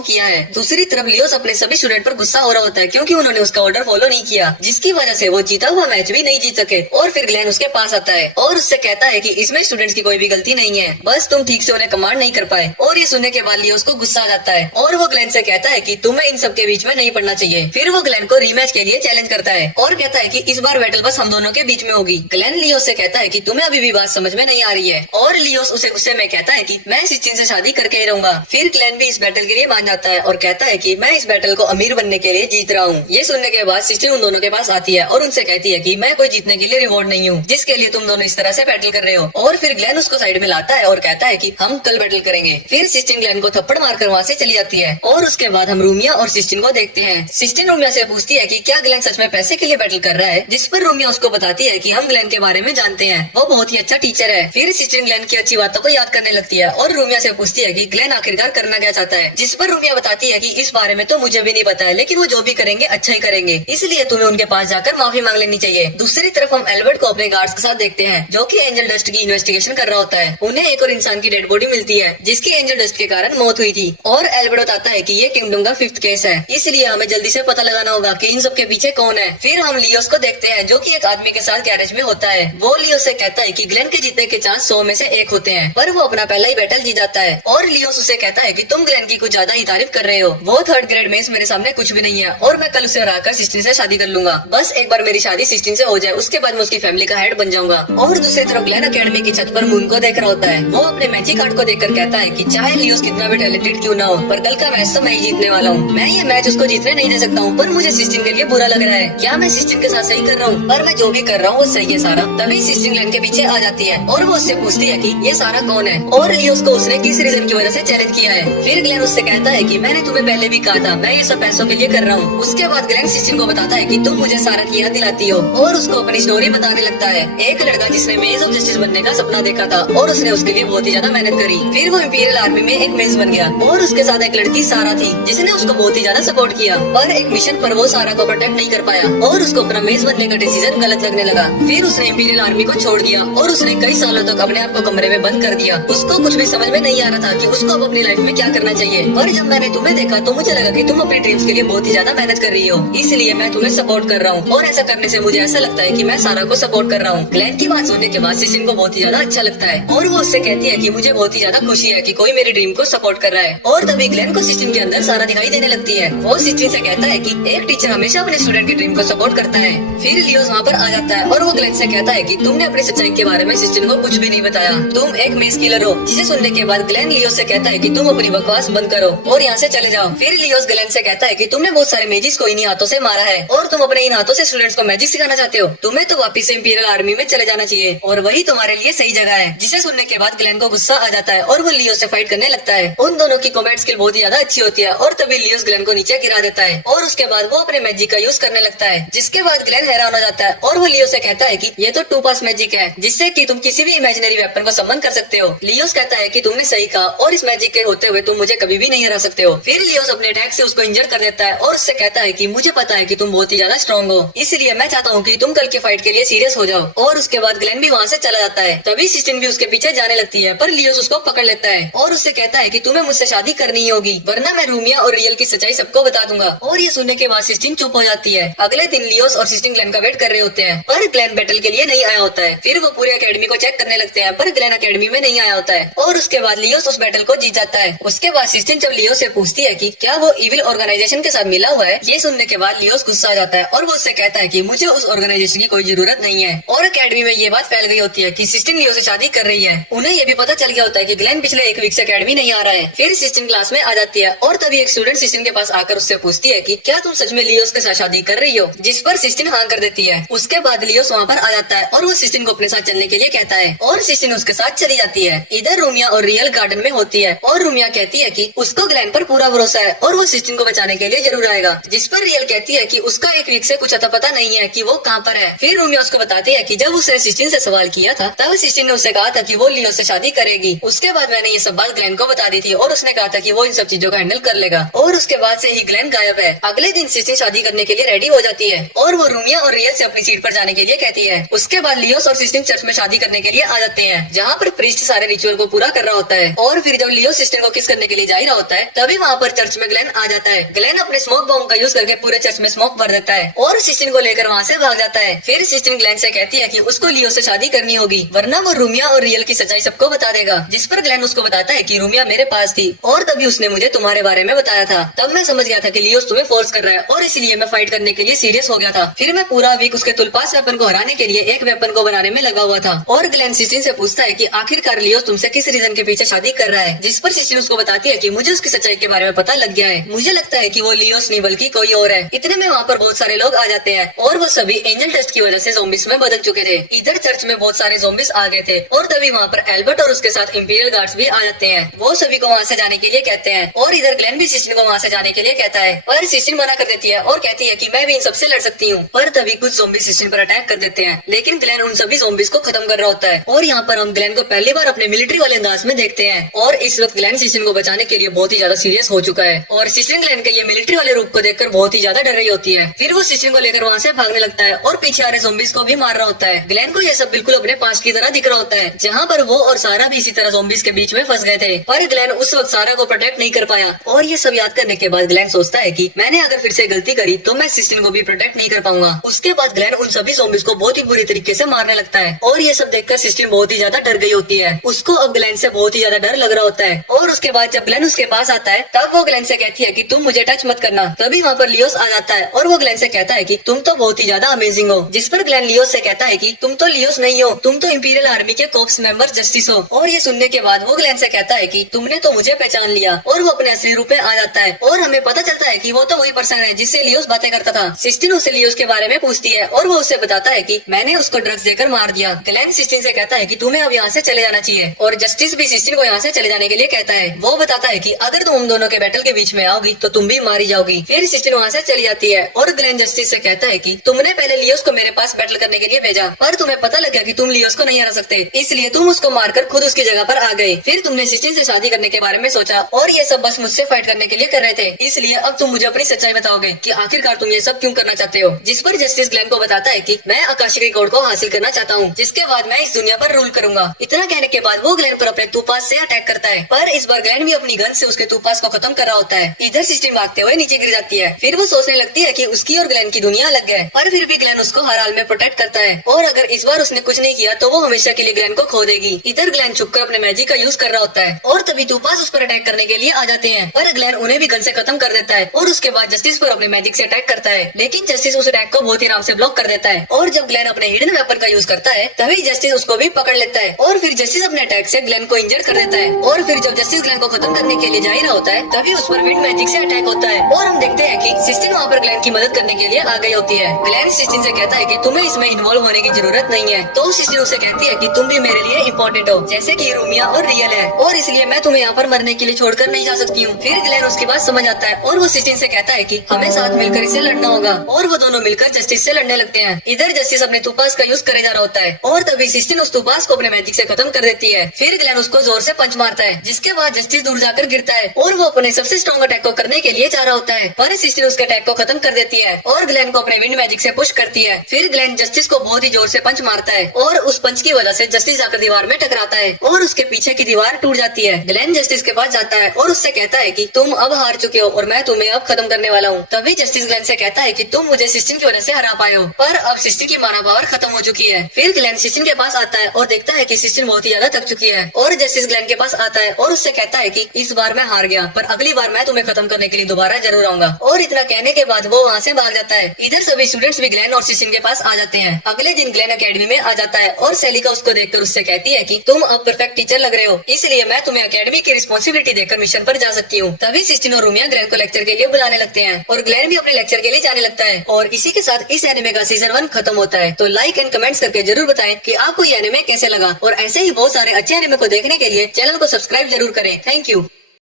किया है। दूसरी तरफ लियोस अपने सभी स्टूडेंट पर गुस्सा हो रहा होता है क्योंकि उन्होंने उसका ऑर्डर फॉलो नहीं किया, जिसकी वजह से वो जीता हुआ मैच भी नहीं जीत सके। और फिर ग्लेन उसके पास आता है और उससे कहता है कि इसमें स्टूडेंट्स की कोई भी गलती नहीं है, बस तुम ठीक से उन्हें कमांड नहीं कर पाए। और ये सुनने के बाद लियोस को गुस्सा आ जाता है और वो ग्लेन से कहता है कि तुम्हें इन सब के बीच में नहीं पड़ना चाहिए। फिर वो ग्लेन को रीमैच के लिए चैलेंज करता है और कहता है कि इस बार बैटल बस हम दोनों के बीच में होगी। ग्लेन लियोस से कहता है कि तुम्हें अभी भी बात समझ में नहीं आ रही है और लियोस उसे गुस्से में कहता है कि मैं सिस्टिन से शादी करके ही रहूंगा। फिर ग्लेन भी इस बैटल के लिए मान जाता है और कहता है कि मैं इस बैटल को अमीर बनने के लिए जीत रहा हूँ। ये सुनने के बाद सिस्टिन उन दोनों के पास आती है और उनसे कहती है कि मैं कोई जीतने के लिए रिवॉर्ड नहीं हूँ जिसके लिए तुम दोनों इस तरह से बैटल कर रहे हो। और फिर ग्लेन उसको साइड में लाता है और कहता है कि हम कल बैटल करेंगे। फिर सिस्टिन ग्लेन को थप्पड़ मारकर वहाँ से चली जाती है और उसके बाद हम रूमिया और सिस्टिन को देखते हैं। सिस्टिन रूमिया से पूछती है कि क्या ग्लेन सच में पैसे के लिए बैटल कर रहा है, जिस पर रूमिया उसको बताती है कि हम ग्लेन के बारे में जानते हैं, वो बहुत ही अच्छा टीचर है। फिर सिस्टिन ग्लेन की अच्छी बातों को याद करने लगती है और रूमिया से पूछती है कि ग्लेन आखिरकार करना क्या चाहता है, जिस पर रूमिया बताती है कि इस बारे में तो मुझे भी नहीं पता है, लेकिन वो जो भी करेंगे अच्छा ही करेंगे, इसलिए तुम्हें उनके पास जाकर माफी मांग लेनी चाहिए। दूसरी तरफ हम एल्बर्ट को अपने गार्ड्स के साथ देखते हैं जो कि एंजल डस्ट की इन्वेस्टिगेशन कर रहा होता है। उन्हें एक और इंसान की डेड बॉडी मिलती है जिसकी एंजल डस्ट के कारण मौत हुई थी और एल्बर्ट बताता है कि ये किंगडम का 5th केस है, इसलिए हमें जल्दी से पता लगाना होगा कि इन सब के पीछे कौन है। फिर हम लियोस को देखते हैं जो कि एक आदमी के साथ गैरेज में होता है। वो लियोस से कहता है कि ग्लेन के जीतने के चांस 100 में से 1 होते हैं, पर वो अपना पहला ही बैटल जीत जाता है। और लियोस उसे कहता है कि तुम ग्लेन की कुछ ज्यादा ही तारीफ कर रहे हो, वो 3rd ग्रेड में मेरे सामने कुछ भी नहीं है और मैं कल उसे हराकर सिस्टिन से शादी कर लूंगा। बस एक बार मेरी शादी सिस्टिन से हो जाए, उसके बाद मैं उसकी फैमिली का हेड बन जाऊंगा। और दूसरी तरफ ग्लेन अकेडमी की छत पर मून को देख रहा होता है। वो अपने मैजिक कार्ड को देखकर कहता है कि चाहे लियोस कितना भी टैलेंटेड क्यों ना हो, पर कल का मैच तो मैं ही जीतने वाला हूँ। मैं ये मैच उसको जीतने नहीं दे सकता हूँ, पर मुझे सिस्टिन के लिए बुरा लग रहा है। क्या मैं सिस्टिन के साथ सही कर रहा हूँ? पर मैं जो भी कर रहा हूँ वो सही है सारा। तभी सिस्टिन ग्लेन के पीछे आ जाती है और वो उससे पूछती है कि ये सारा कौन है और लियोस को उसने किस रीजन की वजह से चैलेंज किया है। फिर ग्लेन उससे कहता है कि मैंने तुम्हें पहले भी कहा था मैं ये सब पैसों के लिए कर रहा हूँ। उसके बाद ग्लेन सिस्टिन को बताता है कि तुम मुझे सारा की याद दिलाती हो और उसको अपनी स्टोरी बताने लगता है। एक लड़का जिसने मेज ऑफ जस्टिस बनने का सपना देखा था और उसने उसके लिए बहुत ही ज्यादा मेहनत करी। फिर वो इंपीरियल आर्मी में एक मेज बन गया और उसके साथ एक लड़की सारा थी जिसने उसको बहुत ही ज्यादा सपोर्ट किया, पर एक मिशन पर वो सारा को प्रोटेक्ट नहीं कर पाया और उसको अपना मेज बनने का डिसीजन गलत लगने लगा। फिर उसने इंपीरियल आर्मी को छोड़ दिया और उसने कई सालों तक अपने आप को कमरे में बंद कर दिया। उसको कुछ भी समझ में नहीं आ रहा था कि उसको अब अपनी लाइफ में क्या करना चाहिए। पर जब मैंने तुम्हें देखा तो मुझे लगा कि तुम अपने ड्रीम्स के लिए बहुत ही ज्यादा मेहनत कर रही हो, इसलिए मैं तुम्हें सपोर्ट कर रहा हूँ और ऐसा करने से मुझे ऐसा लगता है कि मैं सारा को सपोर्ट कर रहा हूँ। ग्लेन की बात सुनने के बाद सिस्टिन को बहुत ही ज्यादा अच्छा लगता है और वो उससे कहती है कि मुझे बहुत ही ज्यादा खुशी है कि कोई मेरे ड्रीम को सपोर्ट कर रहा है। और तभी ग्लेन को सिस्टिन के अंदर सारा दिखाई देने लगती है। वो सिस्टिन से कहता है कि एक टीचर हमेशा अपने स्टूडेंट के ड्रीम को सपोर्ट करता है। फिर लियोस वहाँ पर आ जाता है और वो ग्लेन से कहता है कि तुमने अपनी सच्चाई के बारे में सिस्टिन को कुछ भी नहीं बताया, तुम एक मेज किलर हो। जिसे सुनने के बाद ग्लेन लियोस से कहता है कि तुम अपनी बकवास बंद करो और यहाँ से चले जाओ। फिर लियोस ग्लेन से कहता है कि तुमने बहुत सारे मेजिस को इन्हीं हाथों से मारा है और तुम अपने इन हाथों से स्टूडेंट्स को मैजिक सिखाना चाहते हो, तुम्हें तो वापिस से इंपीरियल आर्मी में चले जाना चाहिए और वही तुम्हारे लिए सही जगह है। जिसे सुनने के बाद ग्लेन को गुस्सा आ जाता है और वो लियोस से फाइट करने लगता है। उन दोनों की कॉम्बैट स्किल बहुत ही ज्यादा अच्छी होती है और तभी लियोस ग्लेन को नीचे गिरा देता है और उसके बाद वो अपने मैजिक का यूज करने लगता है, जिसके बाद ग्लेन हैरान हो जाता है और वो लियोस से कहता है कि ये तो 2 पास मैजिक है जिससे कि तुम किसी भी इमेजिनरी वेपन को समन कर सकते हो। लियोस कहता है कि तुमने सही कहा और इस मैजिक के होते हुए तुम मुझे कभी भी नहीं हरा सकते हो। फिर लियोस अपने अटैक से उसको इंजर कर देता है और उससे कहता है कि मुझे पता है कि तुम बहुत ही ज्यादा स्ट्रॉन्ग हो, इसलिए मैं चाहता हूँ कि तुम कल की फाइट के लिए सीरियस हो जाओ। और उसके बाद ग्लेन भी वहाँ से चला जाता है। तभी सिस्टिन भी उसके पीछे जाने लगती है, पर लियोस उसको पकड़ लेता है और उससे कहता है कि तुम्हें मुझसे शादी करनी ही होगी वरना मैं रूमिया और रियल की सच्चाई सबको बता दूंगा। और ये सुनने के बाद सिस्टिन चुप हो जाती है। अगले दिन लियोस और सिस्टिन ग्लेन का वेट कर रहे होते हैं, पर ग्लेन बैटल के लिए नहीं आया होता है। फिर वो पूरे अकेडमी को चेक करने लगते हैं, पर ग्लेन अकेडमी में नहीं आया होता है और उसके बाद लियोस उस बैटल को जीत जाता है। उसके बाद सिस्टिन जब लियोस से पूछती है कि क्या वो इविल ऑर्गेनाइजेशन के साथ मिला हुआ है, ये सुनने के बाद लियोस गुस्सा आ जाता है और वो उससे कहता है कि मुझे उस ऑर्गेनाइजेशन की कोई जरूरत नहीं है। और अकेडमी में ये बात फैल गई होती है कि सिस्टिन लियो से शादी कर रही है। उन्हें ये भी पता चल गया होता है कि ग्लेन पिछले 1 वीक से अकेडमी नहीं आ रहा है। फिर सिस्टिन क्लास में आ जाती है और तभी एक स्टूडेंट सिस्टिन के पास आकर उससे पूछती है कि क्या तुम सच में लियोस के साथ शादी कर रही हो, जिस पर सिस्टिन हाँ कर देती है। उसके बाद लियोस वहाँ पर आ जाता है और वो सिस्टिन को अपने साथ चलने के लिए कहता है और सिस्टिन उसके साथ चली जाती है। इधर रूमिया और रियल गार्डन में होती है और रूमिया कहती है कि उसको ग्लेन पर पूरा भरोसा है और वो सिस्टिन को बचाने के लिए जरूर आएगा, जिस पर रियल कहती है कि उसका 1 वीक से कुछ अता पता नहीं है कि वो कहाँ पर है। फिर रूमिया उसको बताती है कि जब उसने सिस्टिन से सवाल किया था तब सिस्टिन ने उससे कहा था कि वो लियो से शादी करेगी। उसके बाद मैंने ये सब बात ग्लेन को बता दी थी और उसने कहा था कि वो इन सब चीजों को हैंडल कर लेगा और उसके बाद से ही ग्लेन गायब है। अगले दिन सिस्टिन शादी करने के लिए रेडी हो जाती है और वो रूमिया और रियल से अपनी सीट पर जाने के लिए कहती है। उसके बाद लियोस और सिस्टिन चर्च में शादी करने के लिए आ जाते हैं, जहाँ पर प्रीस्ट सारे रिचुअल को पूरा कर रहा होता है। और फिर जब लियो सिस्टिन को किस करने के लिए जा ही रहा होता है, तभी वहाँ पर चर्च में ग्लेन आ जाता है। ग्लेन अपने स्मोक बॉम्ब का यूज करके पूरे चर्च में स्मोक भर देता है और सिस्टिन को लेकर वहाँ से भाग जाता है। फिर सिस्टिन ग्लेन से कहती है कि उसको लियो से शादी करनी होगी, वरना वो रूमिया और रियल की सच्चाई सबको बता देगा। जिस पर ग्लेन उसको बताता है कि रूमिया मेरे पास थी और तभी उसने मुझे तुम्हारे बारे में बताया था। तब मैं समझ गया था कि लियो तुम्हें फोर्स कर रहा है और इसलिए मैं फाइट करने के लिए सीरियस हो गया था। फिर मैं पूरा वीक उसके तुलपास वेपन को हराने के लिए एक वेपन को बनाने में लगा हुआ था। और ग्लेन सिस्टिन से पूछता है कि आखिरकार लियो तुमसे किस रीजन के पीछे शादी कर रहा है। जिस पर सिस्टिन उसको बताती है कि मुझे उसकी सच्चाई के बारे में पता लग गया है, मुझे लगता है कि वो लियोस नहीं बल्कि कोई और है। इतने में वहाँ पर बहुत सारे लोग आ जाते हैं और वो सभी एंजल टेस्ट की वजह से ज़ॉम्बीज में बदल चुके थे। इधर चर्च में बहुत सारे ज़ॉम्बीज आ गए थे और तभी वहाँ पर एल्बर्ट और उसके साथ इंपीरियल गार्ड्स भी आ जाते हैं। वो सभी को वहाँ से जाने के लिए कहते हैं और इधर ग्लेन भी सिस्टिन को वहाँ से जाने के लिए कहता है, पर सिस्टिन मना कर देती है और कहती है कि मैं भी इन सबसे लड़ सकती हूँ। पर तभी कुछ ज़ॉम्बी सिस्टिन पर अटैक कर देते हैं, लेकिन ग्लेन उन सभी ज़ॉम्बीज को खत्म कर रहा होता है। और यहाँ पर हम ग्लेन को पहली बार अपने मिलिट्री वाले अंदाज में देखते हैं और इस वक्त ग्लेन सिस्टिन को बचाने के लिए बहुत ही ज्यादा सीरियस हो चुका है और सिस्टिन ग्लेन के ये मिलिट्री वाले रूप को देखकर बहुत ही ज्यादा डर रही होती है। फिर वो सिस्टिन को लेकर वहाँ से भागने लगता है और पीछे आ रहे ज़ॉम्बीज को भी मार रहा होता है। ग्लेन को ये सब बिल्कुल अपने पास की तरह दिख रहा होता है, जहाँ पर वो और सारा भी इसी तरह ज़ॉम्बीज के बीच में फंस गए थे। पर ग्लेन उस वक्त सारा को प्रोटेक्ट नहीं कर पाया और ये सब याद करने के बाद ग्लेन सोचता है कि मैंने अगर फिर से गलती करी तो मैं सिस्टिन को भी प्रोटेक्ट नहीं कर पाऊंगा। उसके बाद ग्लेन उन सभी ज़ॉम्बीज को बहुत ही बुरी तरीके से मारने लगता है और ये सब देखकर सिस्टिन बहुत ही ज्यादा डर गई होती है। उसको अब ग्लेन से बहुत ही ज्यादा डर लग रहा होता है और उसके बाद जब ग्लेन उसके पास आता है तब वो ग्लेन से कहती है कि तुम मुझे टच मत करना। तभी वहाँ पर लियोस आ जाता है और वो ग्लेन से कहता है कि तुम तो बहुत ही ज्यादा अमेजिंग हो। जिस पर ग्लेन लियोस से कहता है कि तुम तो लियोस नहीं हो, तुम तो इंपीरियल आर्मी के कॉर्प्स मेंबर जस्टिस हो। और ये सुनने के बाद वो ग्लेन से कहता है कि तुमने तो मुझे पहचान लिया और वो अपने असली रूप में आ जाता है और हमें पता चलता है कि वो तो वही पर्सन है जिससे लियोस बातें करता था। सिस्टिन उसे लियोस के बारे में पूछती है और वो उसे बताता है कि मैंने उसको ड्रग्स देकर मार दिया। ग्लेन सिस्टिन से कहता है कि तुम्हें अब यहाँ से चले जाना चाहिए और जस्टिस भी सिस्टिन को यहाँ से चले जाने के लिए कहता है। वो बताता है कि अगर तुम उन दोनों के बैटल के बीच में आओगी तो तुम भी मारी जाओगी। फिर सिस्टिन वहाँ से चली जाती है और ग्लेन जस्टिस से कहता है कि तुमने पहले लियोस को मेरे पास बैटल करने के लिए भेजा, पर तुम्हें पता लग गया कि तुम लियोस को नहीं हरा सकते, इसलिए तुम उसको मारकर खुद उसकी जगह पर आ गए। फिर तुमने सिस्टिन से शादी करने के बारे में सोचा और ये सब बस मुझसे फाइट करने के लिए कर रहे थे, इसलिए अब तुम मुझे अपनी सच्चाई बताओगे कि आखिरकार तुम ये सब क्यों करना चाहते हो। जिस पर जस्टिस ग्लेन को बताता है कि मैं आकाशिक रिकॉर्ड को हासिल करना चाहता हूँ, जिसके बाद मैं इस दुनिया पर रूल करूंगा। इतना कहने के बाद वो ग्लेन पर अपने तूपास से अटैक करता है, पर इस बार ग्लेन भी अपनी गन से उसके तूपास को खत्म कर रहा होता है। इधर सिस्टिन भागते हुए नीचे गिर जाती है। फिर वो सोचने लगती है कि उसकी और ग्लेन की दुनिया अलग है, पर फिर भी ग्लेन उसको हर हाल में प्रोटेक्ट करता है और अगर इस बार उसने कुछ नहीं किया तो वो हमेशा के लिए ग्लेन को खो देगी। इधर ग्लेन छुपकर अपने मैजिक का यूज कर रहा होता है और तभी तूपास उस पर अटैक करने के लिए आ जाते हैं, पर ग्लेन उन्हें भी गन से खत्म कर देता है और उसके बाद जस्टिस पर अपने मैजिक से अटैक करता है, लेकिन जस्टिस उस अटैक को बहुत ही आराम से ब्लॉक कर देता है। और जब ग्लेन अपने हिडन वेपन का यूज करता है तभी जस्टिस उसको भी पकड़ लेता है और फिर जस्टिस अपने अटैक से ग्लेन को इंजर कर देता है। और फिर जब जस्टिस ग्लेन को खत्म करने के लिए जा ही रहा होता है तभी उस पर विंड मैजिक से अटैक होता है और हम देखते हैं कि सिस्टिन वहाँ पर ग्लेन की मदद करने के लिए आ गई होती है। ग्लेन सिस्टिन से कहता है कि तुम्हें इसमें इन्वॉल्व होने की जरूरत नहीं है, तो सिस्टिन उसे कहती है कि तुम भी मेरे लिए इम्पोर्टेंट हो जैसे कि रूमिया और रियल है और इसलिए मैं तुम्हें यहाँ पर मरने के लिए छोड़कर नहीं जा सकती हूँ। फिर ग्लेन उसकी बात समझ आता है और वो सिस्टिन से कहता है कि हमें साथ मिलकर इसे लड़ना होगा और वो दोनों मिलकर जस्टिस से लड़ने लगते हैं। इधर जस्टिस अपने तूपास का यूज करे जा रहा होता है और तभी सिस्टिन उस तूपास को अपने मैजिक से खत्म कर देती है। फिर ग्लेन उसको जोर से पंच मारता है, जिसके बाद जस्टिस दूर जाकर गिरता है और वो अपने सबसे स्ट्रॉन्ग अटैक को करने के लिए जा रहा होता है, पर सिस्टिन उसके अटैक को खत्म कर देती है और ग्लेन को अपने विंड मैजिक से पुश करती है। फिर ग्लेन जस्टिस को बहुत ही जोर से पंच मारता है और उस पंच की वजह से जस्टिस जाकर दीवार में टकराता है और उसके पीछे की दीवार टूट जाती है। ग्लेन जस्टिस के पास जाता है और उससे कहता है कि तुम अब हार चुके हो और मैं तुम्हें अब खत्म करने वाला हूँ। तभी जस्टिस ग्लेन से कहता है कि तुम मुझे सिस्टिन की वजह से हरा पाए हो, पर अब सिस्टिन की माना पावर खत्म हो चुकी है। फिर ग्लेन सिस्टिन के पास आता है और देखता है कि सिस्टिन बहुत ही ज्यादा थक चुकी है और जस्टिस ग्लेन के पास आता है और उससे कहता है कि इस बार मैं हार गया, पर अगली बार मैं तुम्हें खत्म करने के लिए दोबारा जरूर आऊंगा। और इतना कहने के बाद वो वहाँ से भाग जाता है। इधर सभी स्टूडेंट्स भी ग्लेन और सिस्टिन के पास आ जाते हैं। अगले दिन ग्लेन अकेडमी में आ जाता है और सेलिका उसको देखकर उससे कहती है कि तुम अब परफेक्ट टीचर लग रहे हो, इसलिए मैं तुम्हें अकेडमी की रिस्पॉन्सिबिलिटी देकर मिशन पर जा सकती हूँ। तभी सिस्टिन और रूमिया ग्लेन को लेक्चर के लिए बुलाने लगते हैं और ग्लेन भी अपने लेक्चर के लिए जाने लगता है और इसी के साथ इस एनिमे का सीजन 1 खत्म होता है। तो लाइक एंड कमेंट्स करके जरूर बताएं कि आपको ये एनिमे कैसे लगा और ऐसे ही बहुत सारे अच्छे एनिमे को देखने के लिए चैनल को सब्सक्राइब जरूर करें। Thank you.